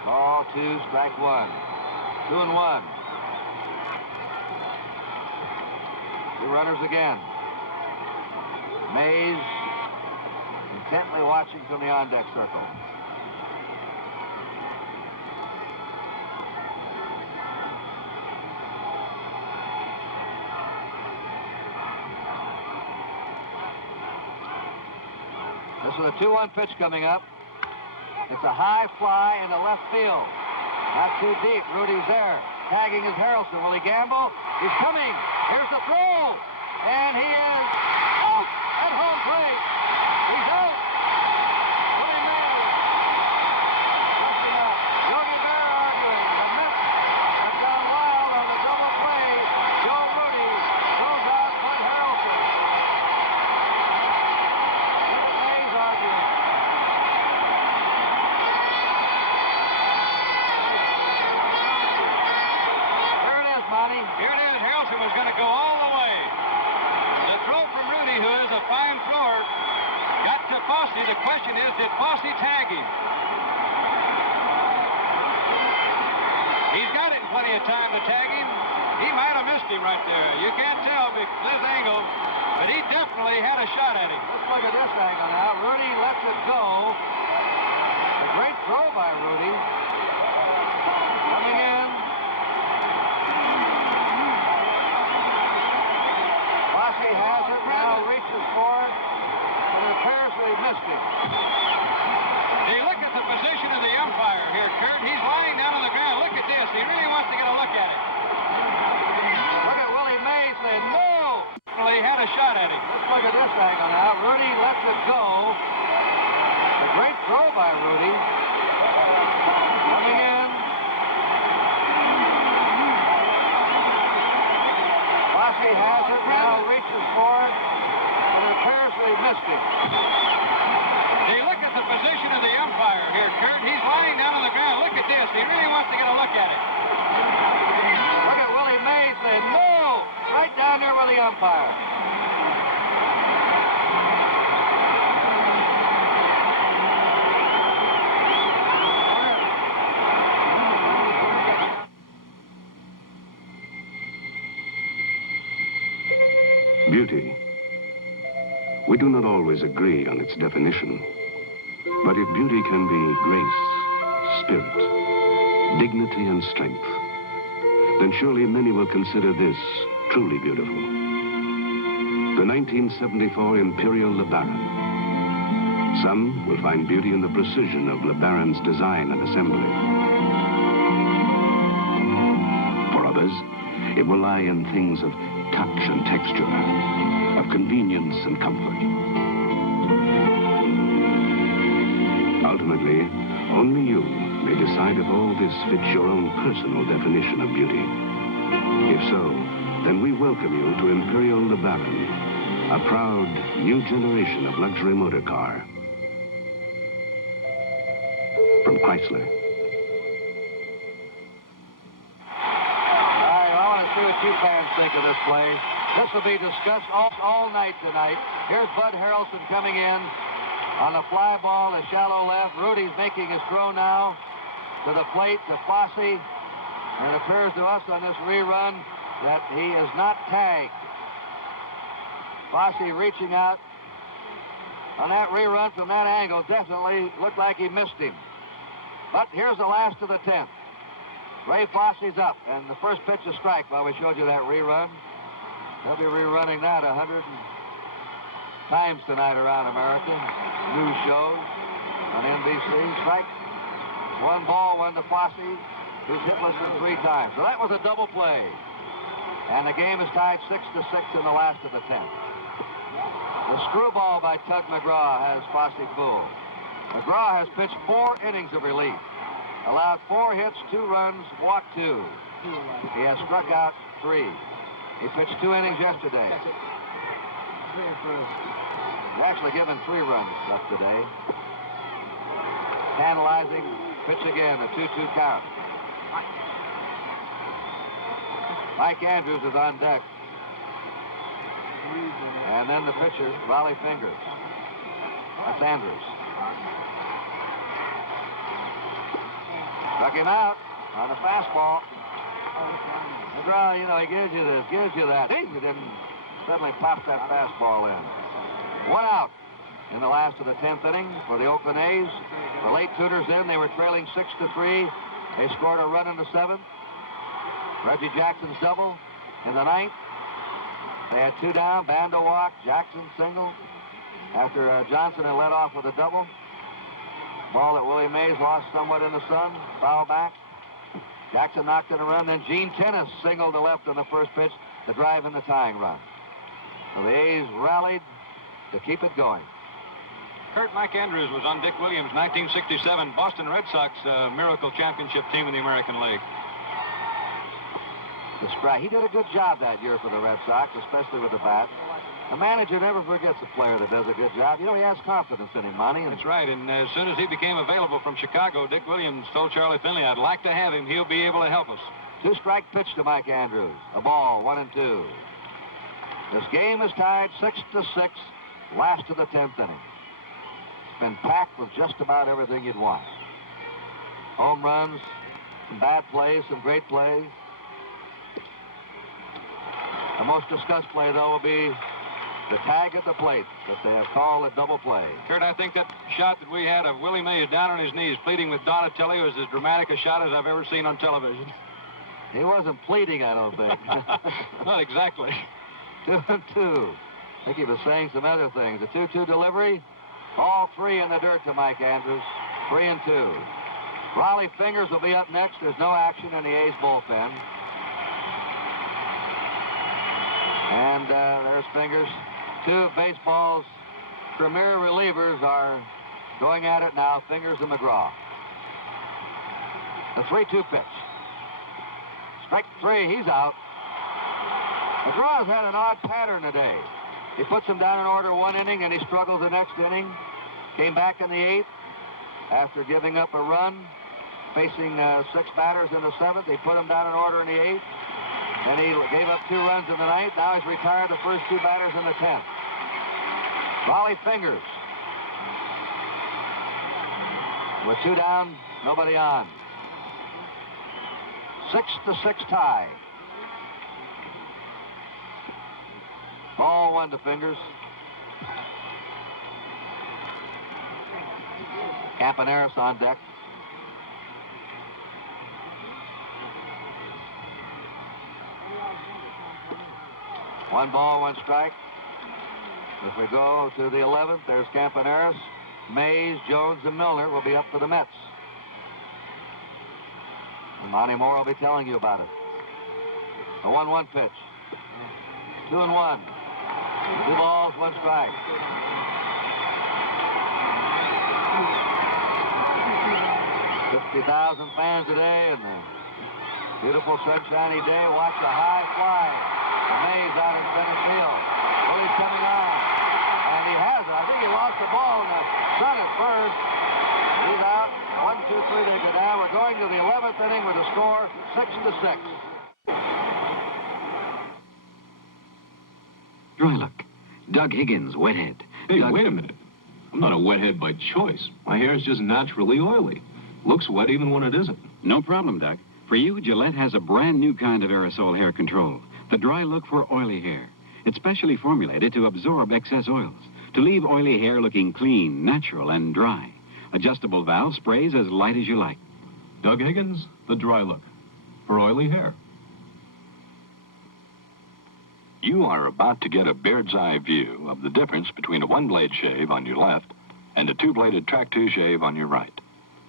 Ball 2, strike 1. 2-1. 2 runners again. Mays intently watching from the on-deck circle. This is a 2-1 pitch coming up. It's a high fly in the left field. Not too deep. Rudy's there. Tagging is Harrelson. Will he gamble? He's coming. Here's the throw. And he is out at home plate. He's out. Willie Mays. Yogi Berra arguing. The Mets have gone wild on the double play. Joe Rudy throws out Bud Harrelson. Mays arguing. Here it is, Monty. Here it is. Harrelson was going to go all the way. The throw from Rudy, who is a fine thrower, got to Fosse. The question is, did Fosse tag him? He's got it in plenty of time to tag him. He might have missed him right there. You can't tell with this angle, but he definitely had a shot at him. Let's look at this angle now. Rudy lets it go. A great throw by Rudy. Coming in. Fosse has it now, reaches for it, and it appears that he missed him. Hey, look at the position of the umpire here, Kurt. He's lying down on the ground. Look at this. He really wants to get a look at it. Look at Willie Mays saying, no! it go. A great throw by Rudy. Coming in. Fosse has it now, reaches for it, and it appears that he missed it. Hey, look at the position of the umpire here, Kurt. He's lying down on the ground. Look at this. He really wants to get a look at it. Look at Willie Mays saying, no! Right down there with the umpire. Beauty. We do not always agree on its definition. But if beauty can be grace, spirit, dignity, and strength, then surely many will consider this truly beautiful. The 1974 Imperial LeBaron. Some will find beauty in the precision of LeBaron's design and assembly. For others, it will lie in things of touch and texture, of convenience and comfort. Ultimately, only you may decide if all this fits your own personal definition of beauty. If so, then we welcome you to Imperial LeBaron, a proud new generation of luxury motor car from Chrysler. See what you fans think of this play. This will be discussed all night tonight. Here's Bud Harrelson coming in on the fly ball, the shallow left. Rudy's making his throw now to the plate, to Fosse. And it appears to us on this rerun that he is not tagged. Fosse reaching out on that rerun from that angle definitely looked like he missed him. But here's the last of the 10th. Ray Fosse's up, and the first pitch is strike. Well, we showed you that rerun. They'll be rerunning that 100 times tonight around America. News shows on NBC. Strike. 1 ball, 1 to Fosse, who's hitless in 3 times. So that was a double play. And the game is tied 6-6 in the last of the 10th. The screwball by Tug McGraw has Fosse fooled. McGraw has pitched 4 innings of relief. Allowed 4 hits, 2 runs, walked 2. He has struck out 3. He pitched 2 innings yesterday. He's actually given 3 runs up today. Tantalizing pitch again, a 2-2 count. Mike Andrews is on deck. And then the pitcher, Raleigh Fingers. That's Andrews. Struck him out on a fastball. McGraw, you know, he gives you this, gives you that. He didn't suddenly pop that fastball in. 1 out in the last of the 10th inning for the Oakland A's. The late tuners in, they were trailing 6-3. They scored a run in the 7th. Reggie Jackson's double in the 9th. They had 2 down, Bando walk, Jackson single. After Johnson had led off with a double. Ball that Willie Mays lost somewhat in the sun. Foul back. Jackson knocked in a run. Then Gene Tennis singled to left on the first pitch to drive in the tying run. So the A's rallied to keep it going. Kurt, Mike Andrews was on Dick Williams' 1967 Boston Red Sox Miracle Championship team in the American League. The strike. He did a good job that year for the Red Sox, especially with the bat. A manager never forgets a player that does a good job. You know, he has confidence in him, Monty. That's right, and as soon as he became available from Chicago, Dick Williams told Charlie Finley, I'd like to have him. He'll be able to help us. 2-strike pitch to Mike Andrews. A ball, 1-2. This game is tied 6-6, last of the 10th inning. It's been packed with just about everything you'd want. Home runs, some bad plays, some great plays. The most discussed play, though, will be the tag at the plate that they have called a double play. Kurt, I think that shot that we had of Willie Mays down on his knees pleading with Donatelli was as dramatic a shot as I've ever seen on television. He wasn't pleading, I don't think. Not exactly. 2-2. I think he was saying some other things. A 2-2 delivery. All 3 in the dirt to Mike Andrews. 3-2. Raleigh Fingers will be up next. There's no action in the A's bullpen. And there's Fingers. 2 baseballs premier relievers are going at it now, Fingers and McGraw. The 3-2 pitch. Strike 3, he's out. McGraw's had an odd pattern today. He puts him down in order one inning, and he struggled the next inning. Came back in the 8th after giving up a run, facing 6 batters in the 7th. He put him down in order in the 8th. Then he gave up 2 runs in the 9th. Now he's retired the first 2 batters in the 10th. Raleigh Fingers. With 2 down, nobody on. 6-6 tie. Ball 1 to Fingers. Campaneris on deck. One ball, 1 strike. If we go to the 11th, there's Campaneris. Mays, Jones, and Milner will be up for the Mets. And Monty Moore will be telling you about it. A 1-1 pitch. 2-1. 2 balls, 1 strike. 50,000 fans today, and a beautiful sunshiny day. Watch a high fly. Mays out in center field. Willie's coming on. And he has it. I think he lost the ball in the sun at first. He's out. 1, 2, 3, they go down. We're going to the 11th inning with a score 6-6. Dry luck. Doug Higgins, wet head. Hey, Doug... wait a minute. I'm not a wet head by choice. My hair is just naturally oily. Looks wet even when it isn't. No problem, Doug. For you, Gillette has a brand new kind of aerosol hair control. The Dry Look for oily hair. It's specially formulated to absorb excess oils, to leave oily hair looking clean, natural, and dry. Adjustable valve sprays as light as you like. Doug Higgins, the Dry Look for oily hair. You are about to get a bird's eye view of the difference between a 1-blade shave on your left and a 2-bladed track 2 shave on your right.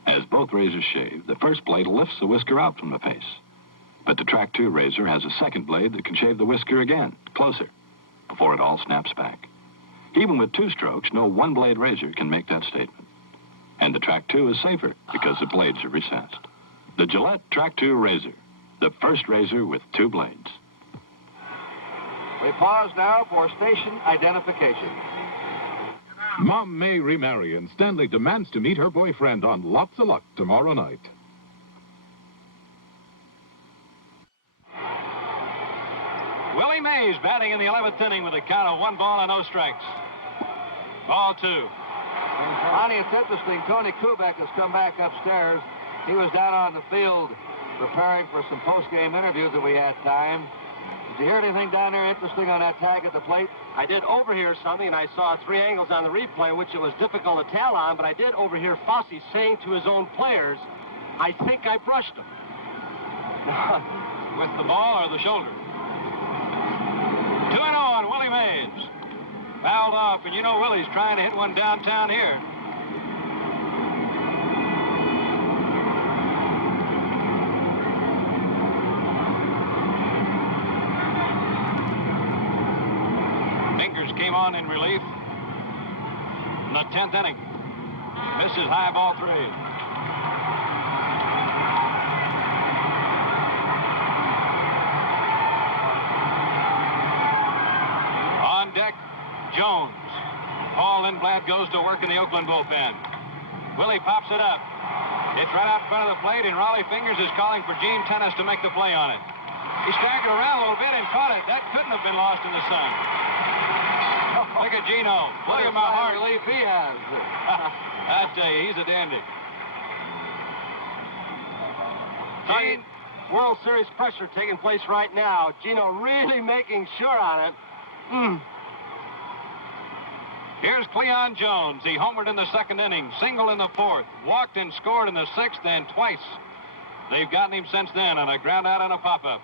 As both razors shave, the first blade lifts the whisker out from the face. But the track 2 razor has a second blade that can shave the whisker again, closer, before it all snaps back. Even with 2 strokes, no 1-blade razor can make that statement. And the track 2 is safer because the blades are recessed. The Gillette Track 2 razor, the first razor with 2 blades. We pause now for station identification. Mom may remarry, and Stanley demands to meet her boyfriend on Lots of Luck tomorrow night. Willie Mays batting in the 11th inning with a count of 1 ball and no strikes. Ball 2. Ronnie, it's interesting. Tony Kubek has come back upstairs. He was down on the field preparing for some post-game interviews if we had time. Did you hear anything down there interesting on that tag at the plate? I did overhear something, and I saw 3 angles on the replay, which it was difficult to tell on, but I did overhear Fosse saying to his own players, I think I brushed him. With the ball or the shoulder? 2-0 on Willie Mays. Fouled off, and you know Willie's trying to hit one downtown here. Fingers came on in relief in the 10th inning. Misses high, ball 3. Jones. Paul Lindblad goes to work in the Oakland bullpen. Willie pops it up. It's right out in front of the plate, and Raleigh Fingers is calling for Gene Tennis to make the play on it. He staggered around a little bit and caught it. That couldn't have been lost in the sun. Look at Gino. Look at my heart. Relief he has. I tell you, he's a dandy. Gene, World Series pressure taking place right now. Gino really making sure on it. Here's Cleon Jones. He homered in the 2nd inning, single in the 4th, walked and scored in the 6th, and twice. They've gotten him since then on a ground out and a pop-up.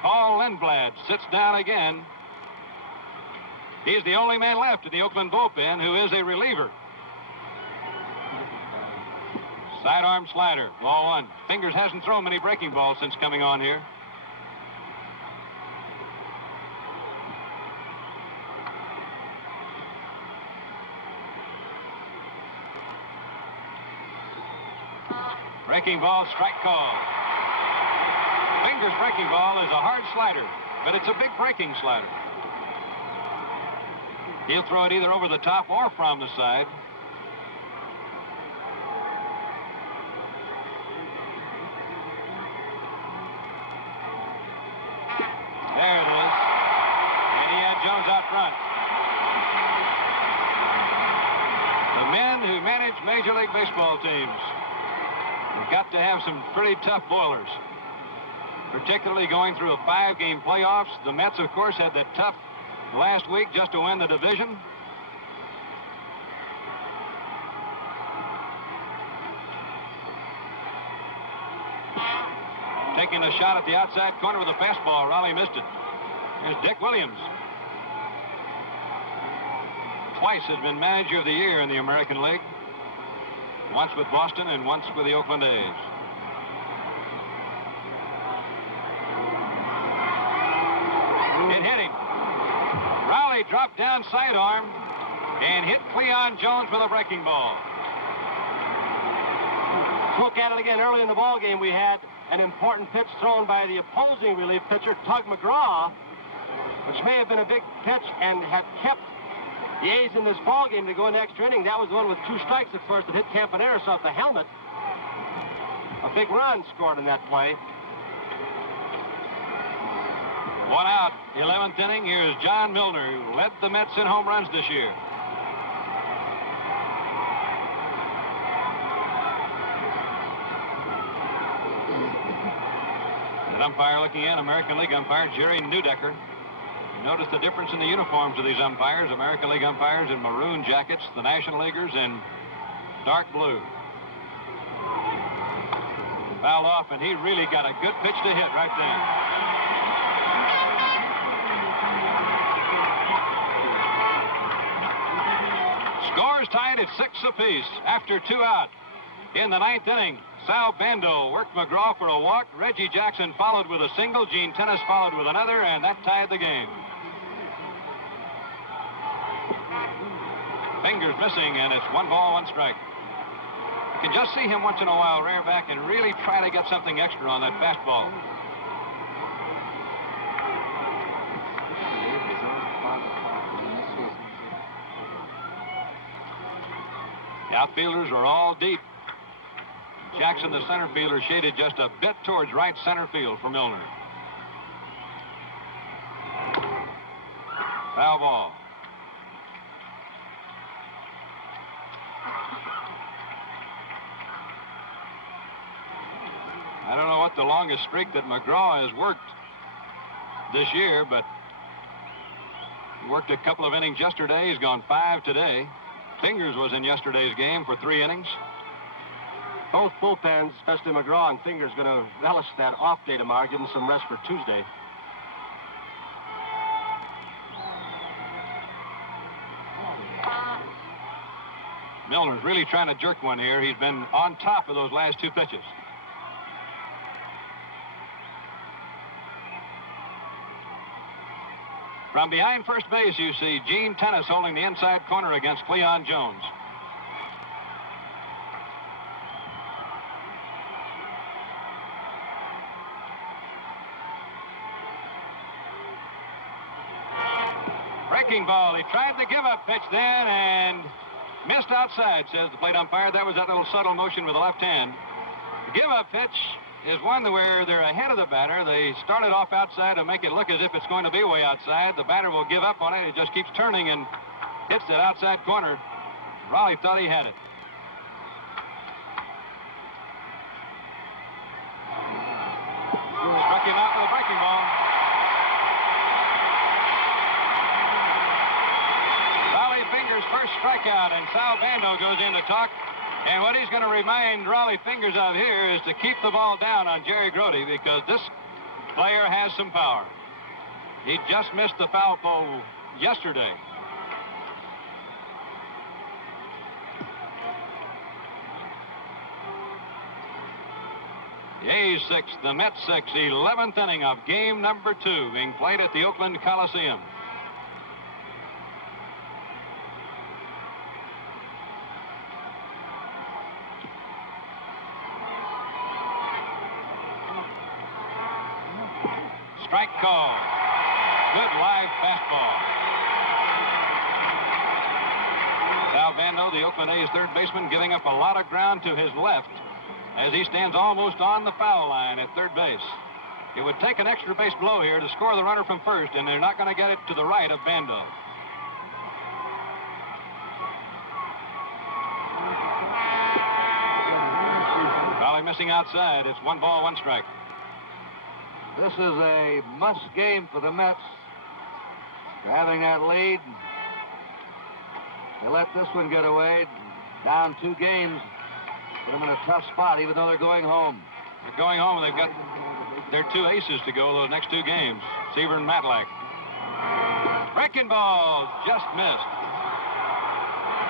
Paul Lindblad sits down again. He's the only man left in the Oakland bullpen who is a reliever. Sidearm slider, ball 1. Fingers hasn't thrown many breaking balls since coming on here. Breaking ball, strike call. Fingers' breaking ball is a hard slider, but it's a big breaking slider. He'll throw it either over the top or from the side. There it is. And he had Jones out front. The men who manage Major League Baseball teams have got to have some pretty tough boilers, particularly going through a 5-game playoffs. The Mets, of course, had that tough last week just to win the division. Taking a shot at the outside corner with a fastball. Raleigh missed it. There's Dick Williams. Twice has been manager of the year in the American League. Once with Boston and once with the Oakland A's. It hit him. Raleigh dropped down sidearm and hit Cleon Jones with a breaking ball. Look at it again. Early in the ball game, we had an important pitch thrown by the opposing relief pitcher, Tug McGraw, which may have been a big pitch and had kept the A's in this ball game to go in the extra inning. That was the one with 2 strikes at first that hit Campaneris off the helmet. A big run scored in that play. 1 out, 11th inning. Here's John Milner, who led the Mets in home runs this year. That umpire looking in, American League umpire Jerry Neudecker. Notice the difference in the uniforms of these umpires. American League umpires in maroon jackets, the National Leaguers in dark blue. Fouled off, and he really got a good pitch to hit right then. Scores tied at 6 apiece after 2 out. In the 9th inning, Sal Bando worked McGraw for a walk. Reggie Jackson followed with a single. Gene Tennis followed with another, and that tied the game. Fingers missing, and it's 1 ball, 1 strike. You can just see him once in a while rear back and really try to get something extra on that fastball. The outfielders are all deep. Jackson, the center fielder, shaded just a bit towards right center field for Milner. Foul ball. I don't know what the longest streak that McGraw has worked this year, but he worked a couple of innings yesterday. He's gone 5 today. Fingers was in yesterday's game for 3 innings. Both bullpens, especially McGraw and Fingers, going to relish that off day tomorrow, give them some rest for Tuesday. Milner's really trying to jerk one here. He's been on top of those last 2 pitches. From behind first base, you see Gene Tennis holding the inside corner against Cleon Jones. Breaking ball. He tried the give-up pitch then and missed outside, says the plate umpire. That was that little subtle motion with the left hand. The give-up pitch is one where they're ahead of the batter. They started off outside to make it look as if it's going to be way outside. The batter will give up on it. It just keeps turning and hits that outside corner. Raleigh thought he had it. Struck him out with a breaking ball. Raleigh Fingers' first strikeout, and Sal Bando goes in to talk. And what he's going to remind Raleigh Fingers of here is to keep the ball down on Jerry Grody, because this player has some power. He just missed the foul pole yesterday. The A's 6, the Mets 6, 11th inning of game number 2 being played at the Oakland Coliseum. Strike call. Good live fastball. Sal Bando, the Oakland A's third baseman, giving up a lot of ground to his left as he stands almost on the foul line at third base. It would take an extra base blow here to score the runner from first, and they're not going to get it to the right of Bando. Raleigh missing outside. It's 1 ball, 1 strike. This is a must game for the Mets. They're having that lead. They let this one get away. Down 2 games. Put them in a tough spot, even though they're going home. They're going home. They've got their 2 aces to go those next 2 games. Seaver and Matlack. Breaking ball. Just missed.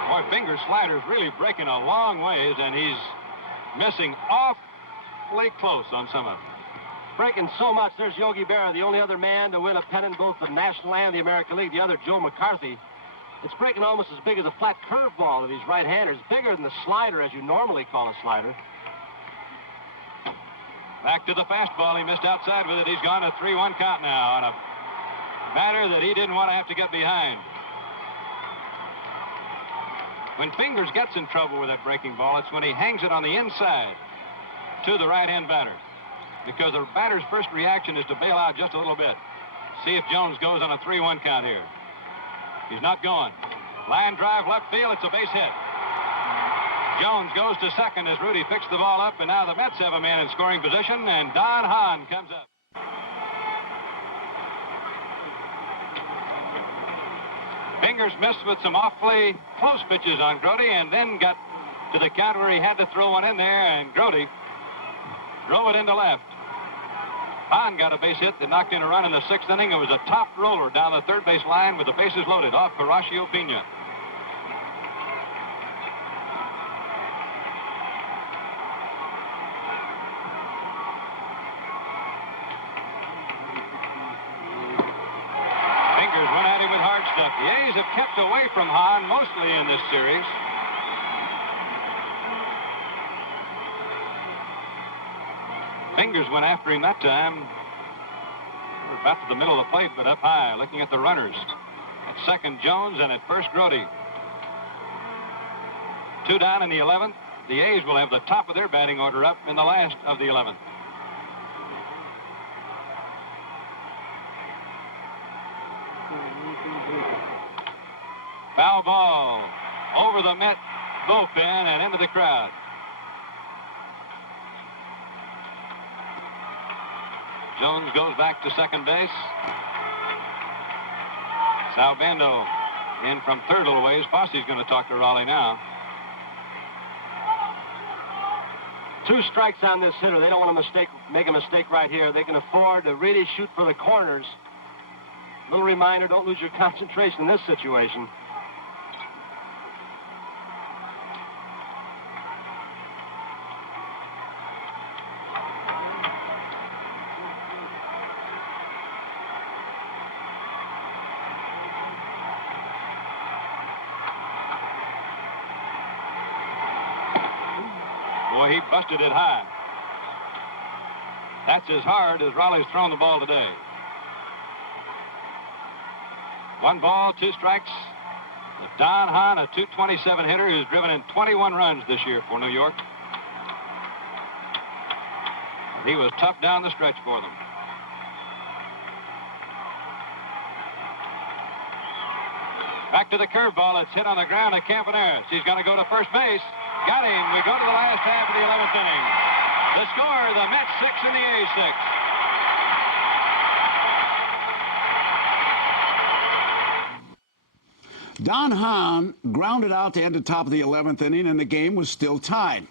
Boy, Finger's slider's really breaking a long ways, and he's missing awfully close on some of it. Breaking so much. There's Yogi Berra, the only other man to win a pennant both the National and the American League. The other, Joe McCarthy. It's breaking almost as big as a flat curveball of these right-handers. Bigger than the slider, as you normally call a slider. Back to the fastball. He missed outside with it. He's gone to 3-1 count now on a batter that he didn't want to have to get behind. When Fingers gets in trouble with that breaking ball, it's when he hangs it on the inside to the right-hand batter. Because the batter's first reaction is to bail out just a little bit. See if Jones goes on a 3-1 count here. He's not going. Line drive left field. It's a base hit. Jones goes to second as Rudy picks the ball up, and now the Mets have a man in scoring position, and Don Hahn comes up. Fingers missed with some awfully close pitches on Grote, and then got to the count where he had to throw one in there, and Grote drove it into left. Hahn got a base hit that knocked in a run in the 6th inning. It was a top roller down the third base line with the bases loaded off Horacio Pena. Fingers went at him with hard stuff. The A's have kept away from Hahn mostly in this series. Fingers went after him that time. About to the middle of the plate, but up high, looking at the runners. At second, Jones, and at first, Grote. 2 down in the 11th. The A's will have the top of their batting order up in the last of the 11th. Foul ball over the Met bullpen and into the crowd. Jones goes back to second base. Sal Bando in from third a little ways. Fosse's going to talk to Raleigh now. 2 strikes on this hitter. They don't want to make a mistake right here. They can afford to really shoot for the corners. Little reminder, don't lose your concentration in this situation. Boy, he busted it high. That's as hard as Raleigh's thrown the ball today. 1 ball, 2 strikes. Don Hahn, a .227 hitter who's driven in 21 runs this year for New York. He was tough down the stretch for them. Back to the curveball. It's hit on the ground at Campaneris. He's going to go to first base. Got him. We go to the last half of the 11th inning. The score, the Mets 6 and the A's 6. Don Hahn grounded out to end the top of the 11th inning, and the game was still tied.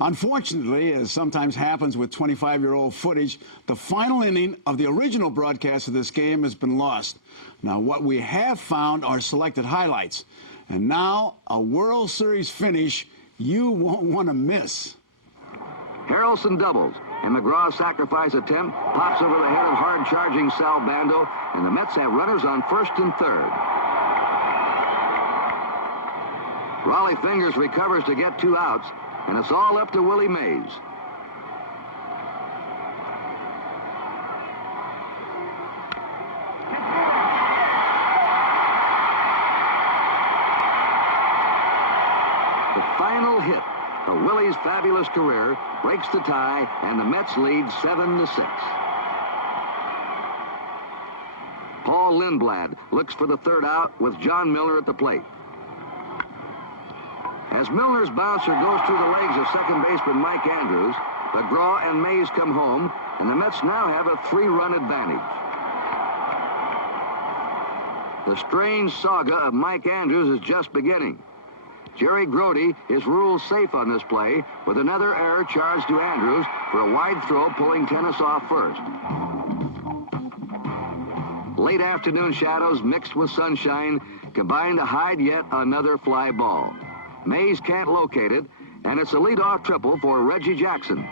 Unfortunately, as sometimes happens with 25-year-old footage, the final inning of the original broadcast of this game has been lost. Now, what we have found are selected highlights. And now, a World Series finish you won't want to miss. Harrelson doubles, and McGraw's sacrifice attempt pops over the head of hard-charging Sal Bando, and the Mets have runners on first and third. Raleigh Fingers recovers to get 2 outs, and it's all up to Willie Mays. Willie's fabulous career breaks the tie, and the Mets lead 7-6. Paul Lindblad looks for the third out with John Milner at the plate. As Milner's bouncer goes through the legs of second baseman Mike Andrews, McGraw and Mays come home, and the Mets now have a 3-run advantage. The strange saga of Mike Andrews is just beginning. Jerry Grody is ruled safe on this play with another error charged to Andrews for a wide throw pulling tennis off first. Late afternoon shadows mixed with sunshine combine to hide yet another fly ball. Mays can't locate it, and it's a leadoff triple for Reggie Jackson.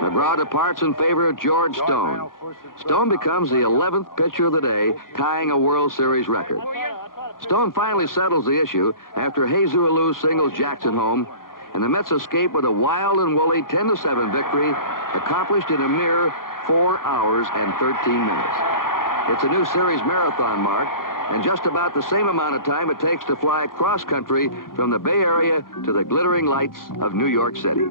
McGraw departs in favor of George Stone. Stone becomes the 11th pitcher of the day, tying a World Series record. Stone finally settles the issue after Jesus Alou singles Jackson home, and the Mets escape with a wild and woolly 10-7 victory accomplished in a mere 4 hours and 13 minutes. It's a new series marathon mark, and just about the same amount of time it takes to fly cross-country from the Bay Area to the glittering lights of New York City.